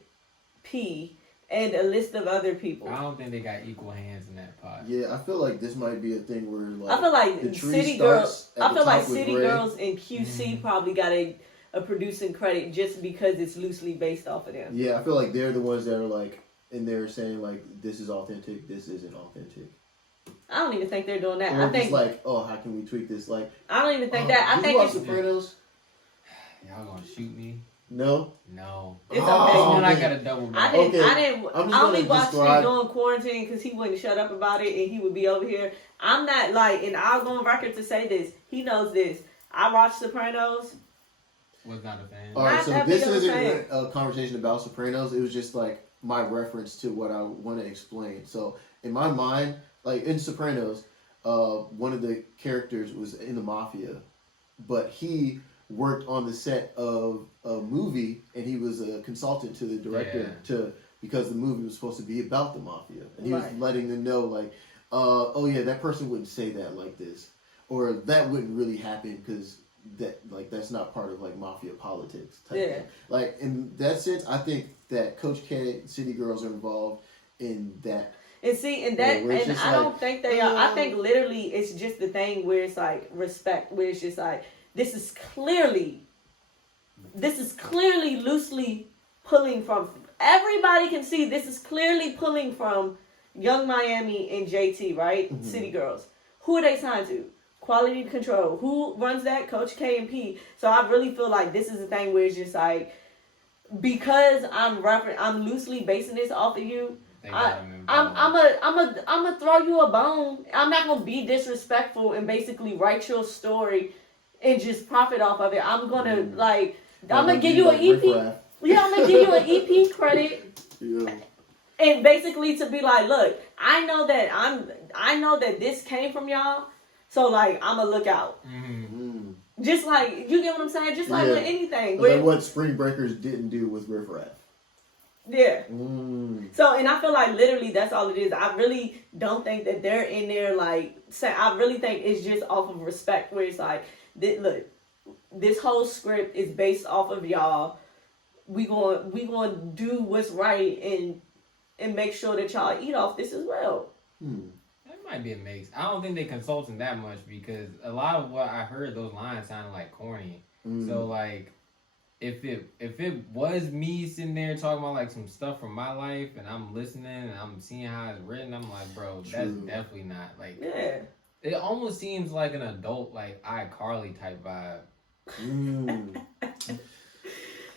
P, and a list of other people. I don't think they got equal hands in that pot. Yeah, I feel like this might be a thing where like I feel like the tree City starts Girls. at I the feel like top with City Ray. Girls and QC probably got a producing credit just because it's loosely based off of them. Yeah, I feel like they're the ones that are like, and they're saying like, this is authentic, this isn't authentic. I don't even think they're doing that. Or I think just like, oh, how can we tweak this? Like, I don't even think that. I did think you watch it's Sopranos? Y'all gonna shoot me? No. No. It's okay. Oh, I man. got a double I back. didn't. I'm just I only gonna watched describe- it during quarantine because he wouldn't shut up about it, and he would be over here. I'm not like, and I'll go on record to say this. He knows this. I watched Sopranos. Was not a fan. All right, Not so that this big of a isn't fan. a conversation about Sopranos. It was just like my reference to what I want to explain. So in my mind, like in Sopranos, one of the characters was in the mafia, but he worked on the set of a movie, and he was a consultant to the director because the movie was supposed to be about the mafia, and he was letting them know like, oh yeah, that person wouldn't say that like this, or that wouldn't really happen because that's not part of like mafia politics type thing. Like in that sense, I think that Coach K, City Girls are involved in that. And see, and that, where it's and just I like, don't think they are. I think literally it's just the thing where it's like respect, where it's just like, this is clearly loosely pulling from, everybody can see this is clearly pulling from Young Miami and JT, right? Mm-hmm. City Girls. Who are they signed to? Quality Control. Who runs that? Coach K and P. So I really feel like this is the thing where it's just like, because I'm loosely basing this off of you, I'm gonna throw you a bone. I'm not gonna be disrespectful and basically write your story and just profit off of it. I'm gonna I'm gonna give you an EP. Yeah, I'm gonna give you an EP credit. Yeah. And basically to be like, look, I know that this came from y'all, so like I'm gonna look out. Mm-hmm. Just like, you get what I'm saying? Just like with anything. Like what Spring Breakers didn't do with Riff Raff. Yeah. So, and I feel like literally that's all it is. I really don't think that they're in there like, I really think it's just off of respect, where it's like, look, this whole script is based off of y'all. We going to do what's right and make sure that y'all eat off this as well. That might be a mix. I don't think they consulting that much because a lot of what I heard, those lines sounded like corny. So like, if it was me sitting there talking about like some stuff from my life and I'm listening and I'm seeing how it's written, I'm like, bro, that's definitely not like. Yeah. It almost seems like an adult like iCarly type vibe.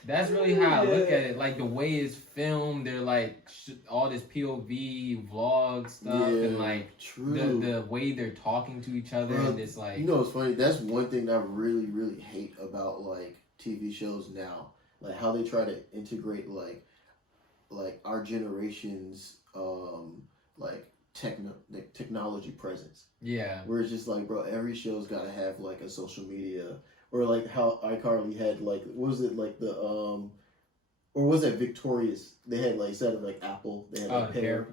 That's really how I look at it. Like the way it's filmed, they're like all this POV vlog stuff, and like the way they're talking to each other, and it's like, you know, it's funny. That's one thing that I really, really hate about like TV shows now, like how they try to integrate like our generation's like technology presence. Yeah, where it's just like, bro, every show's got to have like a social media. Or like how iCarly had like, what was it like the or was that Victorious? They had like instead of like Apple, they had like pair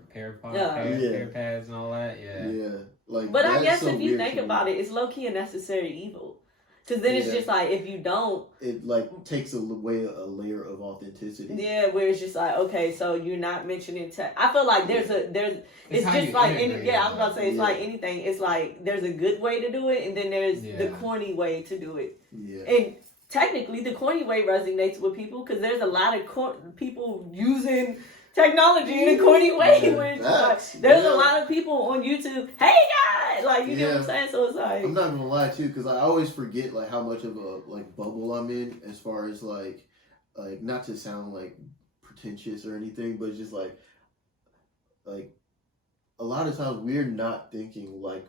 pads and all that. Yeah. Like. But I guess if you think about it, it's low key a necessary evil. Because then it's just like, if you don't, it like takes away a layer of authenticity. Yeah, where it's just like, okay, so you're not mentioning tech. I feel like it's just like I was about to say it's like anything. It's like there's a good way to do it, and then there's the corny way to do it. Yeah. And technically, the corny way resonates with people because there's a lot of people using technology in a corny way. Where it's like, there's a lot of people on YouTube. Hey guys, like you know what I'm saying. So it's like, I'm not gonna lie too, because I always forget like how much of a like bubble I'm in as far as like not to sound like pretentious or anything, but just like a lot of times we're not thinking like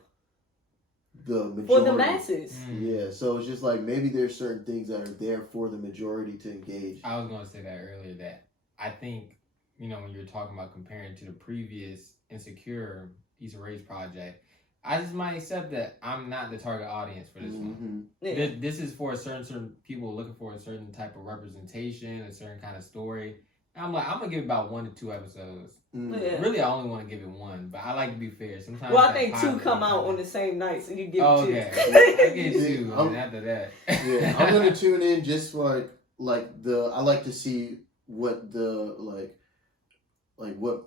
the majority. For the masses. Yeah, so it's just like maybe there's certain things that are there for the majority to engage. I was gonna say that earlier, that I think, you know, when you're talking about comparing to the previous Insecure Issa Rae's project, I just might accept that I'm not the target audience for this one. Yeah. This is for certain people looking for a certain type of representation, a certain kind of story. I'm like, I'm gonna give it about 1 to 2 episodes. Yeah. Really, I only want to give it 1, but I like to be fair. Sometimes. Well, I think 2 come out on the same night, so you give it 2. Okay, I get 2, and after that, yeah, I'm gonna tune in just for like I like to see what the like what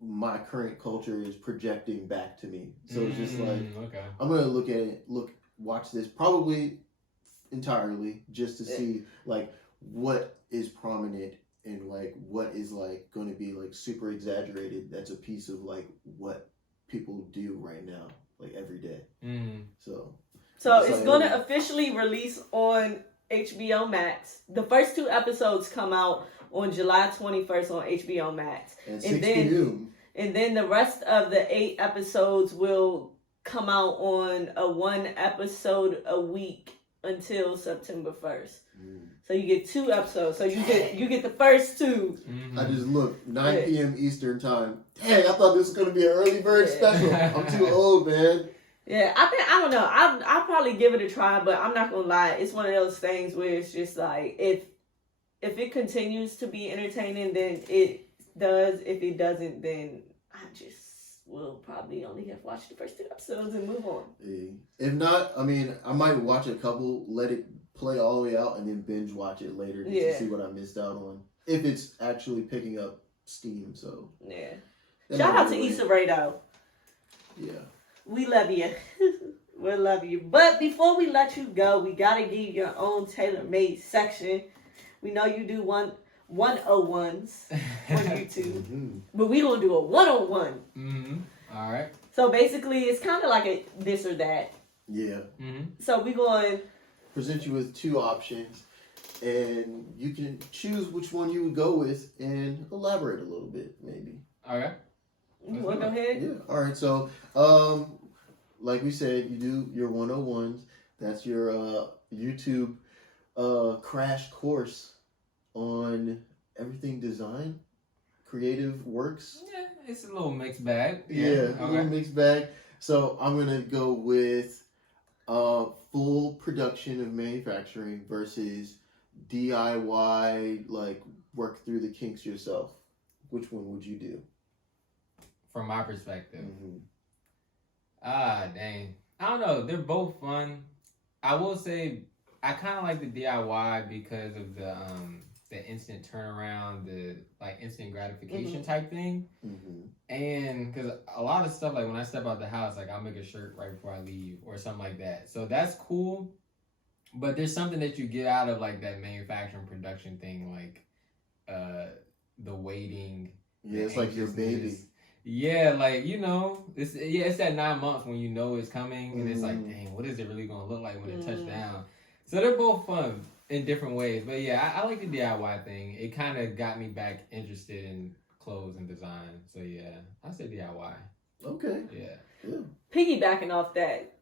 my current culture is projecting back to me. So it's just like, I'm gonna look at it, watch this probably entirely just to see like what is prominent and like what is like going to be like super exaggerated. That's a piece of like what people do right now, like every day. So it's going to officially release on HBO Max. The first 2 episodes come out on July 21st on HBO Max. And then the rest of the 8 episodes will come out on a 1 episode a week until September 1st. So you get 2 episodes. So you get the first 2. I just looked 9 p.m. Eastern time. Dang, I thought this was gonna be an early bird special. I'm too old, man. Yeah, I don't know. I'll probably give it a try, but I'm not gonna lie. It's one of those things where it's just like if it continues to be entertaining, then it does. If it doesn't, then I just will probably only have watched the first 2 episodes and move on. If not, I mean, I might watch a couple, let it play all the way out, and then binge watch it later just to see what I missed out on. If it's actually picking up steam, so. Yeah. Shout out to Issa Rae, though. Yeah. We love you. We love you. But before we let you go, we got to give you your own tailor-made section. We know you do 101s on YouTube. But we going to do a 101. All right. So basically, it's kind of like a this or that. Yeah. So we going to present you with 2 options, and you can choose which one you would go with and elaborate a little bit, maybe. Okay. You want to go ahead? Yeah. All right. So, like we said, you do your 101s. That's your YouTube crash course on everything design, creative works. Yeah, it's a little mixed bag. Yeah, a little mixed bag. So I'm gonna go with full production of manufacturing versus DIY, like work through the kinks yourself. Which one would you do? From my perspective. Dang. I don't know. They're both fun. I will say I kind of like the DIY because of the instant turnaround, the like instant gratification type thing. And because a lot of stuff, like when I step out the house, like I'll make a shirt right before I leave or something like that. So that's cool. But there's something that you get out of like that manufacturing production thing, like the waiting. Yeah, it's like your baby. Yeah, like it's that 9 months when you know it's coming, and it's like, dang, what is it really gonna look like when it touches down? So they're both fun in different ways. But yeah, I like the DIY thing. It kind of got me back interested in clothes and design. So yeah, I say DIY. Okay. Yeah. Piggybacking off that,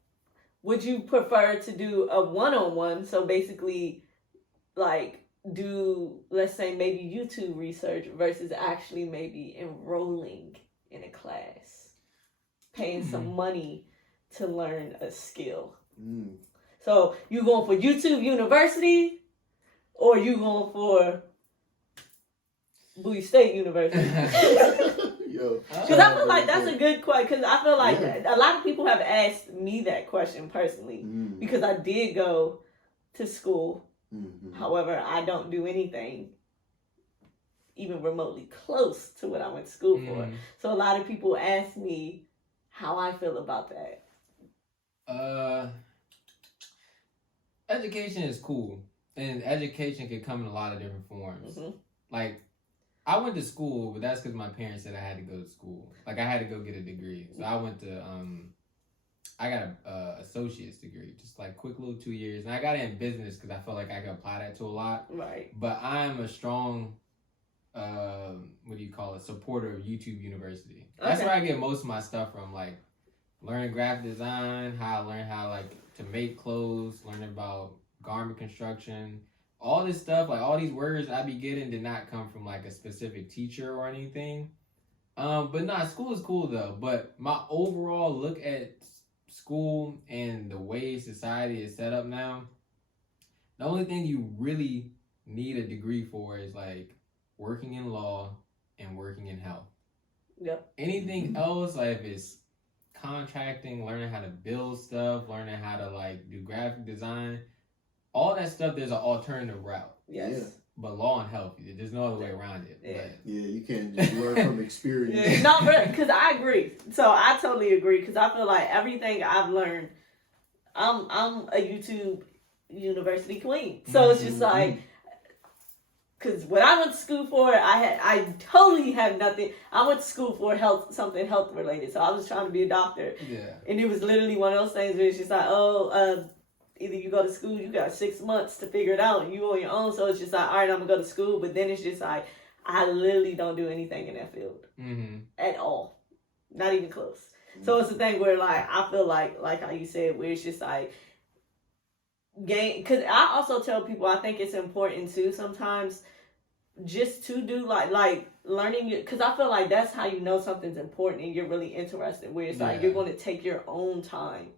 would you prefer to do a one-on-one? So basically, like, do, let's say, maybe YouTube research versus actually maybe enrolling in a class, paying some money to learn a skill. So you going for YouTube University, or you going for Bowie State University? Because I feel like that's a good question. Because I feel like a lot of people have asked me that question personally. Because I did go to school. However, I don't do anything even remotely close to what I went to school for. So a lot of people ask me how I feel about that. Education is cool, and education can come in a lot of different forms. Like, I went to school, but that's because my parents said I had to go to school. Like, I had to go get a degree. So I went to, I got a associate's degree, just like quick little 2 years. And I got it in business because I felt like I could apply that to a lot. Right. But I'm a strong, supporter of YouTube University. That's where I get most of my stuff from, like learning graphic design, how I learn how to make clothes, learning about garment construction. All this stuff, like all these words I be getting did not come from like a specific teacher or anything. But nah, school is cool though. But my overall look at school and the way society is set up now, the only thing you really need a degree for is like working in law and working in health. Yep. Anything else, like if it's contracting, learning how to build stuff, learning how to like do graphic design, all that stuff, there's an alternative route. Yes. Yeah. But law and health, there's no other way around it. Yeah. Yeah, you can't just learn from experience. Yeah. No, because I agree. So I totally agree, because I feel like everything I've learned, I'm a YouTube University queen. So it's just like, because what I went to school for, I totally had nothing. I went to school for something health related. So I was trying to be a doctor. Yeah. And it was literally one of those things where it's just like, either you go to school, you got 6 months to figure it out, and you on your own. So it's just like, all right, I'm gonna go to school. But then it's just like, I literally don't do anything in that field at all, not even close. So it's the thing where like I feel like how you said, where it's just like because I also tell people I think it's important too sometimes just to do like learning, because I feel like that's how you know something's important and you're really interested, where it's like you're going to take your own time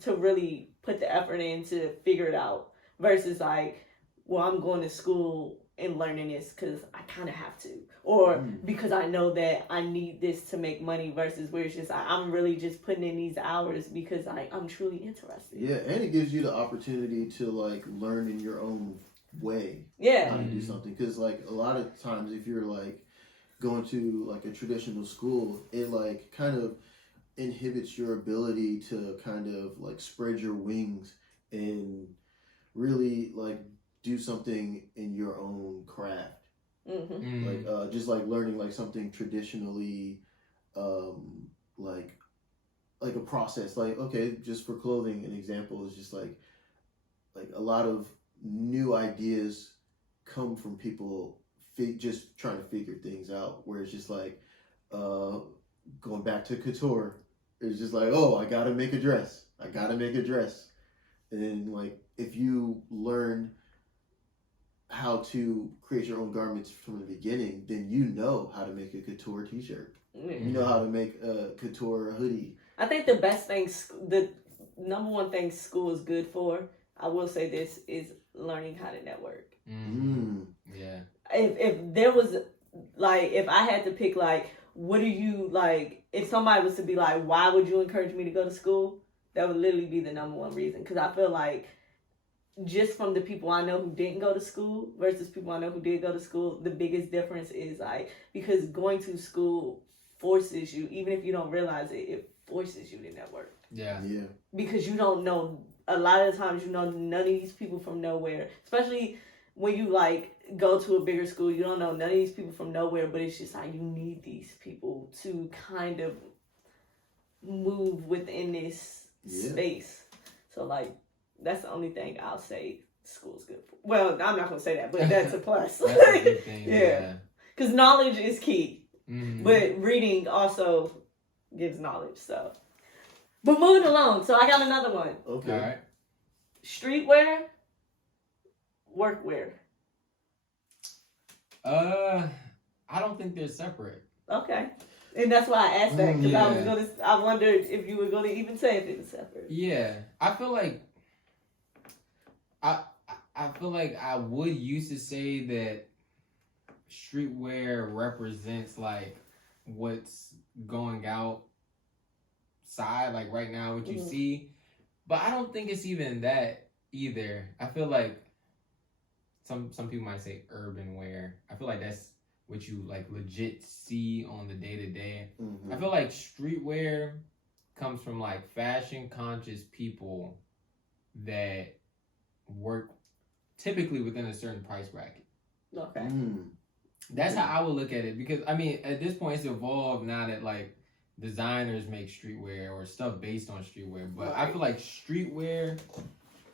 to really put the effort in to figure it out, versus like, well, I'm going to school and learning this because I kind of have to, or because I know that I need this to make money, versus where it's just I'm really just putting in these hours because I'm truly interested. Yeah, and it gives you the opportunity to like learn in your own way how to do something, because like a lot of times if you're like going to like a traditional school, it like kind of inhibits your ability to kind of like spread your wings and really like do something in your own craft. Like just like learning like something traditionally like a process, like okay, just for clothing, an example is just like a lot of new ideas come from people just trying to figure things out, where it's just like going back to couture, it's just like, oh, I gotta make a dress, and then like if you learn how to create your own garments from the beginning, then you know how to make a couture t-shirt. You know how to make a couture hoodie. I think the best thing, the number one thing school is good for, I will say this, is learning how to network. Yeah. If there was, like, if I had to pick, like, what do you, like, if somebody was to be like, why would you encourage me to go to school? That would literally be the number one reason. Because I feel like just from the people I know who didn't go to school versus people I know who did go to school, the biggest difference is like, because going to school forces you, even if you don't realize it, it forces you to network. Yeah. Because you don't know, a lot of the times you know none of these people from nowhere, especially when you like go to a bigger school, you don't know none of these people from nowhere, but it's just like you need these people to kind of move within this space. So like, that's the only thing I'll say school's good for. Well, I'm not going to say that, but that's a plus. That's a good thing. Yeah. Because knowledge is key. Mm-hmm. But reading also gives knowledge, so. But moving along, so I got another one. Okay. All right. Streetwear, workwear. I don't think they're separate. Okay. And that's why I asked that, because Yeah. I wondered if you were going to even say if it was separate. Yeah. I feel like I feel like I would used to say that streetwear represents like what's going outside, like right now, what you see. But I don't think it's even that either. I feel like some people might say urban wear. I feel like that's what you like legit see on the day to day. I feel like streetwear comes from like fashion conscious people that work typically within a certain price bracket. Okay. That's how I would look at it, because I mean at this point it's evolved now that like designers make streetwear or stuff based on streetwear, but I feel like streetwear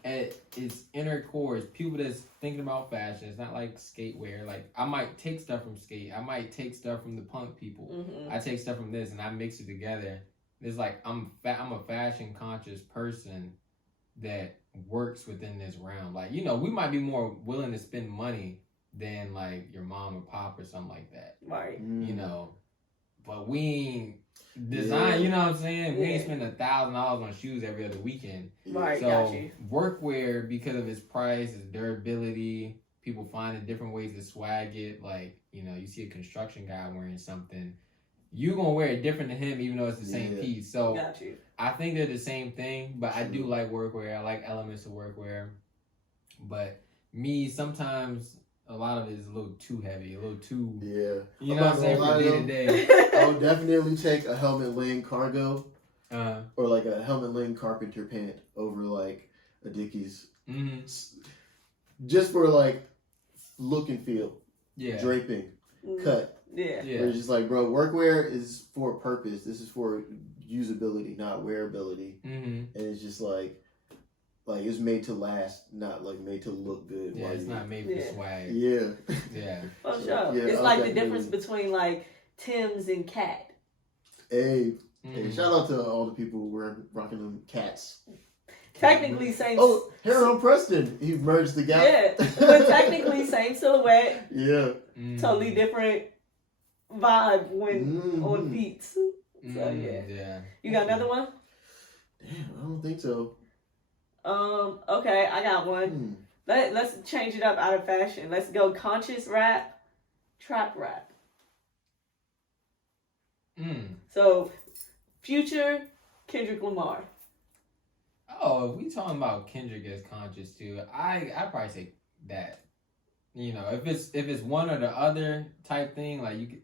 at its inner core is people that's thinking about fashion. It's not like skatewear. Like I might take stuff from skate, I might take stuff from the punk people, I take stuff from this and I mix it together. It's like I'm a fashion conscious person that works within this realm. Like, you know, we might be more willing to spend money than like your mom or pop or something like that. Right. You know, but we ain't design, you know what I'm saying? We ain't spending $1,000 on shoes every other weekend. Right, So got you. workwear, because of its price, its durability, people finding different ways to swag it. Like, you know, you see a construction guy wearing something, you gonna wear it different than him, even though it's the same piece. So got you. I think they're the same thing, but I do like workwear. I like elements of workwear. But me, sometimes a lot of it is a little too heavy, a little too, you know what I'm saying, for day to day. I would definitely take a helmet laying cargo or like a helmet laying carpenter pant over like a Dickies. Just for like look and feel. Draping, cut. Yeah. Where it's just like, bro, workwear is for a purpose. This is for usability, not wearability. And it's just like it's made to last, not like made to look good. Yeah, it's not made for swag. Yeah. For sure. Yeah, it's like the difference between like Tim's and Cat. Hey, shout out to all the people who were rocking them Cats. Technically same. Oh, Harold Preston, he merged the gap. Yeah, but technically same silhouette. Yeah. Totally different vibe when on feet. So yeah. You got another one? Damn, I don't think so. Okay, I got one. Let's change it up out of fashion. Let's go conscious rap, trap rap. So, Future, Kendrick Lamar. Oh, if we talking about Kendrick as conscious too, I probably say that. You know, if it's one or the other type thing, like you could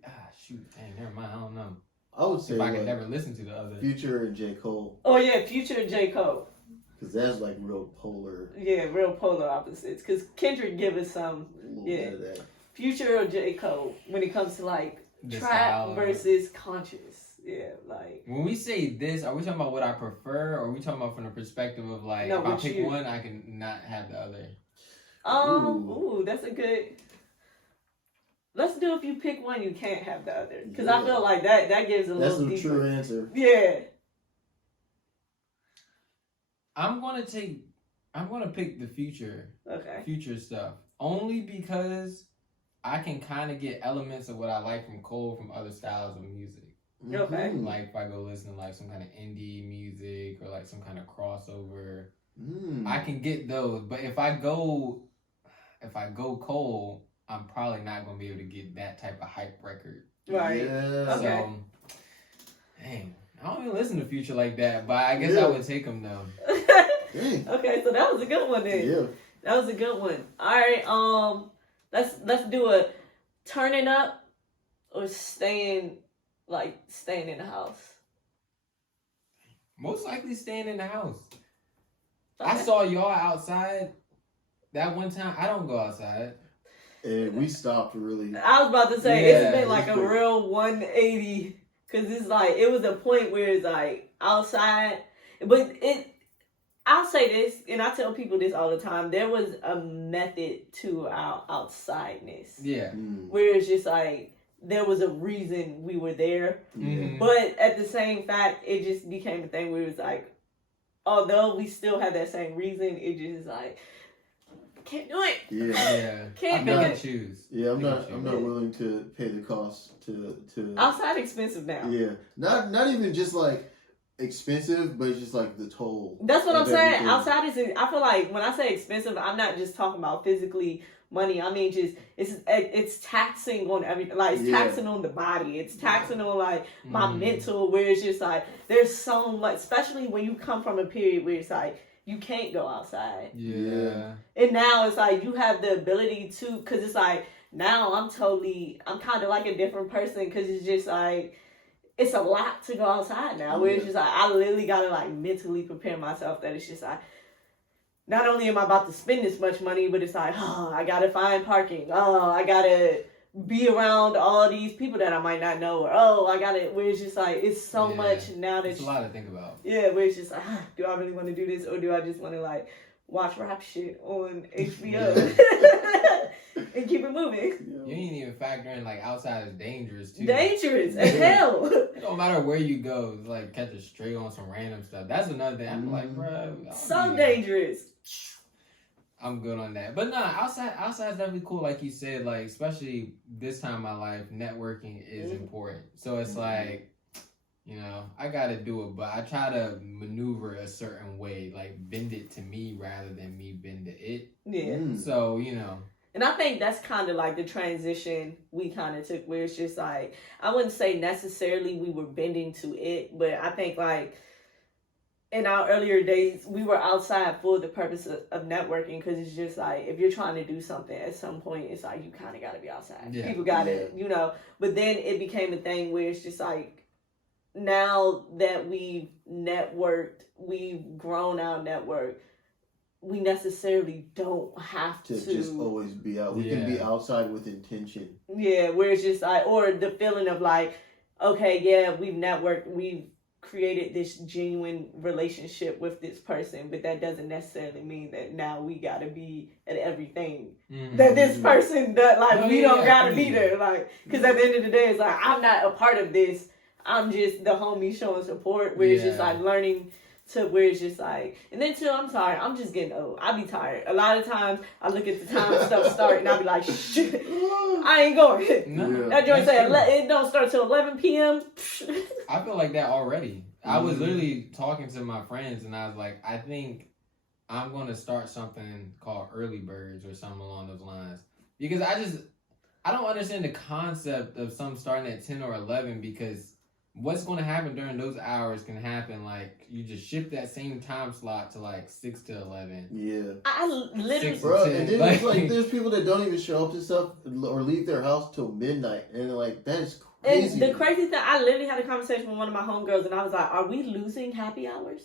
dang, never mind, I don't know. I would say if I could never listen to the other. Future and J. Cole. Oh yeah, Future and J. Cole. Because that's like real polar. Yeah, real polar opposites. Because Kendrick give us some. Bit of that. Future or J. Cole when it comes to like The trap versus conscious. Yeah, like when we say this, are we talking about what I prefer, or are we talking about from the perspective of like if I pick one, I can not have the other? Ooh, that's a good. Let's do if you pick one, you can't have the other. Because I feel like that gives a little deeper. That's the true answer. Yeah. I'm gonna pick the Future. Okay. Future stuff. Only because I can kind of get elements of what I like from Cole from other styles of music. Okay. Like if I go listen to like some kind of indie music or like some kind of crossover, I can get those. But if I go Cole, I'm probably not gonna be able to get that type of hype record. Right. Yeah. Okay. So, dang, I don't even listen to Future like that, but I guess I would take him though. Okay, so that was a good one then. Yeah. That was a good one. All right, let's do a turning up or staying in the house. Most likely staying in the house. Okay. I saw y'all outside that one time. I don't go outside. And we stopped really. I was about to say, Yeah, it's been like it's a been- real 180. Because it's like, it was a point where it's like outside. But I'll say this, and I tell people this all the time. There was a method to our outsideness. Yeah. Where it's just like, there was a reason we were there. Mhm. But at the same fact, it just became a thing where it was like, although we still have that same reason, it just is like, can't do it. Yeah. Can't I'm pick not it. choose. Yeah, I'm not willing to pay the cost to Outside expensive now. Yeah. Not even just like expensive, but it's just like the toll. That's what I'm of saying. everything. Outside is, I feel like when I say expensive, I'm not just talking about physically money. I mean, just it's taxing on everything. Like it's taxing on the body. It's taxing on like my mental. Where it's just like there's so much, especially when you come from a period where it's like you can't go outside. Yeah. And now it's like you have the ability to, because it's like now I'm kind of like a different person because it's just like. It's a lot to go outside now. Where it's just like I literally gotta like mentally prepare myself that it's just like not only am I about to spend this much money, but it's like I gotta find parking. I gotta be around all these people that I might not know, or I gotta. Where it's just like it's so much now that it's a lot to think about. Yeah, where it's just like do I really want to do this or do I just want to like watch rap shit on HBO and keep it moving? You ain't even factor in like outside is dangerous too. Dangerous as hell. It don't matter where you go, it's like catch a stray on some random stuff. That's another thing. I'm like, bro, So dangerous. I'm good on that. But nah, outside's definitely cool, like you said, like especially this time in my life, networking is important. So it's like, you know, I gotta do it, but I try to maneuver a certain way, like bend it to me rather than me bend to it. Yeah. So, you know. And I think that's kind of like the transition we kind of took, where it's just like, I wouldn't say necessarily we were bending to it, but I think like in our earlier days, we were outside for the purpose of networking, because it's just like, if you're trying to do something at some point, it's like, you kind of got to be outside. Yeah. People got to, you know, but then it became a thing where it's just like, now that we've networked, we've grown our network, we necessarily don't have to just always be out. We can be outside with intention. Yeah, where it's just like, or the feeling of like, okay, yeah, we've networked, we've created this genuine relationship with this person, but that doesn't necessarily mean that now we gotta be at everything that this person does. Like, we don't gotta be there. Like, because at the end of the day, it's like, I'm not a part of this. I'm just the homie showing support, where it's just like learning to where it's just like, and then too, I'm tired. I'm just getting old. I be tired. A lot of times I look at the time stuff start and I be like, shit, I ain't going. No, that joint say it don't start till 11 p.m. I feel like that already. I was literally talking to my friends and I was like, I think I'm going to start something called Early Birds or something along those lines. Because I don't understand the concept of some starting at 10 or 11, because what's going to happen during those hours can happen, like, you just shift that same time slot to, like, 6 to 11. Yeah. I literally... Bro, and then it's like, there's people that don't even show up to stuff or leave their house till midnight. And, like, that is crazy. And the crazy thing, I literally had a conversation with one of my homegirls, and I was like, are we losing happy hours?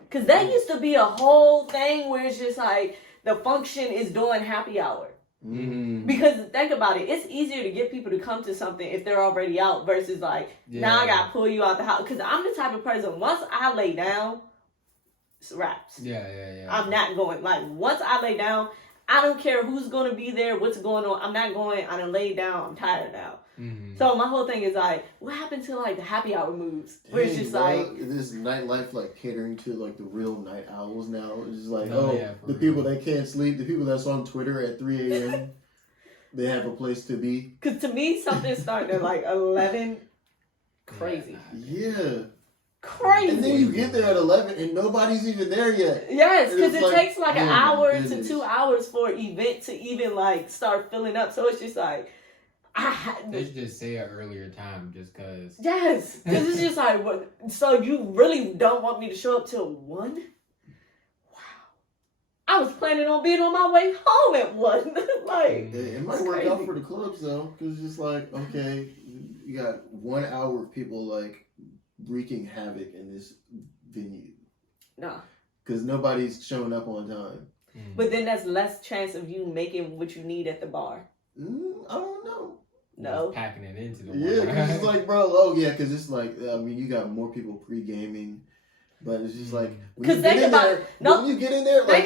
Because that used to be a whole thing where it's just like, the function is doing happy hour. Mm-hmm. Because think about it, it's easier to get people to come to something if they're already out versus like, now I gotta pull you out the house. Because I'm the type of person, once I lay down, it's wraps. Yeah. I'm not going. Like, once I lay down, I don't care who's gonna be there, what's going on. I'm not going. I done laid down. I'm tired now. Mm-hmm. So my whole thing is like, what happened to like the happy hour moves? Where it's just like, this nightlife, like catering to like the real night owls now. It's just like, the real. people that can't sleep, the people that's on Twitter at 3 a.m. they have a place to be. Because to me, something starting at like 11, crazy. Yeah. Crazy. And then you get there at 11 and nobody's even there yet. Yes, because it like, takes like an hour to goodness. 2 hours for an event to even like start filling up. So it's just like, They should just say an earlier time just because. Yes, because it's just like, what? So you really don't want me to show up till 1? Wow. I was planning on being on my way home at 1. Like, It might it's work out crazy. for the clubs though, because it's just like, okay, you got 1 hour of people like wreaking havoc in this venue No. because nobody's showing up on time. But then that's less chance of you making what you need at the bar. I don't know. No. Just packing it into the Yeah, one. because it's like, bro, oh yeah, because it's like, I mean, you got more people pre-gaming, but it's just like, when 'Cause you get think in about there, it. No, when you get in there, like,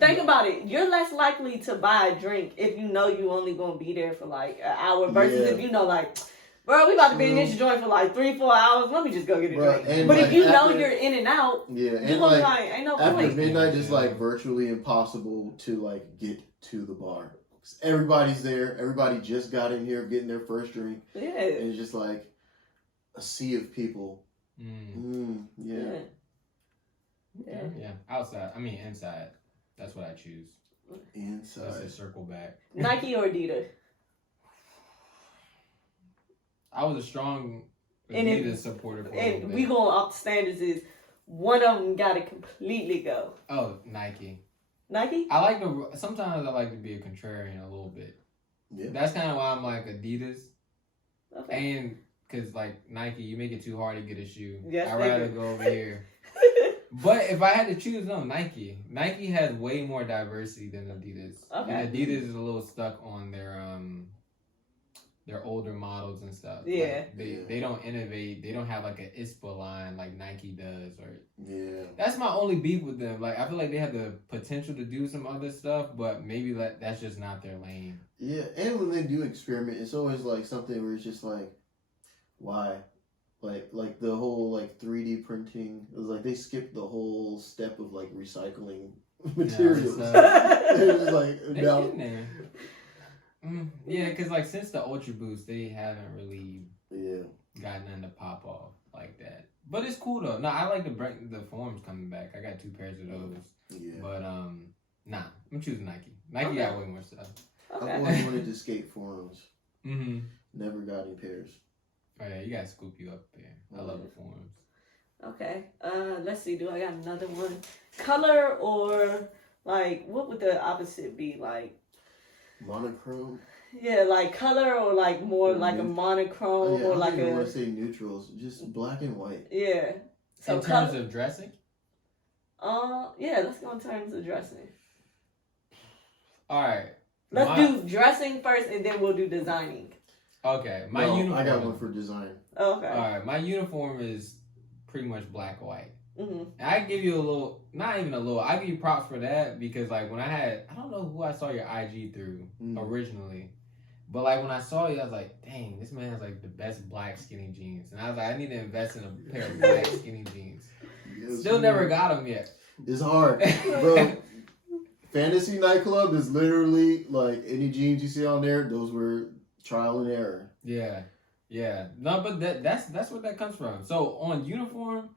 Think about it. You're less likely to buy a drink if you know you only gonna be there for like an hour versus Yeah. if you know like, bro, we about to be in True. this joint for like 3-4 hours. Let me just go get a Bro, drink. and, But like, if you know after- you're in and out, yeah, you're and gonna be like, like, ain't no after point. midnight, it's Yeah. like virtually impossible to like get to the bar. Everybody's there. Everybody just got in here getting their first drink, Yeah. and it's just like a sea of people. Yeah. Yeah. Outside. I mean, inside. That's what I choose. Just Inside. to circle back. Nike or Adidas? I was a strong And if- Adidas supporter for a little And bit. we going off the standards is one of them got to completely go. Oh, Nike. Nike? I like to. Sometimes I like to be a contrarian a little bit. Yeah. That's kind of why I'm like Adidas, Okay. and because like Nike, you make it too hard to get a shoe. Yes, I'd they rather do. go over here. But if I had to choose, no, Nike. Nike has way more diversity than Adidas. Okay. And Adidas is a little stuck on their older models and stuff. Yeah. Like, they don't innovate. They don't have like an ISPA line like Nike does. Or Yeah. that's my only beef with them. Like I feel like they have the potential to do some other stuff, but maybe that's just not their lane. Yeah, and when they do experiment, it's always like something where it's just like, why? Like the whole like 3D printing. It was like they skipped the whole step of like recycling materials. No, It was like They now, getting there. Yeah, because like since the Ultra Boost, they haven't really yeah. got nothing to pop off like that. But it's cool though. No, I like the forms coming back. I got 2 pairs of those. Yeah. But nah, I'm choosing Nike. Nike Okay. got way more stuff. I've Okay. always wanted to skate forums. Mm-hmm. Never got any pairs. Oh yeah, you gotta scoop you up there. I love the forms. Okay. Let's see. Do I got another one? Color or like what would the opposite be like? Monochrome. Yeah, like color or like more Or like a neut- monochrome yeah, or I like don't even a want to say neutrals. Just black and white. yeah. So In terms color. of dressing, Yeah. Let's go in terms of dressing. all right. Let's My- do dressing first, and then we'll do designing. Okay, my No, uniform. I got one for design. Okay. All right, my uniform is pretty much black and white. Mm-hmm. And I give you a little, not even a little. I give you props for that because like when I don't know who I saw your IG through originally, but like when I saw you, I was like, dang, this man has like the best black skinny jeans, and I was like, I need to invest in a pair of black skinny jeans. Yes, Still never got them yet. It's hard, bro. Fantasy nightclub is literally like any jeans you see on there. Those were trial and error. Yeah. No, but that's where that comes from. So on uniform,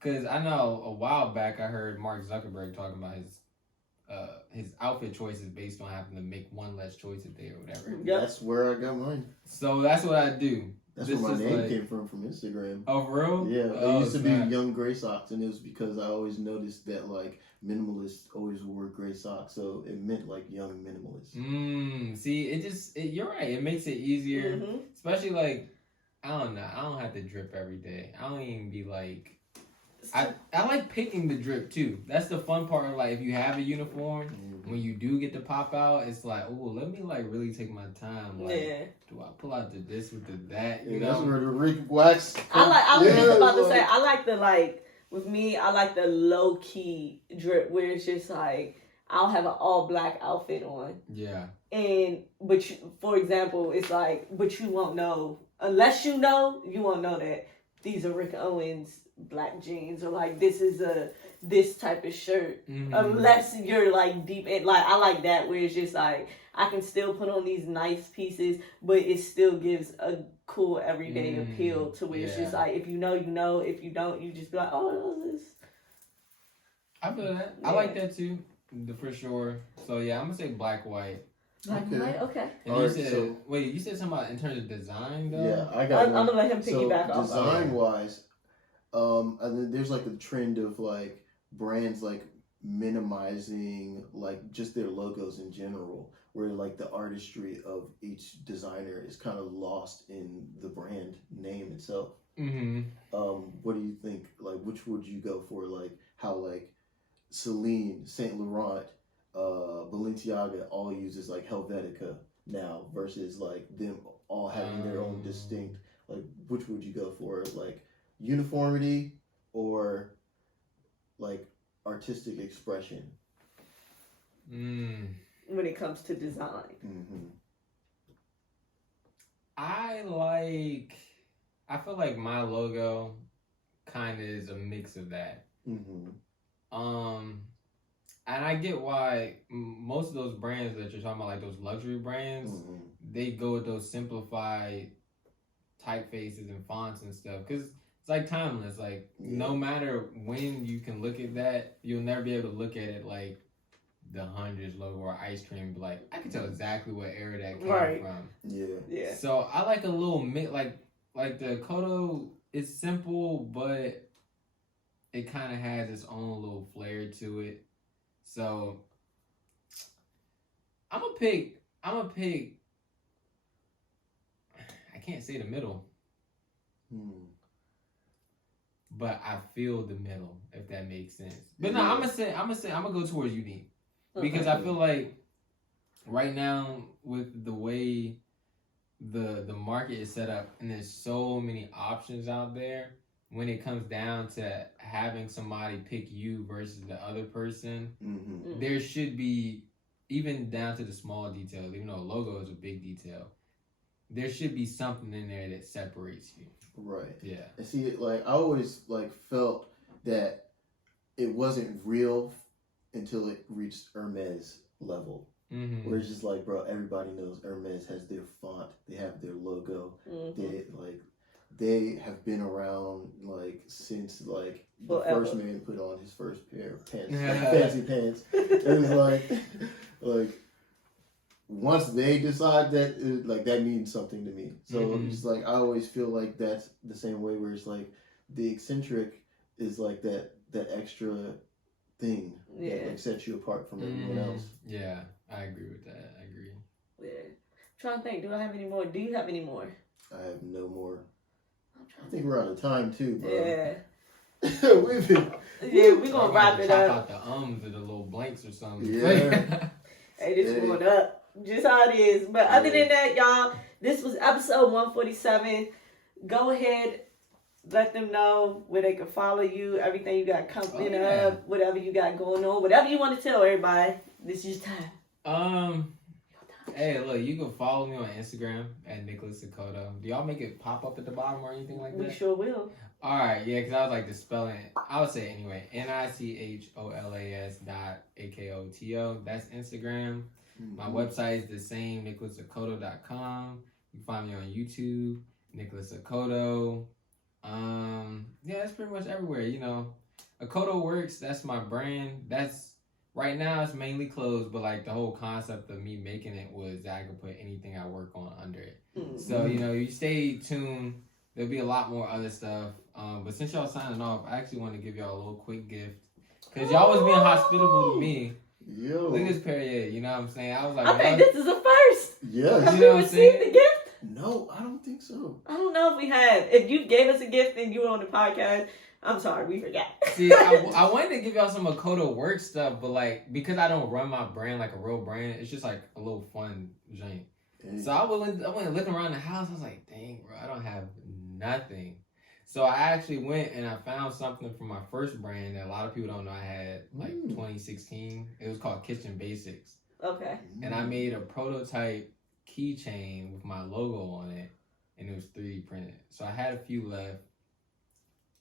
because I know a while back I heard Mark Zuckerberg talking about his outfit choices based on having to make one less choice a day or whatever. Yep. That's where I got mine. So that's what I do. That's This where my is name like- came from Instagram. Oh, for real? Yeah, it Oh, used to be snap. Young Gray Socks, and it was because I always noticed that like minimalists always wore gray socks, so it meant like young minimalists. See, you're right. It makes it easier, Mm-hmm. especially like I don't know. I don't have to drip every day. I don't even be like. I like picking the drip too. That's the fun part of like if you have a uniform, when you do get to pop out, it's like, oh, let me like really take my time. Like, Yeah. do I pull out the this with the that? You Yeah, that's know? where the Rick wax. I was just about to like- say, I like the like with me, I like the low key drip where it's just like I'll have an all black outfit on. Yeah. But for example, it's like, but you won't know unless you won't know that these are Rick Owens black jeans or like this type of shirt. Mhm. Unless you're like deep in, like I like that where it's just like I can still put on these nice pieces, but it still gives a cool everyday appeal to where it's just yeah. like if you know, if you don't, you just be like, oh, this. I feel that. Yeah. I like that too, for sure. So yeah, I'm gonna say black, white. Like, Okay. right? Okay. And All you right, said, so- wait, you said something about in terms of design though? Yeah, I got I'm one. gonna let him So piggyback off. design wise, and then there's like a trend of like brands like minimizing like just their logos in general, where like the artistry of each designer is kind of lost in the brand name itself. What do you think? Like, which would you go for? Like how like Celine, Saint Laurent, Balenciaga all uses like Helvetica now versus like them all having their own distinct. Like, which would you go for? Like uniformity or like artistic expression? When it comes to design, I feel like my logo kind of is a mix of that. And I get why most of those brands that you're talking about, like those luxury brands, they go with those simplified typefaces and fonts and stuff, because it's like timeless. Like no matter when you can look at that, you'll never be able to look at it like the Hundreds logo or ice cream. But like I can tell exactly what era that came from. Yeah. So I like a little like the Kodo is simple, but it kind of has its own little flair to it. So I'm gonna pick. I can't say the middle, but I feel the middle, if that makes sense. But no, I'm gonna go towards unique, because I feel like right now with the way the market is set up, and there's so many options out there. When it comes down to having somebody pick you versus the other person, there should be, even down to the small details, even though a logo is a big detail, there should be something in there that separates you. Right. Yeah. And see, like, I always, like, felt that it wasn't real until it reached Hermes level. Where it's just like, bro, everybody knows Hermes has their font, they have their logo, they have been around like since like the first man put on his first pair of pants, like fancy pants. And it's like once they decide that, like that means something to me. So it's like I always feel like that's the same way, where it's like the eccentric is like that extra thing that like sets you apart from everyone else. Yeah, I agree with that. I agree. Yeah. I'm trying to think. Do I have any more? Do you have any more? I have no more. I think we're out of time too, bro. Yeah. We've been. Yeah, we're gonna wrap it up. Out the ums or the little blanks or something. Yeah. Hey, this going up. Just how it is. But other than that, y'all, this was episode 147. Go ahead, let them know where they can follow you, everything you got coming up, whatever you got going on, whatever you want to tell everybody. This is your time. Hey, look, you can follow me on Instagram at Nicholas Akoto. Do y'all make it pop up at the bottom or anything like that? We sure will. All right, yeah, because I was like the spelling. I would say anyway, NICHOLAS.AKOTO. That's Instagram. My website is the same, nicholasakoto.com. You can find me on YouTube, Nicholas Akoto. Yeah, that's pretty much everywhere. You know, Akoto Works. That's my brand. That's right now it's mainly clothes, but like the whole concept of me making it was that I could put anything I work on under it. So you know, you stay tuned. There'll be a lot more other stuff. But since y'all signing off, I actually want to give y'all a little quick gift, because y'all was being hospitable to me. Yo. Look at this period. You know what I'm saying? I was like, I think this is a first. Yeah. Have we received the gift? No, I don't think so. I don't know if we have. If you gave us a gift and you were on the podcast, I'm sorry, we forgot. See, I wanted to give y'all some Akoto work stuff, but like, because I don't run my brand like a real brand, it's just like a little fun joint. So I went looking around the house. I was like, dang, bro, I don't have nothing. So I actually went and I found something from my first brand that a lot of people don't know I had, like 2016. It was called Kitchen Basics. Okay. And I made a prototype keychain with my logo on it, and it was 3D printed. So I had a few left.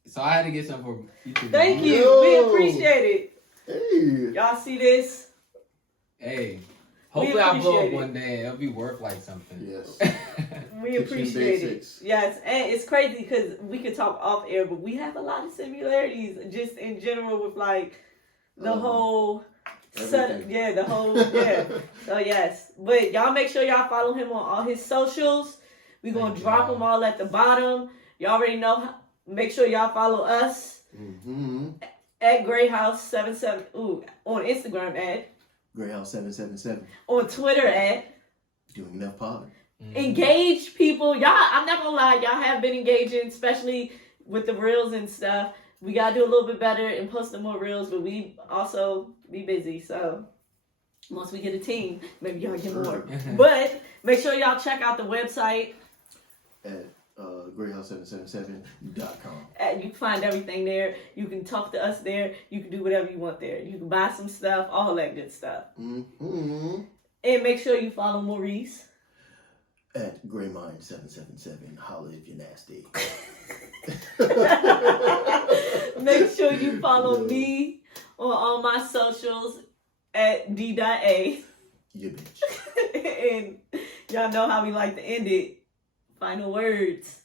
So I had to get some for each of you. Thank you. We appreciate it. Hey. Y'all see this? Hey. Hopefully I blow up one day and it'll be worth like something. Yes. We appreciate it. Yes. And it's crazy because we could talk off air, but we have a lot of similarities just in general with like the whole set. Yeah, the whole, yeah. So yes. But y'all make sure y'all follow him on all his socials. We're going to drop them all at the bottom. Y'all already know. Make sure y'all follow us. at GrayHouse77. Ooh, on Instagram at GrayHouse777. on Twitter at Doing Enough Pod. Engage people. Y'all, I'm not gonna lie, y'all have been engaging, especially with the reels and stuff. We gotta do a little bit better and post some more reels, but we also be busy. So once we get a team, maybe y'all get more. But make sure y'all check out the website At GrayHouse777.com. You can find everything there. You can talk to us there. You can do whatever you want there. You can buy some stuff, all that good stuff. Mm-hmm. And make sure you follow Maurice At GrayMind777. Holla if you're nasty. Make sure you follow me on all my socials at D.A. You bitch. And y'all know how we like to end it. Final words.